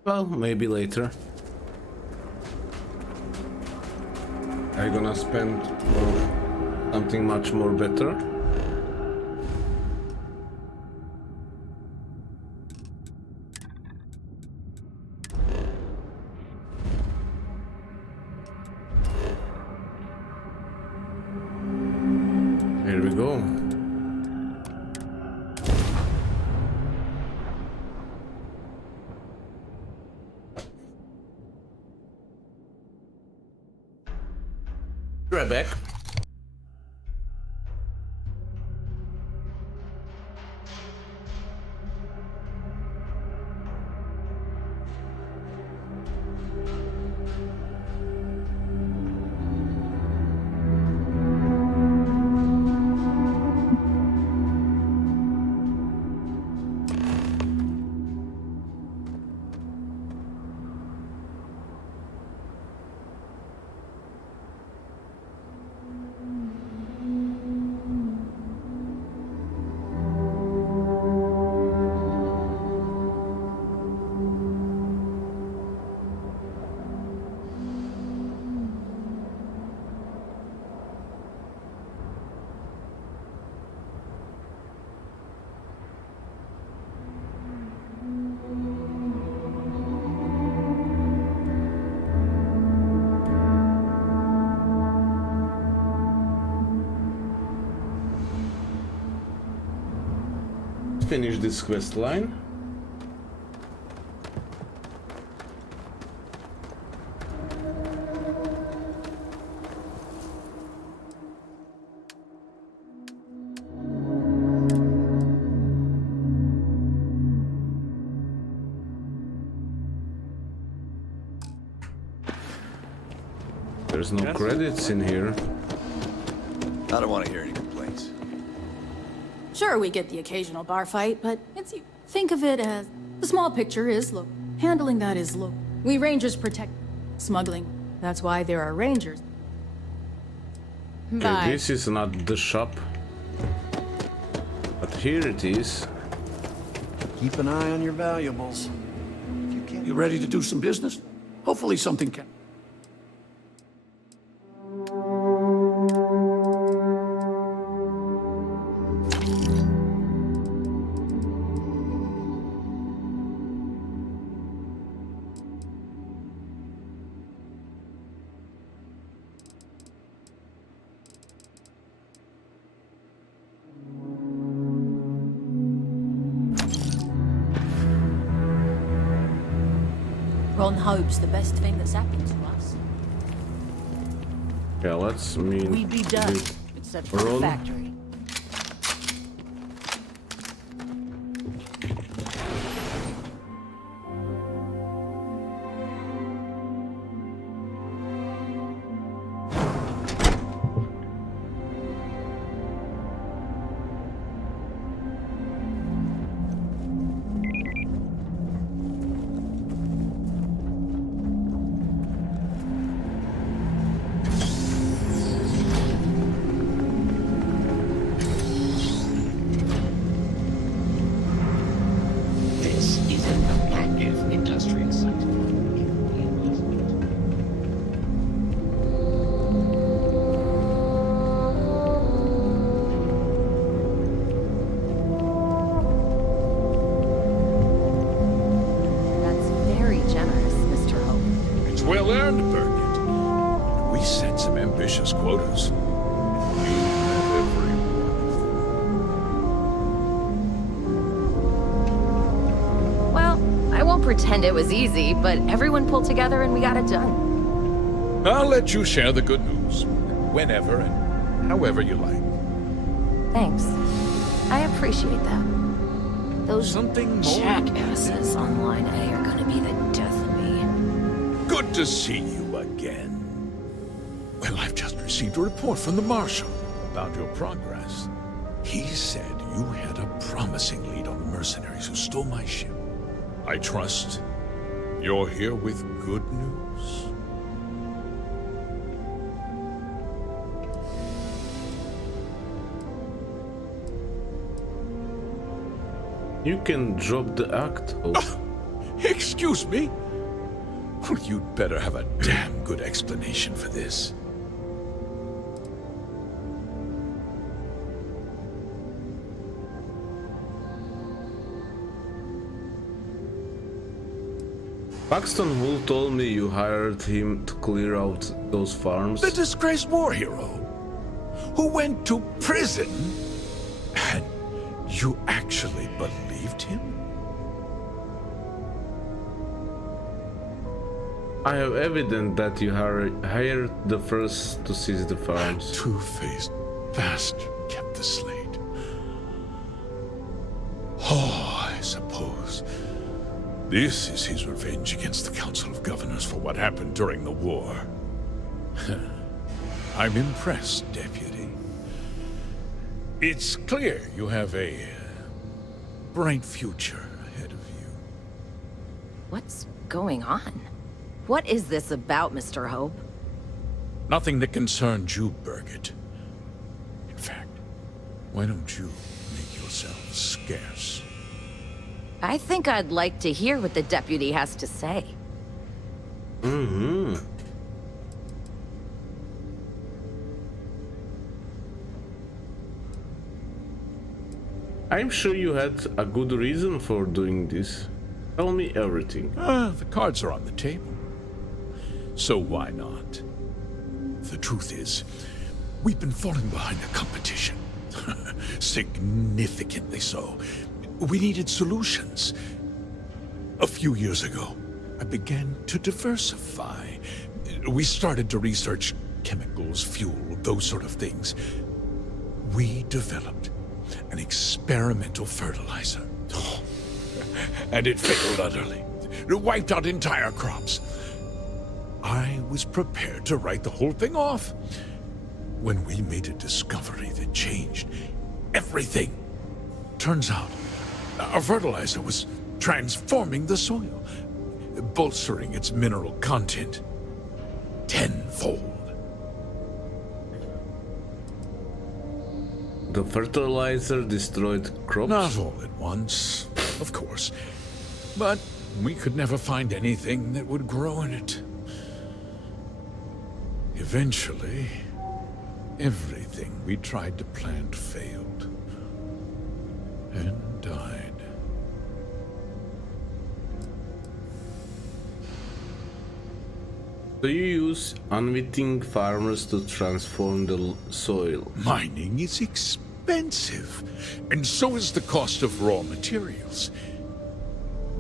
Well, maybe later. I'm gonna spend something much more better. Here we go. Right back. finish this quest line. There's no credits in here. I don't want to hear any complaints. Sure, we get the occasional bar fight, but think of it as the small picture is look. Handling that is look. We Rangers protect smuggling. That's why there are Rangers. Okay, this is not the shop. But here it is. Keep an eye on your valuables. You ready to do some business? Hopefully something can... Ron Hope's the best thing that's happened to us. Yeah, let's mean. We'd be done, except for the factory. Quotas. Well, I won't pretend it was easy, but everyone pulled together and we got it done. I'll let you share the good news whenever and however you like. Thanks. I appreciate that. Those jackasses on Line A are gonna be the death of me. Good to see you again. Well, I've just received a report from the Marshal about your progress. He said you had a promising lead on the mercenaries who stole my ship. I trust you're here with good news. You can drop the act. Excuse me? Well, you'd better have a damn good explanation for this. Paxton Hull told me you hired him to clear out those farms. The disgraced war hero who went to prison, and you actually believed him? I have evidence that you hired the first to seize the farms. That two-faced bastard kept the slate. Oh, I suppose this is his revenge against the Council of Governors for what happened during the war. I'm impressed, Deputy. It's clear you have a bright future ahead of you. What's going on? What is this about, Mr. Hope? Nothing that concerns you, Birgit. In fact, why don't you make yourself scarce? I think I'd like to hear what the deputy has to say. Mm-hmm. I'm sure you had a good reason for doing this. Tell me everything. The cards are on the table. So why not? The truth is, we've been falling behind the competition. Significantly so. We needed solutions. A few years ago, I began to diversify. We started to research chemicals, fuel, those sort of things. We developed an experimental fertilizer. And it failed utterly. It wiped out entire crops. I was prepared to write the whole thing off when we made a discovery that changed everything. Turns out, our fertilizer was transforming the soil, bolstering its mineral content tenfold. The fertilizer destroyed crops? Not all at once, of course. But we could never find anything that would grow in it. Eventually, everything we tried to plant failed. And died. Do you use unwitting farmers to transform the soil? Mining is expensive, and so is the cost of raw materials.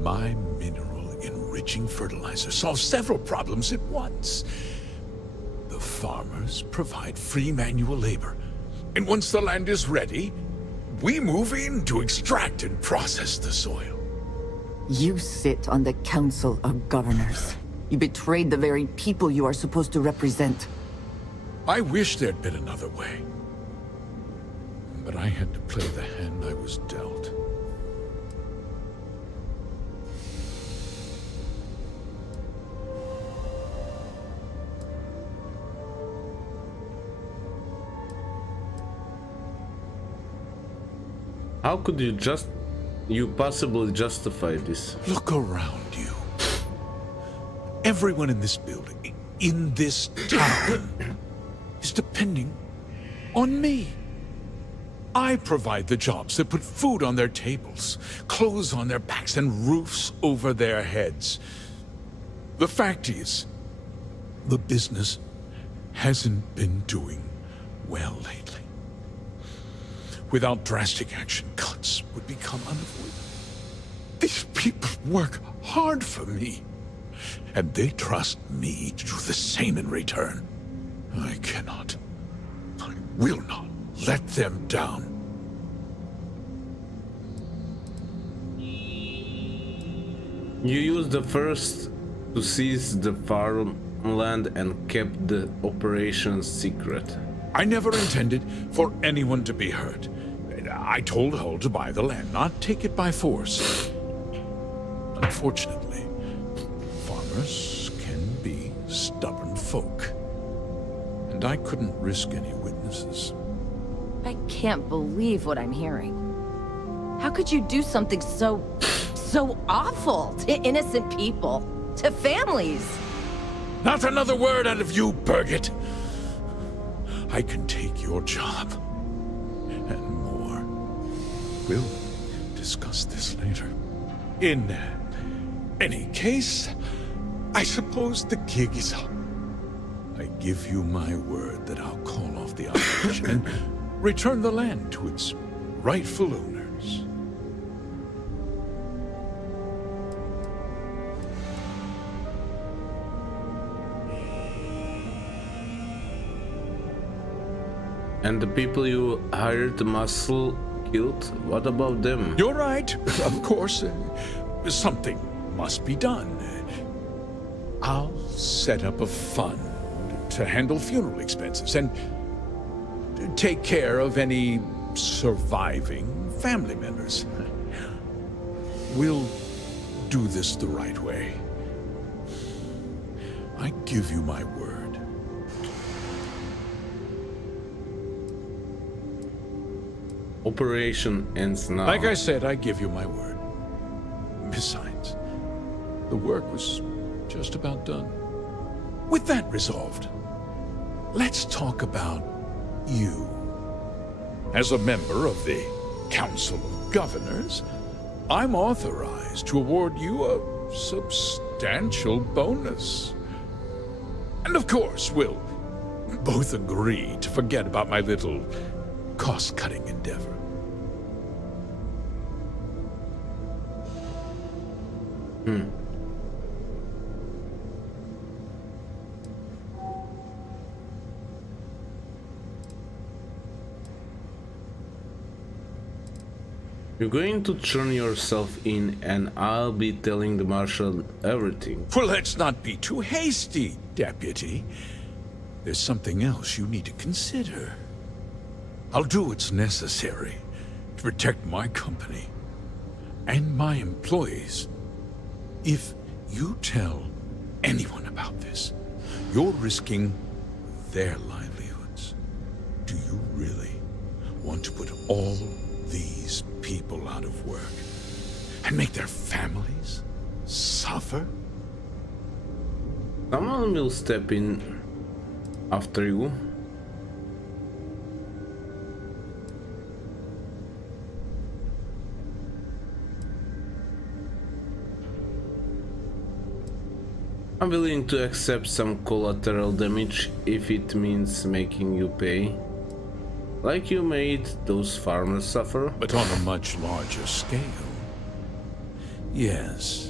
My mineral-enriching fertilizer solves several problems at once. The farmers provide free manual labor, and once the land is ready, we move in to extract and process the soil. You sit on the Council of Governors. You betrayed the very people you are supposed to represent. I wish there'd been another way. But I had to play the hand I was dealt. How could you possibly justify this? Look around you. Everyone in this building, in this town, is depending on me. I provide the jobs that put food on their tables, clothes on their backs, and roofs over their heads. The fact is, the business hasn't been doing well lately. Without drastic action, cuts would become unavoidable. These people work hard for me, and they trust me to do the same in return. I will not let them down. You used the first to seize the farmland and kept the operation secret. I never intended for anyone to be hurt. I told Hull to buy the land, not take it by force. Unfortunately, farmers can be stubborn folk. And I couldn't risk any witnesses. I can't believe what I'm hearing. How could you do something so awful to innocent people, to families? Not another word out of you, Birgit! I can take your job. And more. We'll discuss this later. In any case, I suppose the gig is up. I give you my word that I'll call off the operation and return the land to its rightful owners. And the people you hired to muscle killed? What about them? You're right. Of course, something must be done. I'll set up a fund to handle funeral expenses and take care of any surviving family members. We'll do this the right way. I give you my word. Operation ends now. Like I said, I give you my word. Besides, the work was just about done. With that resolved, let's talk about you. As a member of the Council of Governors, I'm authorized to award you a substantial bonus. And of course, we'll both agree to forget about my little cost-cutting endeavor. You're going to turn yourself in and I'll be telling the Marshal everything. Well, let's not be too hasty, Deputy. There's something else you need to consider. I'll do what's necessary to protect my company and my employees. If you tell anyone about this, you're risking their livelihoods. Do you really want to put all these people out of work and make their families suffer? Someone will step in after you. I'm willing to accept some collateral damage if it means making you pay. Like you made those farmers suffer. But on a much larger scale. Yes.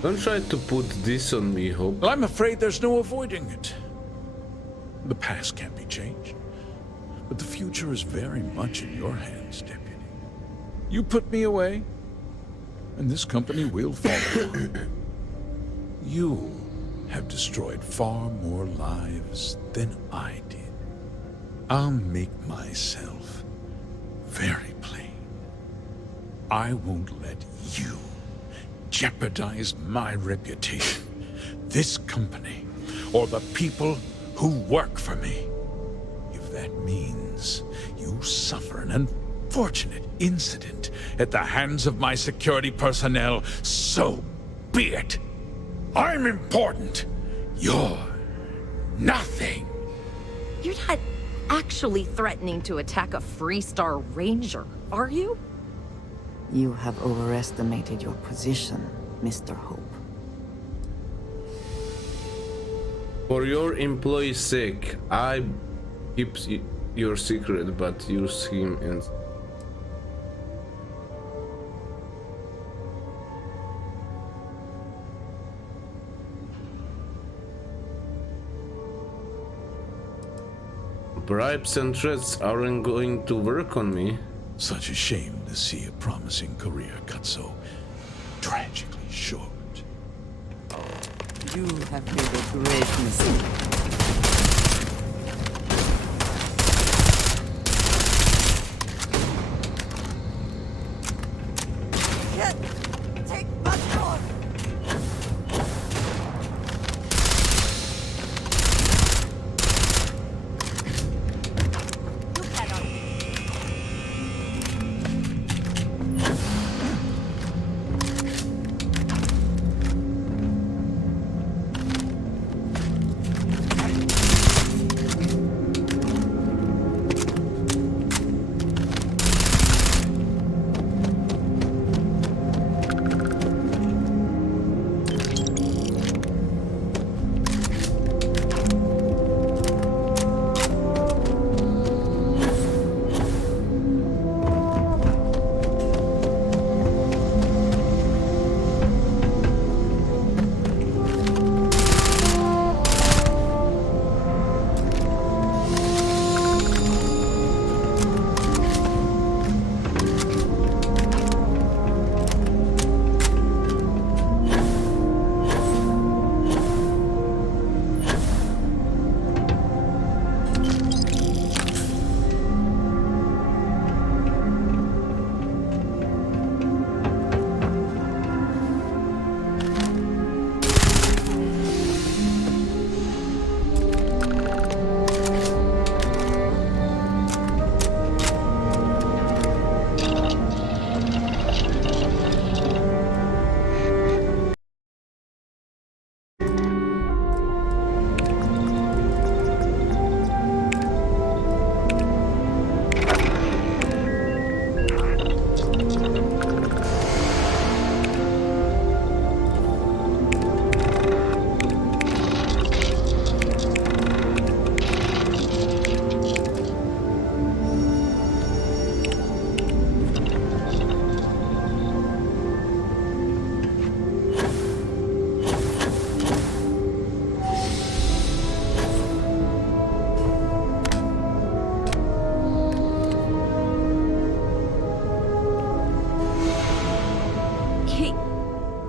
Don't try to put this on me, Hope. Well, I'm afraid there's no avoiding it. The past can't be changed. But the future is very much in your hands, Deputy. You put me away, and this company will fall apart. You have destroyed far more lives than I did. I'll make myself very plain. I won't let you jeopardize my reputation, this company, or the people who work for me. If that means you suffer an unfortunate incident at the hands of my security personnel, so be it. I'm important. You're nothing. You're not actually threatening to attack a Freestar Ranger, are you? You have overestimated your position, Mr. Hope. For your employee's sake, I keep your secret, but use him and... Bribes and threats aren't going to work on me. Such a shame to see a promising career cut so tragically short. You have made a great mistake. Take much more.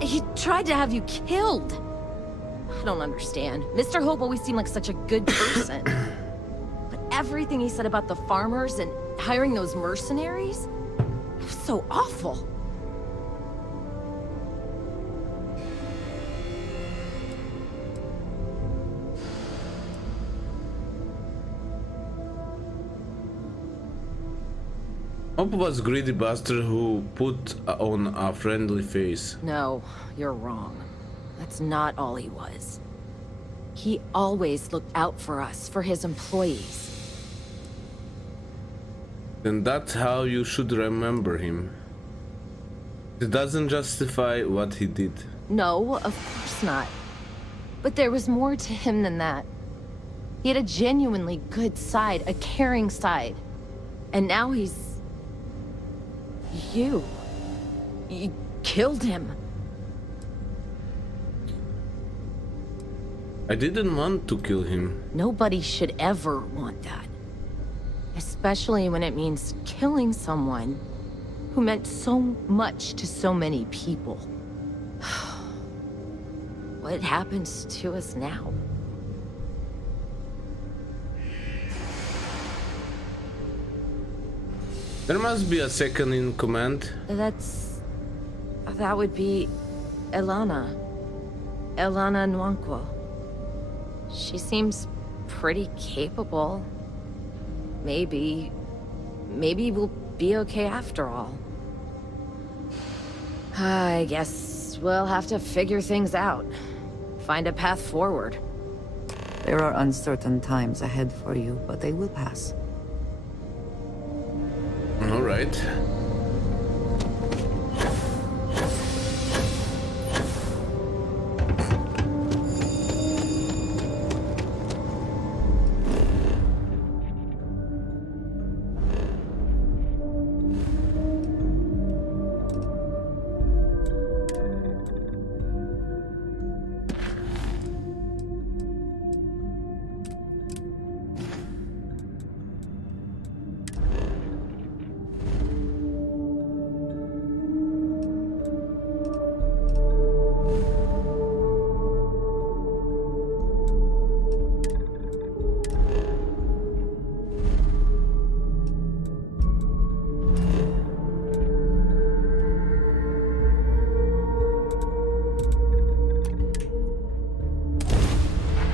He tried to have you killed. I don't understand. Mr. Hope always seemed like such a good person. But everything he said about the farmers and hiring those mercenaries, it was so awful. Hope was greedy bastard who put on a friendly face. No, you're wrong. That's not all he was. He always looked out for us, for his employees. Then that's how you should remember him. It doesn't justify what he did. No, of course not. But there was more to him than that. He had a genuinely good side, a caring side. And now he's... You killed him. I didn't want to kill him. Nobody should ever want that. Especially when it means killing someone who meant so much to so many people. What happens to us now? There must be a second in command. That would be Elana. Elana Nwankwo. She seems pretty capable. Maybe we'll be okay after all. I guess we'll have to figure things out. Find a path forward. There are uncertain times ahead for you, but they will pass. All right.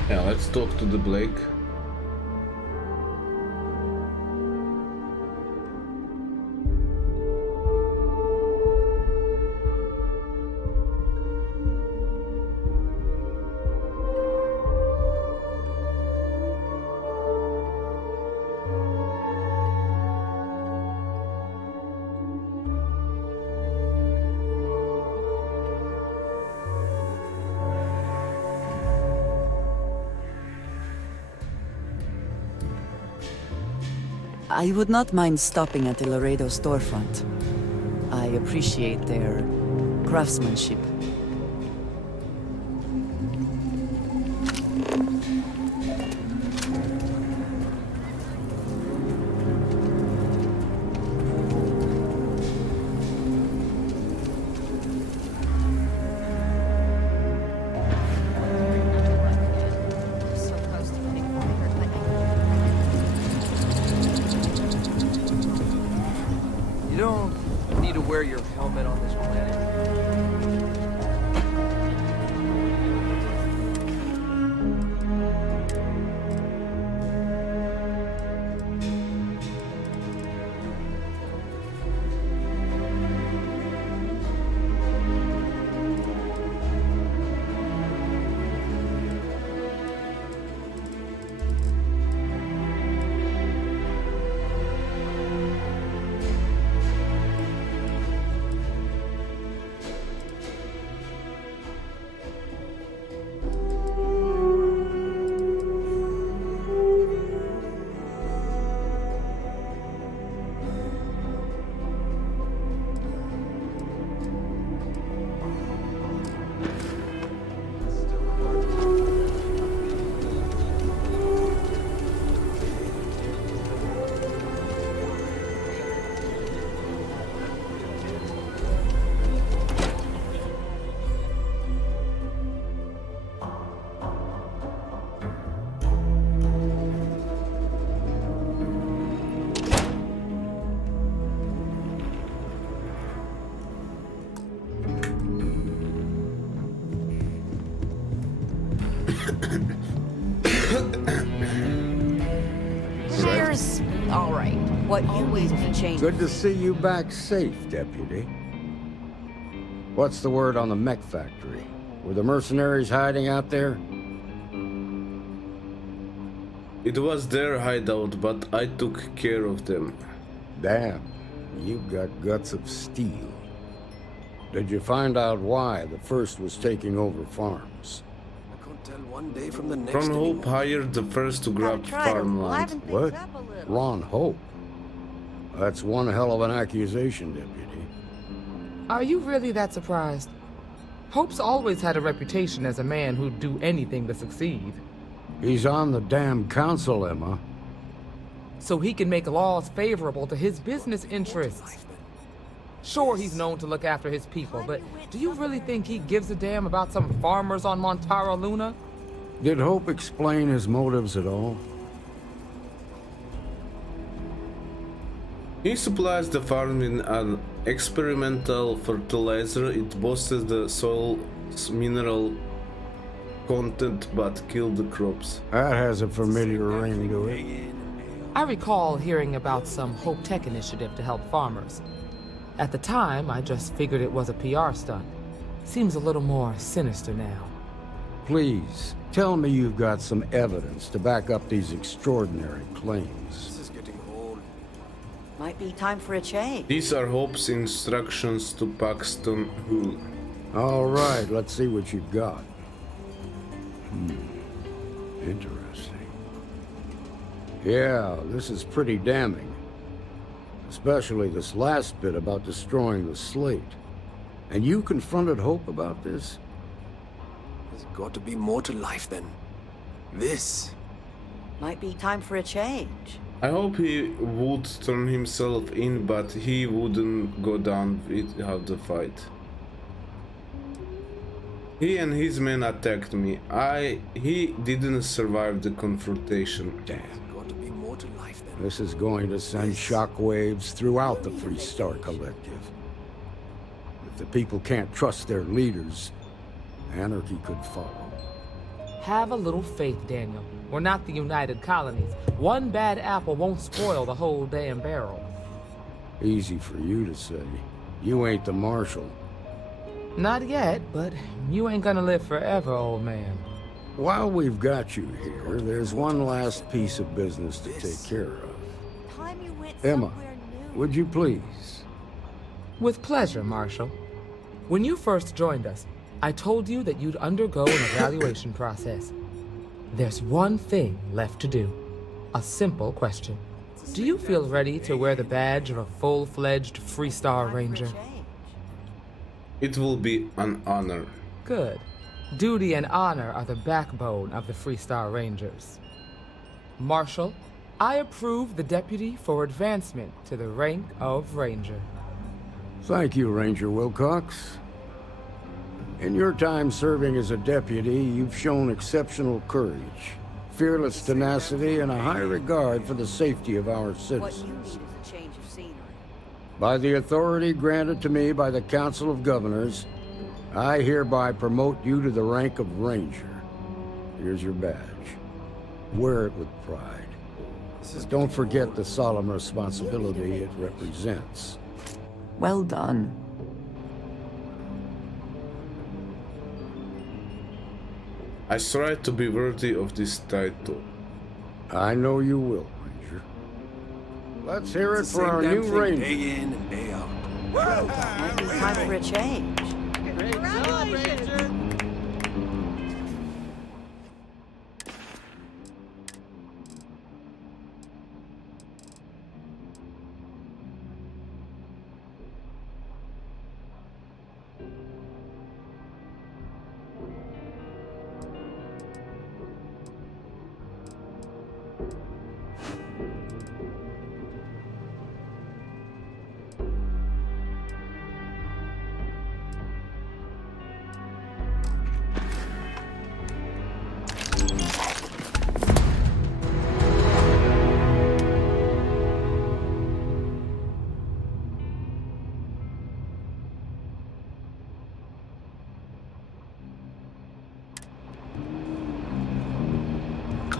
Yeah, let's talk to the Blake. I would not mind stopping at the Laredo storefront. I appreciate their craftsmanship. You don't need to wear your helmet on this planet. Mayor's all right. What you need to change. Good to see you back safe, Deputy. What's the word on the mech factory? Were the mercenaries hiding out there? It was their hideout, but I took care of them. Damn, you've got guts of steel. Did you find out why the first was taking over farms? I can't tell one day from the next. Ron Hope hired the first to grab farmland. What? Ron Hope? That's one hell of an accusation, Deputy. Are you really that surprised? Hope's always had a reputation as a man who'd do anything to succeed. He's on the damn council, Emma. So he can make laws favorable to his business interests. Sure, he's known to look after his people, but do you really think he gives a damn about some farmers on Montara Luna? Did Hope explain his motives at all? He supplies the farm with an experimental fertilizer. It boosts the soil's mineral content but kills the crops. That has a familiar ring to it. I recall hearing about some Hope Tech initiative to help farmers. At the time, I just figured it was a PR stunt. Seems a little more sinister now. Please, tell me you've got some evidence to back up these extraordinary claims. This is getting old. Might be time for a change. These are Hope's instructions to Paxton, who... All right, let's see what you've got. Interesting. Yeah, this is pretty damning. Especially this last bit about destroying the slate. And you confronted Hope about this? There's got to be more to life than this. Might be time for a change. I hope he would turn himself in, but he wouldn't go down without the fight. He and his men attacked me. He didn't survive the confrontation. Damn. Got to be more to life than This is going to send shockwaves throughout the Free Star Collective. If the people can't trust their leaders, anarchy could follow. Have a little faith, Daniel. We're not the United Colonies. One bad apple won't spoil the whole damn barrel. Easy for you to say. You ain't the marshal. Not yet, but you ain't gonna live forever, old man. While we've got you here, there's one last piece of business to take care of. Emma, would you please? With pleasure, Marshal. When you first joined us, I told you that you'd undergo an evaluation process. There's one thing left to do. A simple question. Do you feel ready to wear the badge of a full-fledged Free Star Ranger? It will be an honor. Good. Duty and honor are the backbone of the Free Star Rangers. Marshal, I approve the deputy for advancement to the rank of Ranger. Thank you, Ranger Wilcox. In your time serving as a deputy, you've shown exceptional courage, fearless tenacity, and a high regard for the safety of our citizens. By the authority granted to me by the Council of Governors, I hereby promote you to the rank of Ranger. Here's your badge. Wear it with pride. But don't forget the solemn responsibility it represents. Well done. I strive to be worthy of this title. I know you will, Ranger. Let's hear it for our new Ranger. Day in and day out. Time for a change.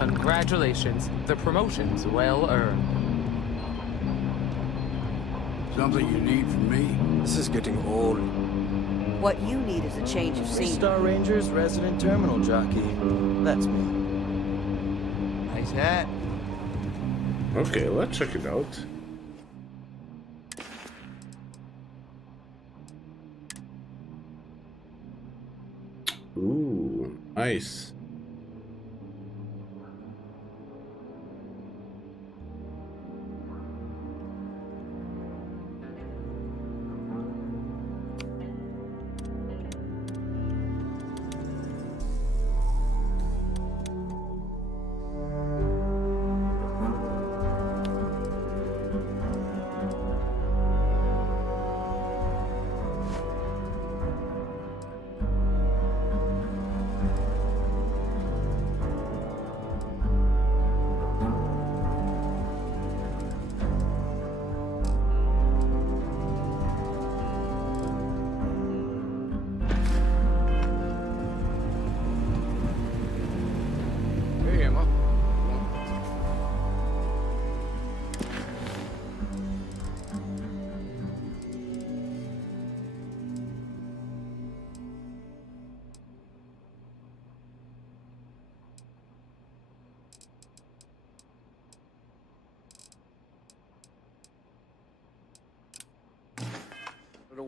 Congratulations. The promotion's well earned. Something you need from me? This is getting old. What you need is a change of scene. Star Ranger's resident terminal jockey. That's me. Nice hat. Okay, let's check it out. Ooh, nice.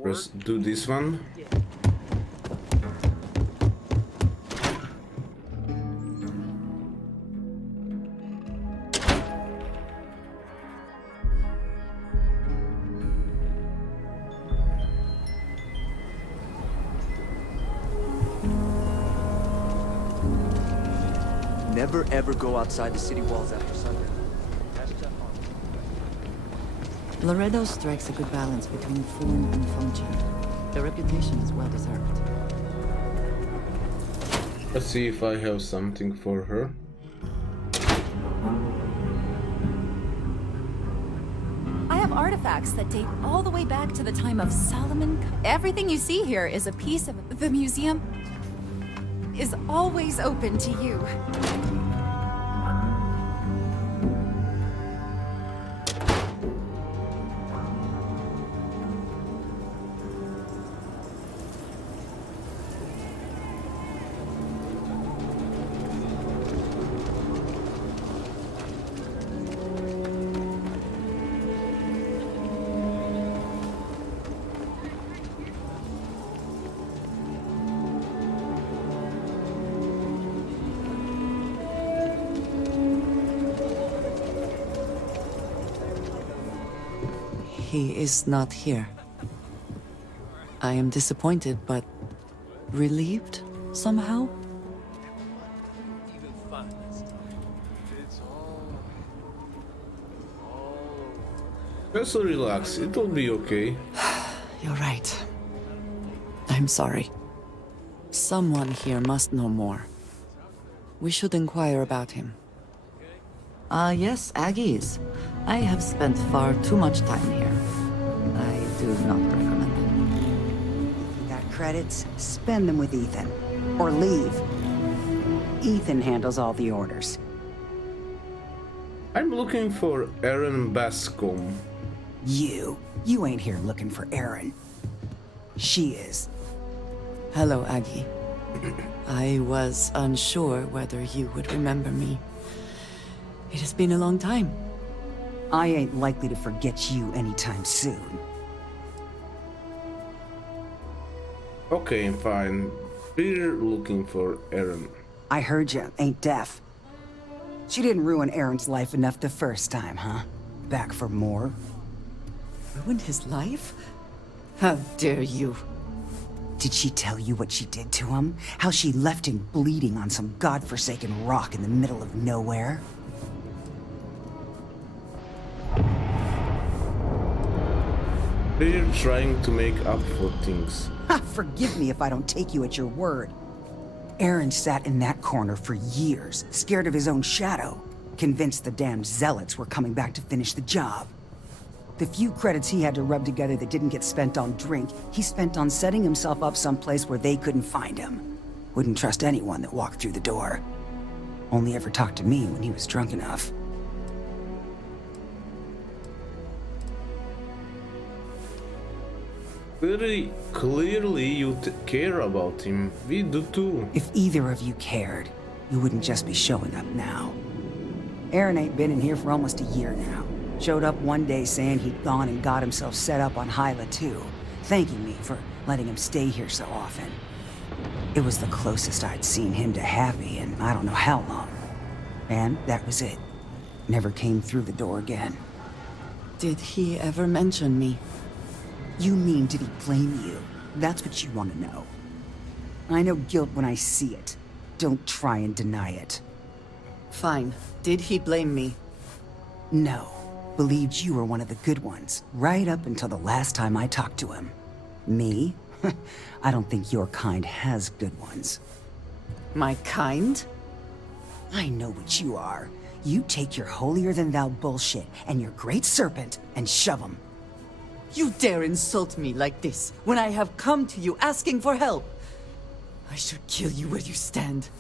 Let's do this one. Never ever go outside the city walls after sundown. Laredo strikes a good balance between form and function. The reputation is well deserved. Let's see if I have something for her. I have artifacts that date all the way back to the time of Solomon. Everything you see here is a piece of the museum is always open to you. He is not here. I am disappointed, but relieved somehow. Just relax, it'll be okay. You're right. I'm sorry. Someone here must know more. We should inquire about him. Yes, Aggies. I have spent far too much time here. I do not recommend it. Got credits? Spend them with Ethan. Or leave. Ethan handles all the orders. I'm looking for Aaron Bascom. You ain't here looking for Aaron. She is. Hello, Aggie. I was unsure whether you would remember me. It has been a long time. I ain't likely to forget you anytime soon. Okay, fine. We're looking for Aaron. I heard you, ain't deaf. She didn't ruin Aaron's life enough the first time, huh? Back for more? Ruined his life? How dare you? Did she tell you what she did to him? How she left him bleeding on some godforsaken rock in the middle of nowhere? They're trying to make up for things. Ha! Forgive me if I don't take you at your word. Aaron sat in that corner for years, scared of his own shadow, convinced the damned zealots were coming back to finish the job. The few credits he had to rub together that didn't get spent on drink, he spent on setting himself up someplace where they couldn't find him. Wouldn't trust anyone that walked through the door. Only ever talked to me when he was drunk enough. Clearly you care about him. We do too. If either of you cared, you wouldn't just be showing up now. Aaron ain't been in here for almost a year now. Showed up one day saying he'd gone and got himself set up on Hyla too, thanking me for letting him stay here so often. It was the closest I'd seen him to happy in I don't know how long. And that was it. Never came through the door again. Did he ever mention me? You mean did he blame you? That's what you want to know. I know guilt when I see it. Don't try and deny it. Fine. Did he blame me? No. Believed you were one of the good ones, right up until the last time I talked to him. Me? I don't think your kind has good ones. My kind? I know what you are. You take your holier-than-thou bullshit and your great serpent and shove them. You dare insult me like this when I have come to you asking for help. I should kill you where you stand.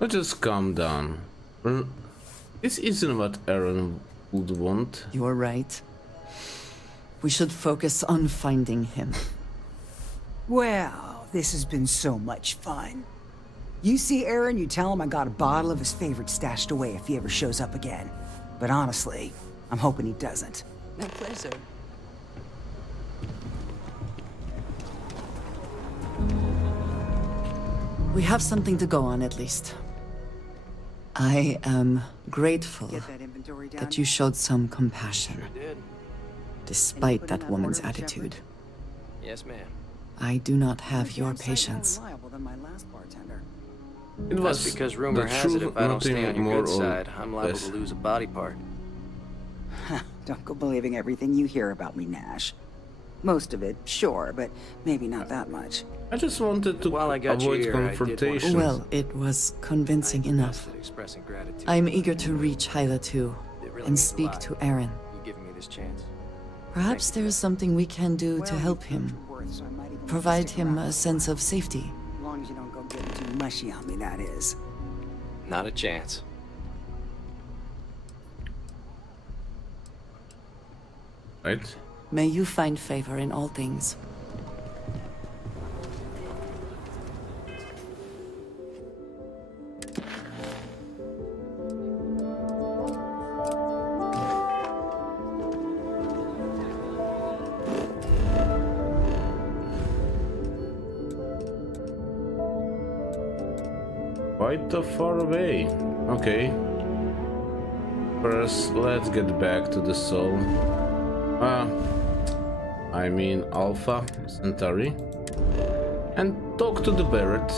Let's just calm down. This isn't what Aaron would want. You are right. We should focus on finding him. Well, this has been so much fun. You see Aaron, you tell him I got a bottle of his favorite stashed away if he ever shows up again. But honestly, I'm hoping he doesn't. My pleasure. We have something to go on, at least. I am grateful that you showed some compassion. Sure did. Despite that woman's attitude. Yes, ma'am. I do not have your patience. It was That's because rumor the has it truth, if I don't stay nothing on your more good or side, I'm liable less. to lose a body part. Don't go believing everything you hear about me, Nash. Most of it, sure, but maybe not that much. I just wanted to While I got you avoid here, I did want to- confrontation. Well, it was convincing enough. Expressing gratitude. I'm eager to reach Hyla too, It really and means a speak lot. to Aaron. You giving me this chance. Perhaps there is something we can do to help him. Provide him a sense of safety. As long as you don't go getting too mushy on me, that is. Not a chance. Right? May you find favor in all things. Quite far away. Okay. First, let's get back to the soul. I mean Alpha Centauri. And talk to the Barret.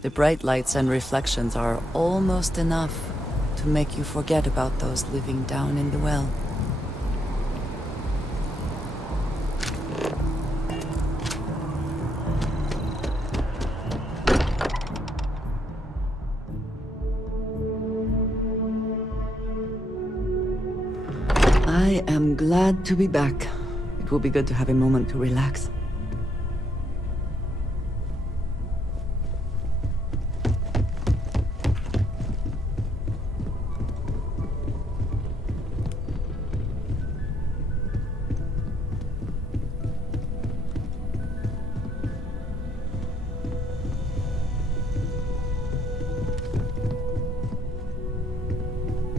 The bright lights and reflections are almost enough to make you forget about those living down in the well. I am glad to be back. It will be good to have a moment to relax.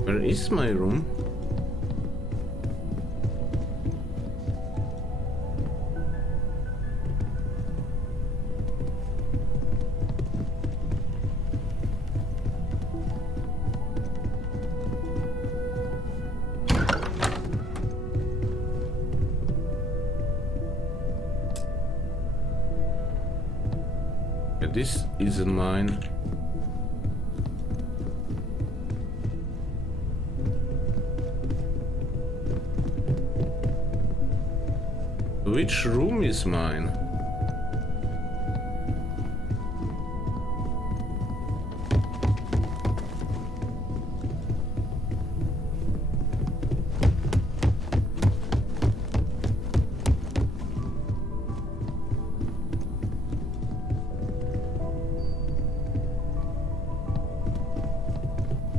Where is my room? This isn't mine. Which room is mine?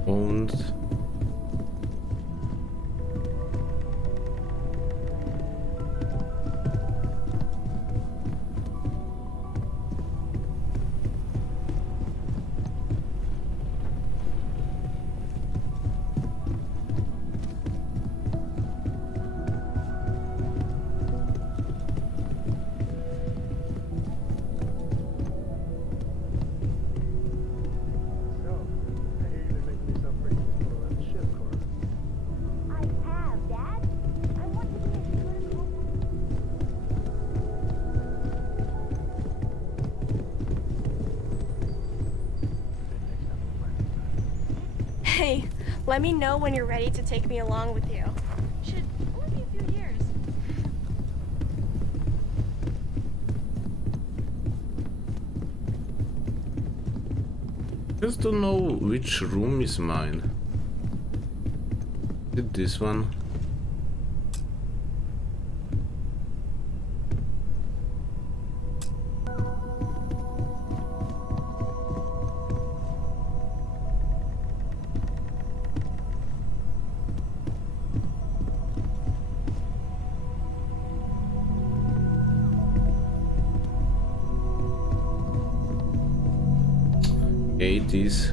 Owned. Hey, let me know when you're ready to take me along with you. Should only be a few years. Just don't know which room is mine. Is it this one? '80s.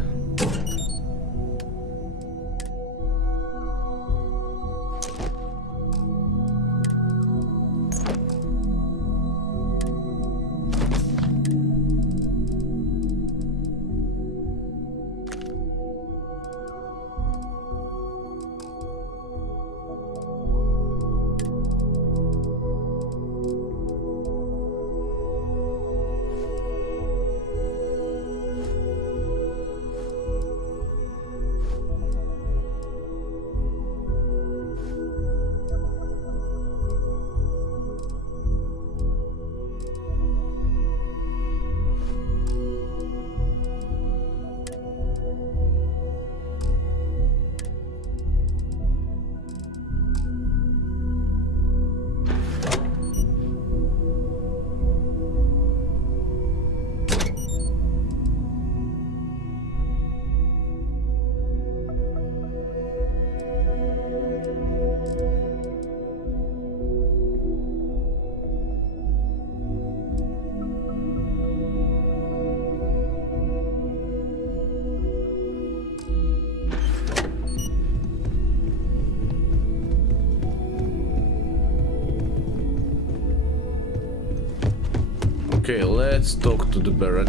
Okay, let's talk to the Barrett.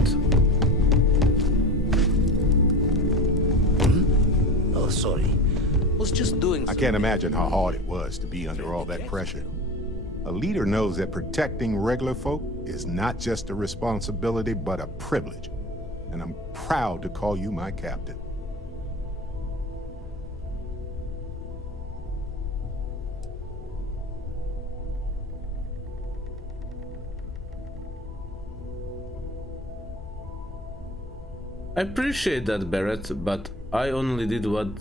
Oh, sorry. Was just doing. I can't imagine how hard it was to be under all that pressure. A leader knows that protecting regular folk is not just a responsibility, but a privilege. And I'm proud to call you my captain. I appreciate that, Barrett, but I only did what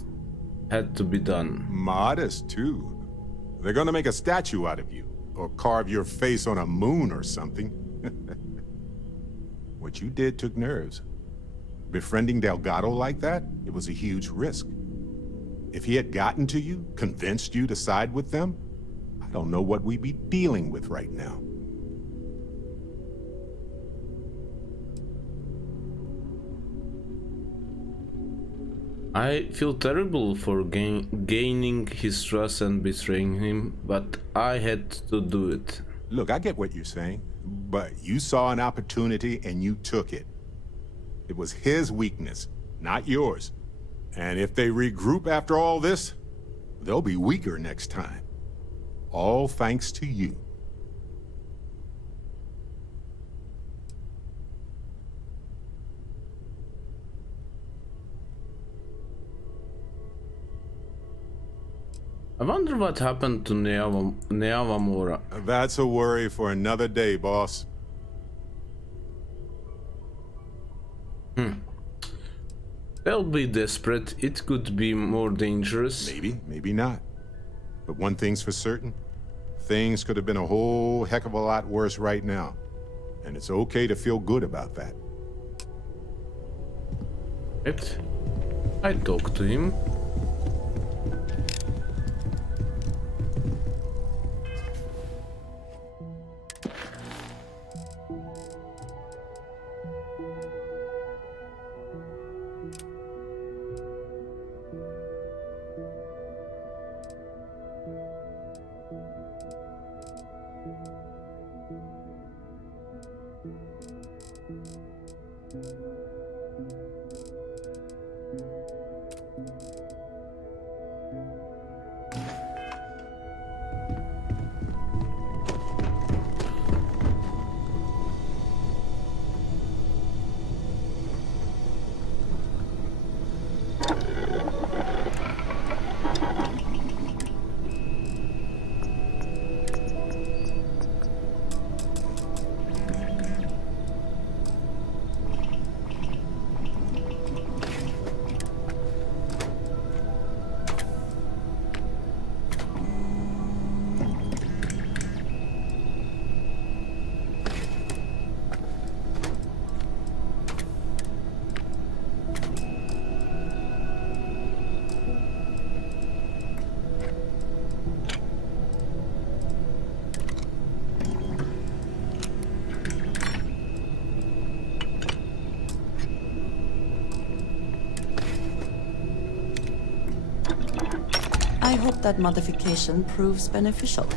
had to be done. Modest, too. They're gonna make a statue out of you, or carve your face on a moon or something. What you did took nerves. Befriending Delgado like that, it was a huge risk. If he had gotten to you, convinced you to side with them, I don't know what we'd be dealing with right now. I feel terrible for gaining his trust and betraying him, but I had to do it. Look, I get what you're saying, but you saw an opportunity and you took it. It was his weakness, not yours. And if they regroup after all this, they'll be weaker next time. All thanks to you. I wonder what happened to Neavamora. That's a worry for another day, boss. They'll be desperate. It could be more dangerous. Maybe, maybe not. But one thing's for certain. Things could have been a whole heck of a lot worse right now. And it's okay to feel good about that. I talked to him. I hope that modification proves beneficial.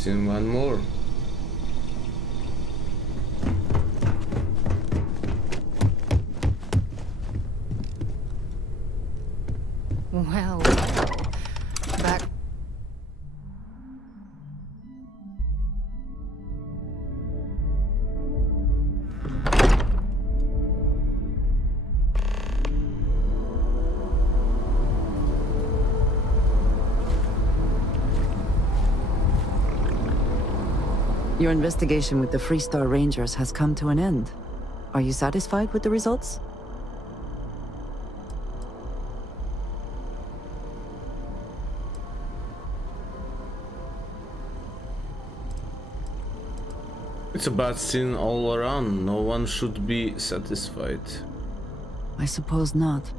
Missing one more. Well, back. Your investigation with the Freestar Rangers has come to an end. Are you satisfied with the results? It's a bad scene all around. No one should be satisfied. I suppose not.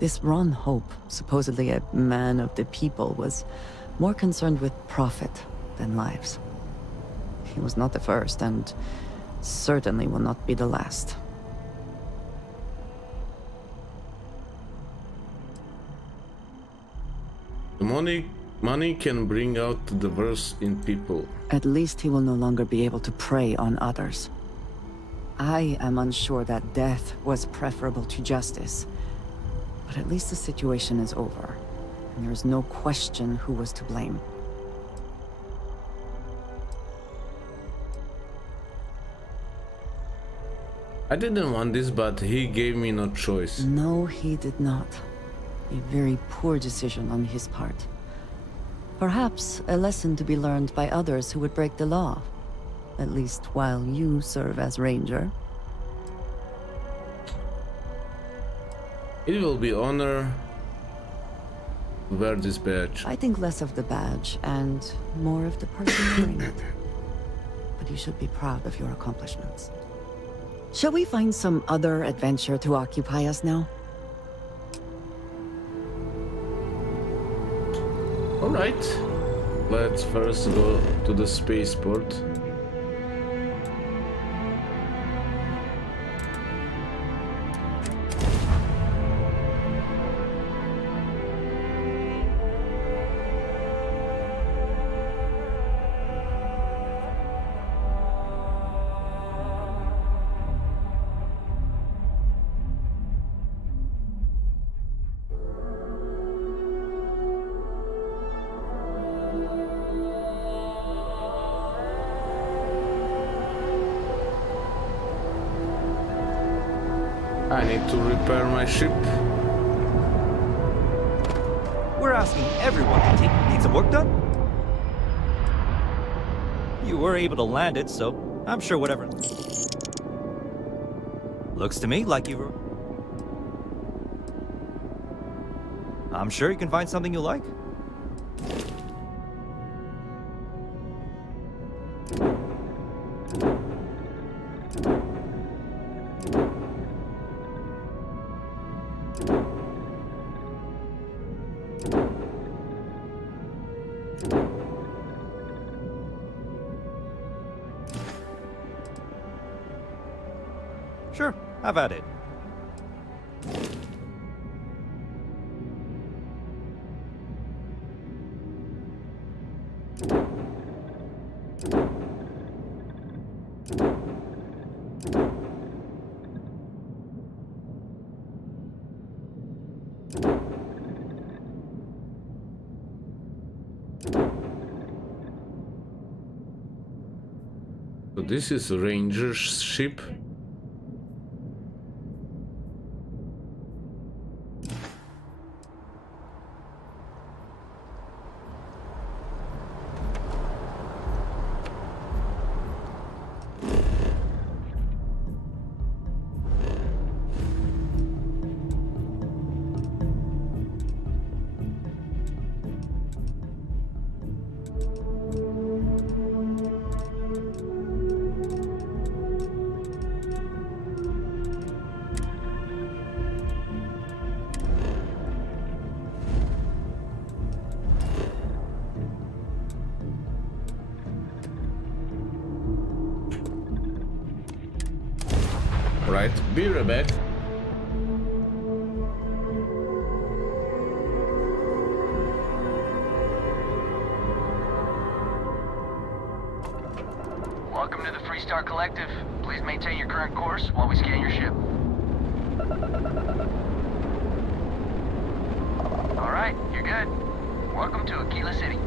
This Ron Hope, supposedly a man of the people, was more concerned with profit than lives. He was not the first, and certainly will not be the last. The money can bring out the worst in people. At least he will no longer be able to prey on others. I am unsure that death was preferable to justice. But at least the situation is over, and there is no question who was to blame. I didn't want this, but he gave me no choice. No, he did not. A very poor decision on his part. Perhaps a lesson to be learned by others who would break the law. At least while you serve as Ranger. It will be honor to wear this badge. I think less of the badge and more of the person wearing it. But you should be proud of your accomplishments. Shall we find some other adventure to occupy us now? Alright, let's first go to the spaceport. I need to repair my ship. We're asking everyone to take. Need some work done? You were able to land it, so I'm sure whatever. Looks to me like you were. I'm sure you can find something you like. Sure, have at it. So this is a Ranger's ship. Right, be right back. active. Please maintain your current course while we scan your ship. Alright, you're good. Welcome to Aquila City.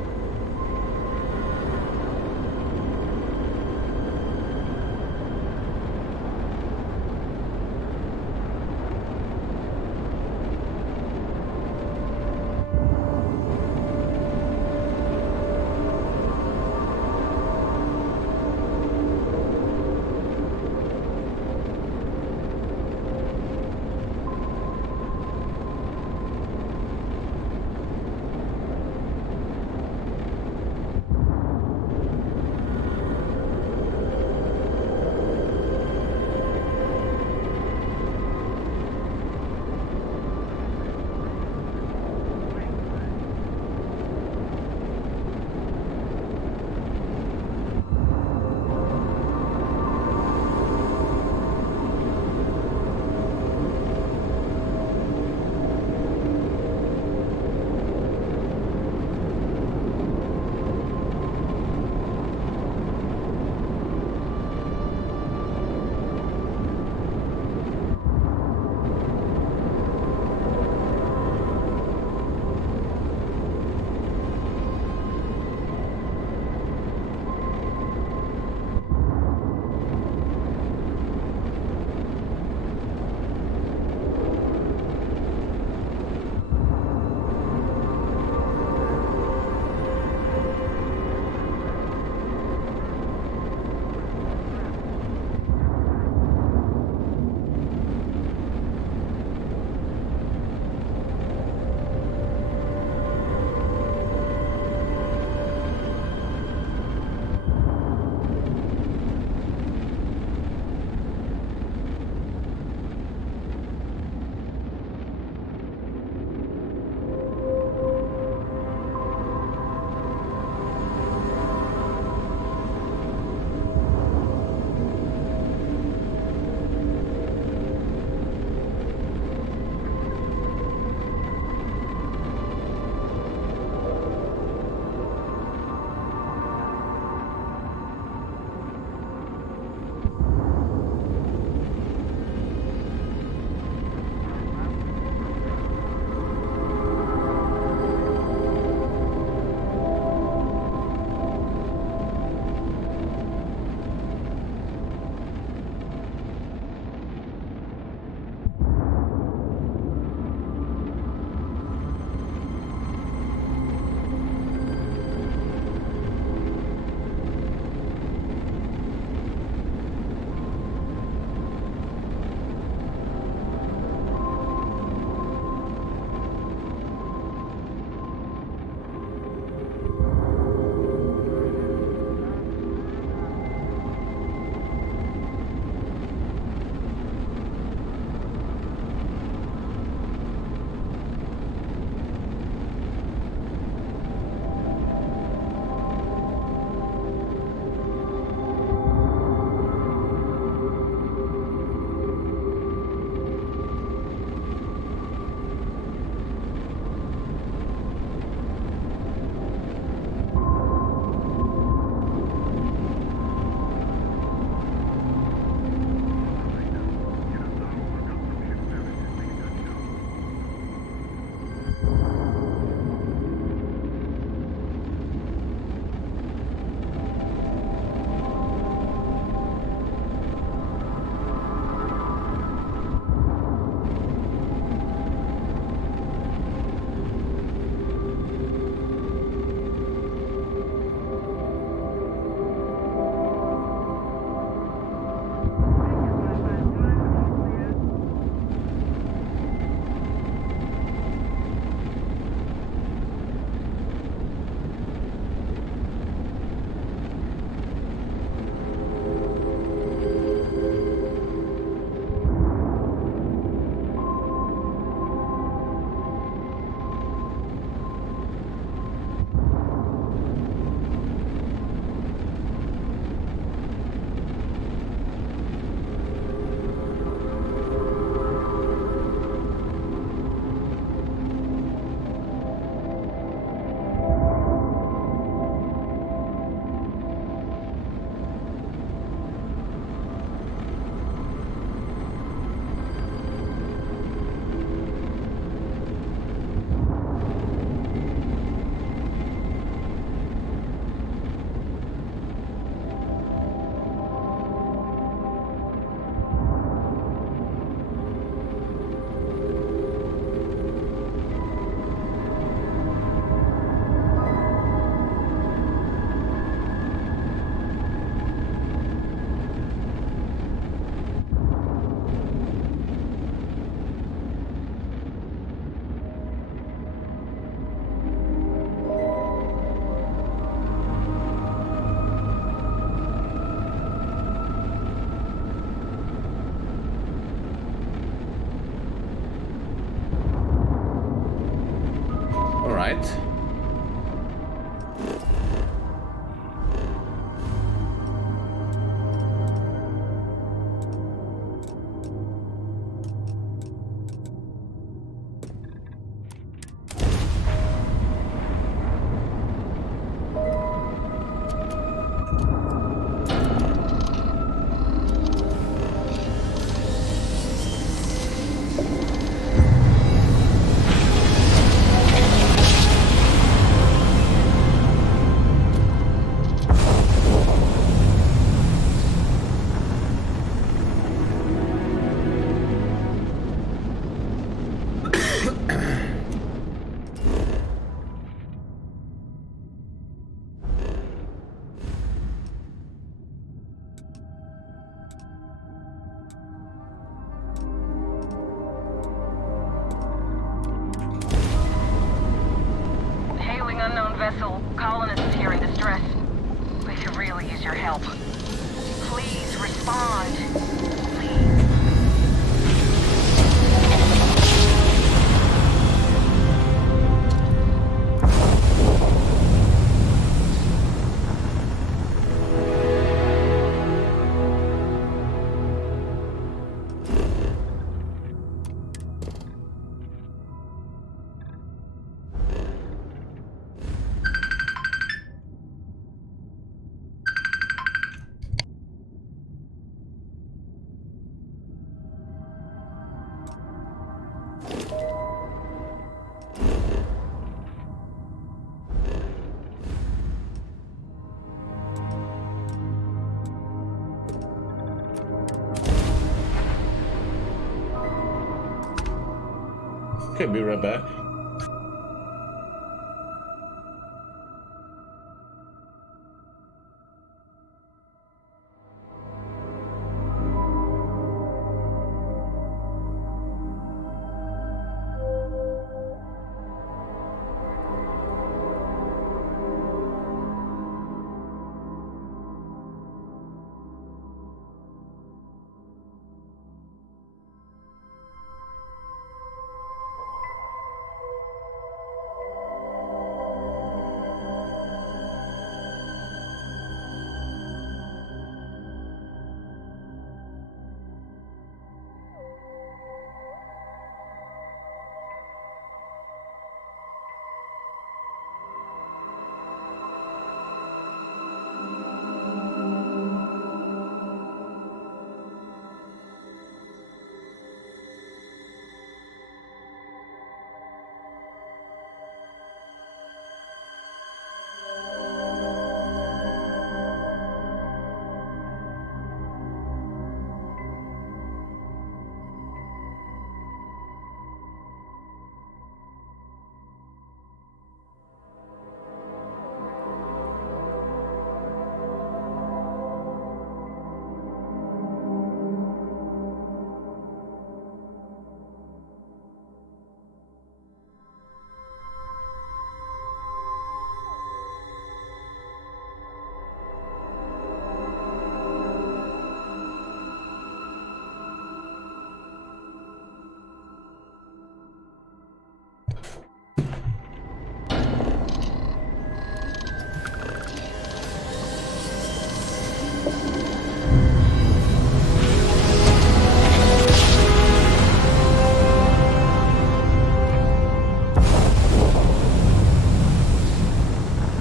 Okay, be right back.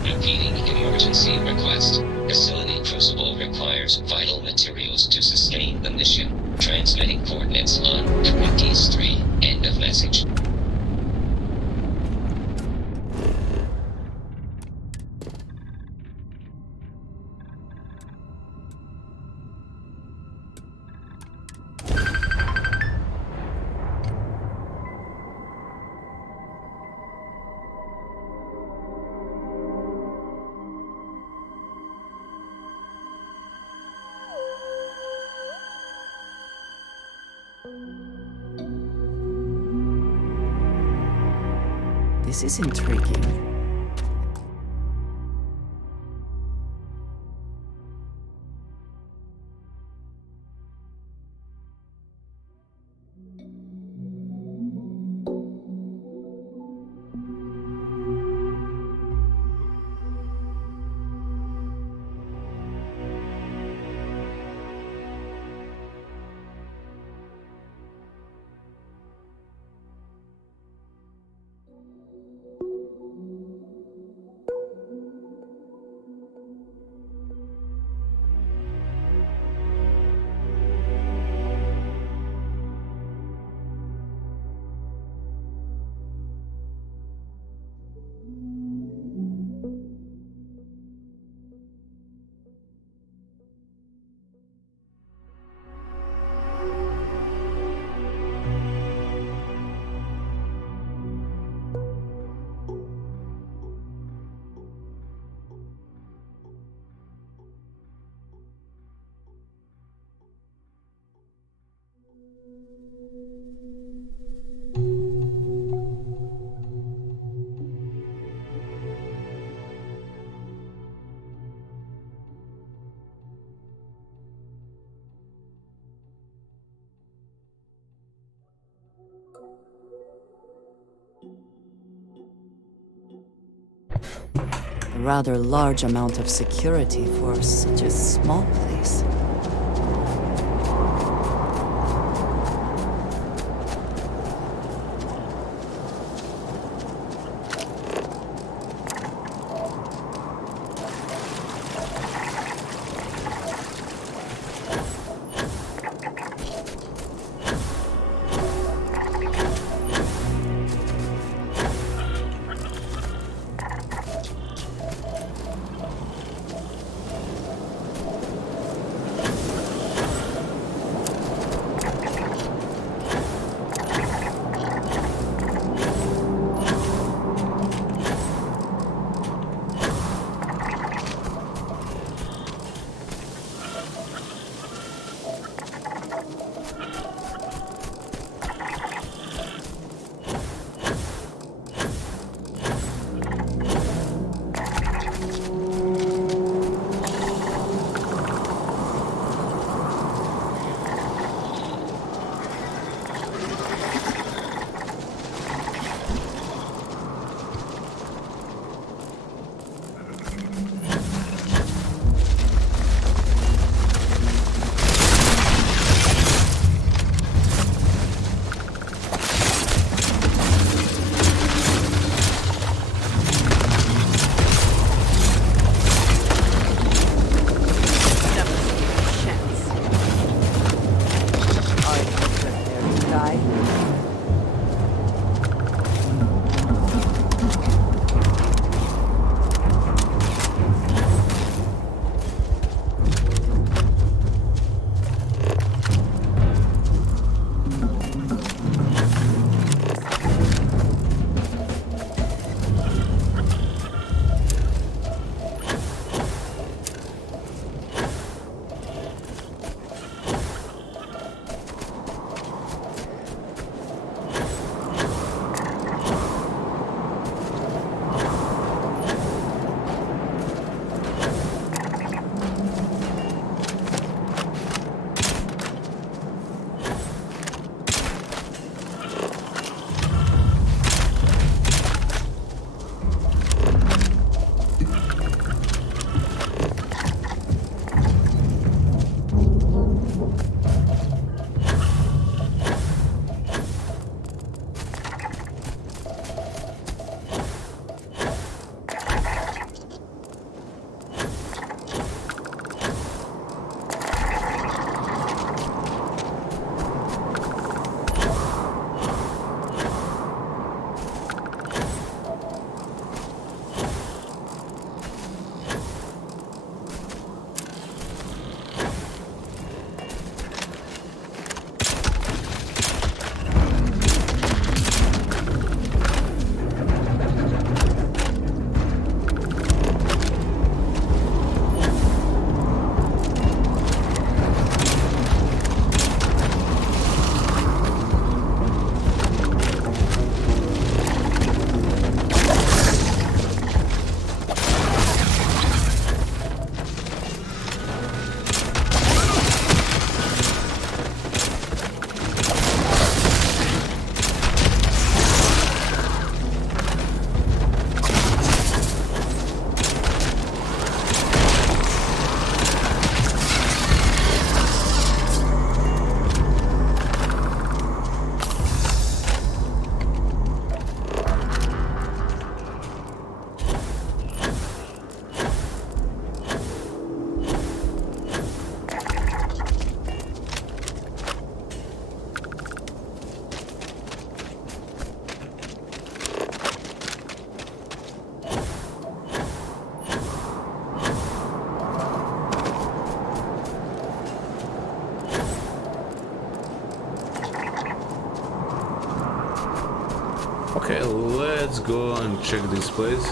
Repeating emergency request. Facility Crucible requires vital materials to sustain the mission. Transmitting coordinates on Charybdis 3. End of message. This is intriguing. A rather large amount of security for such a small place. Okay, let's go and check this place.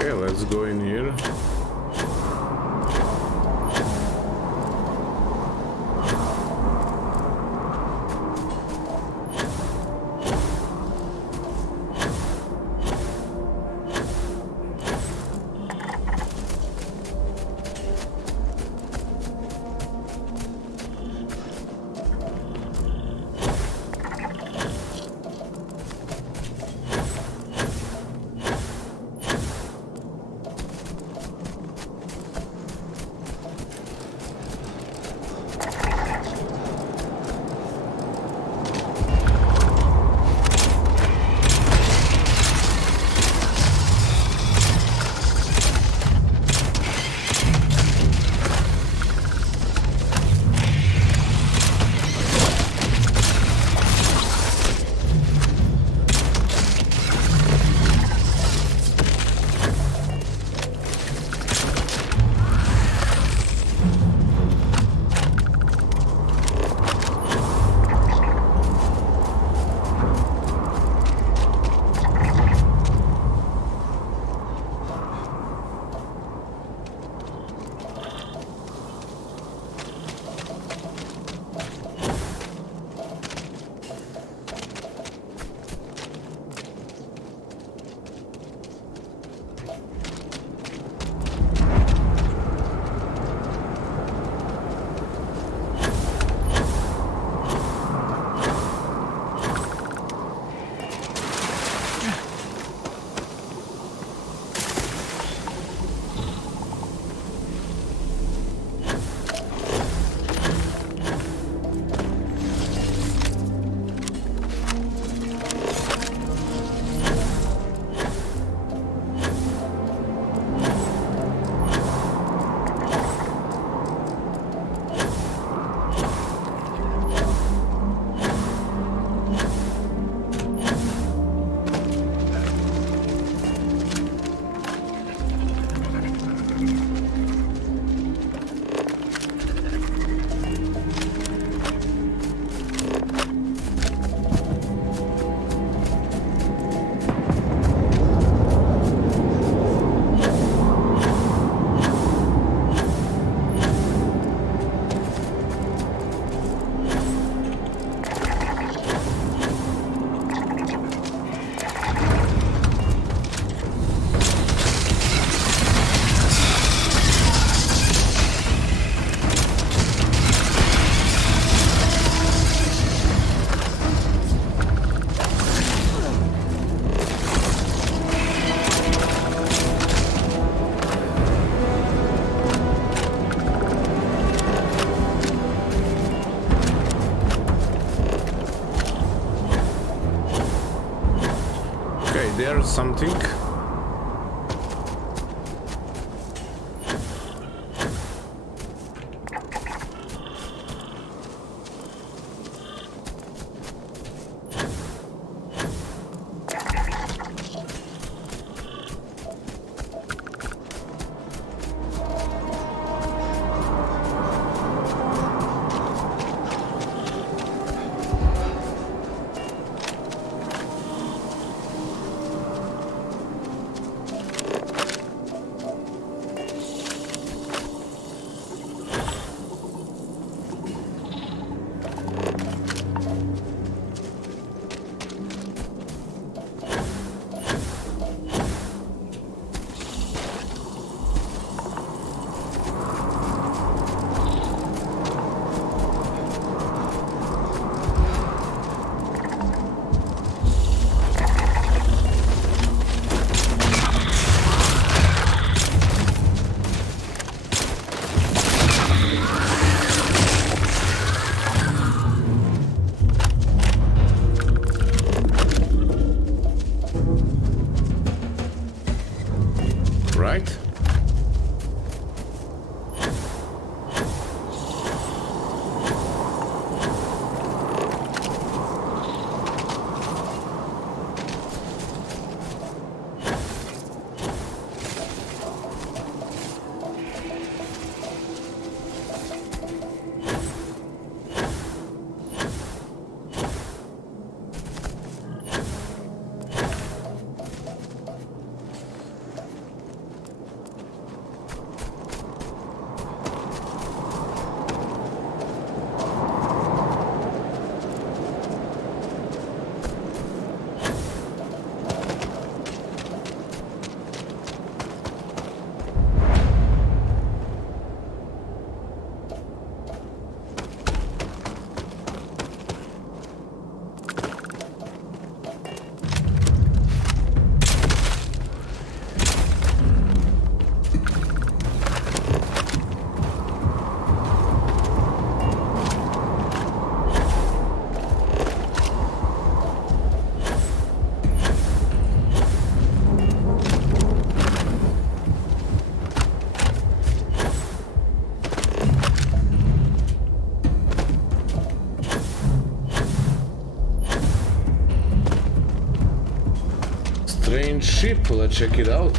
Okay, let's go in here. something. Right? Strange ship, let's check it out.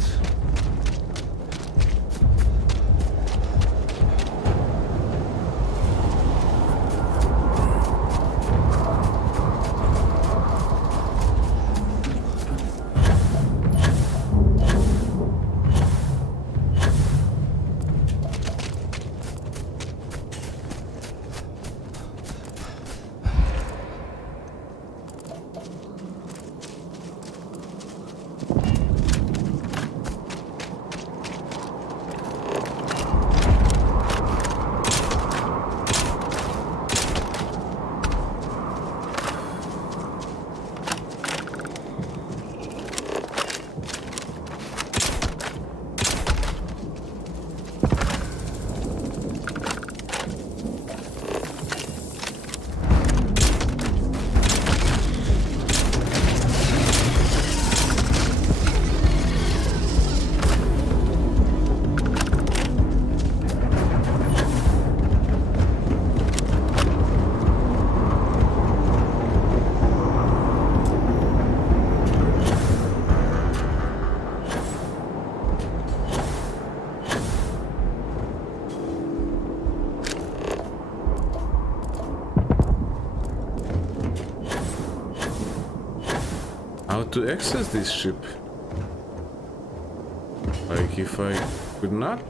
How to access this ship? Like if I could not?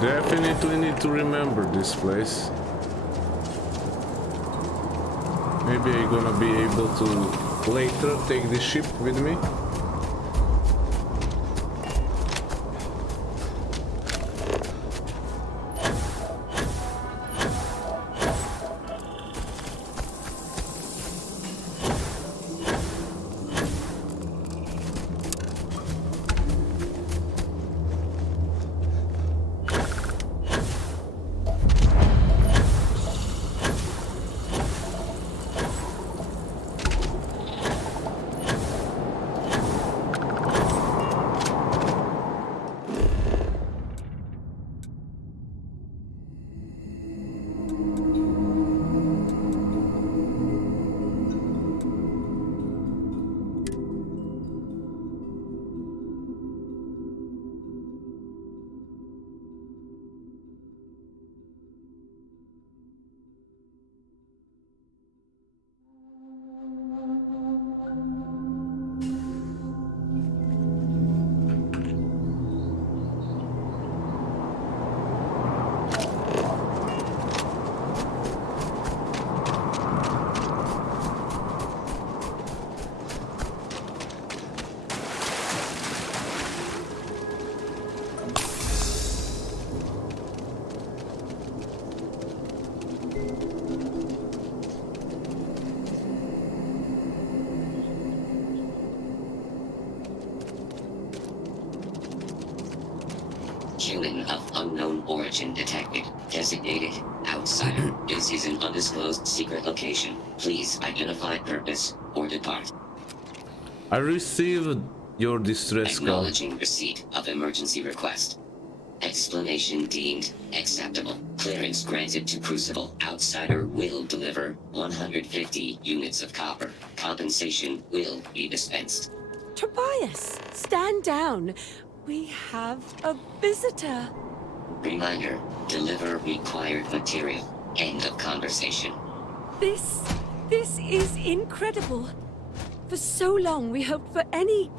Definitely need to remember this place. Maybe I'm gonna be able to later take this ship with me. Human of unknown origin detected. Designated outsider. This is an undisclosed secret location. Please identify purpose or depart. I received your distress call. Acknowledging receipt of emergency request. Explanation deemed acceptable. Clearance granted to Crucible. Outsider will deliver 150 units of copper. Compensation will be dispensed. Tobias, stand down. We have a visitor. Reminder, deliver required material. End of conversation. This is incredible. For so long we hoped for any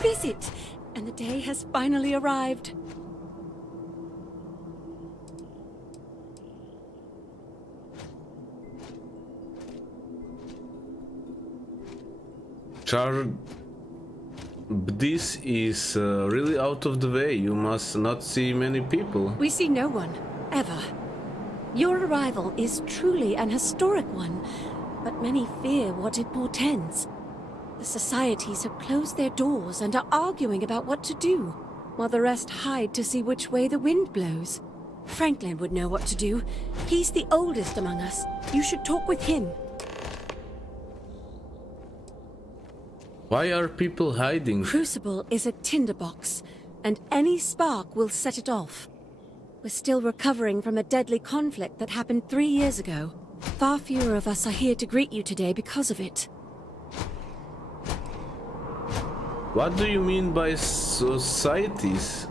visit, and the day has finally arrived. This is really out of the way. You must not see many people. We see no one, ever. Your arrival is truly an historic one, but many fear what it portends. The societies have closed their doors and are arguing about what to do, while the rest hide to see which way the wind blows. Franklin would know what to do. He's the oldest among us. You should talk with him. Why are people hiding? Crucible is a tinderbox, and any spark will set it off. We're still recovering from a deadly conflict that happened 3 years ago. Far fewer of us are here to greet you today because of it. What do you mean by societies?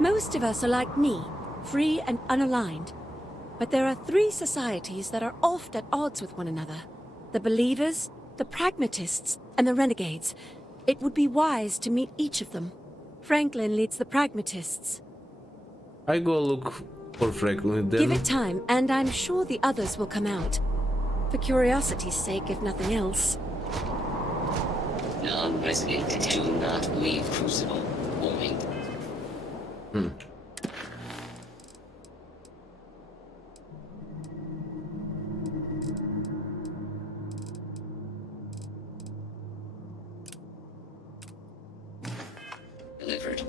Most of us are like me, free and unaligned. But there are 3 societies that are oft at odds with one another. The Believers, the Pragmatists, and the Renegades. It would be wise to meet each of them. Franklin leads the Pragmatists. I go look for Franklin then. Give it time, and I'm sure the others will come out. For curiosity's sake, if nothing else. Non-resident, do not leave Crucible. Warning. Delivered.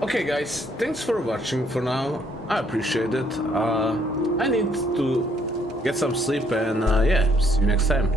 Okay guys, thanks for watching for now. I appreciate it. I need to get some sleep and yeah, see you next time.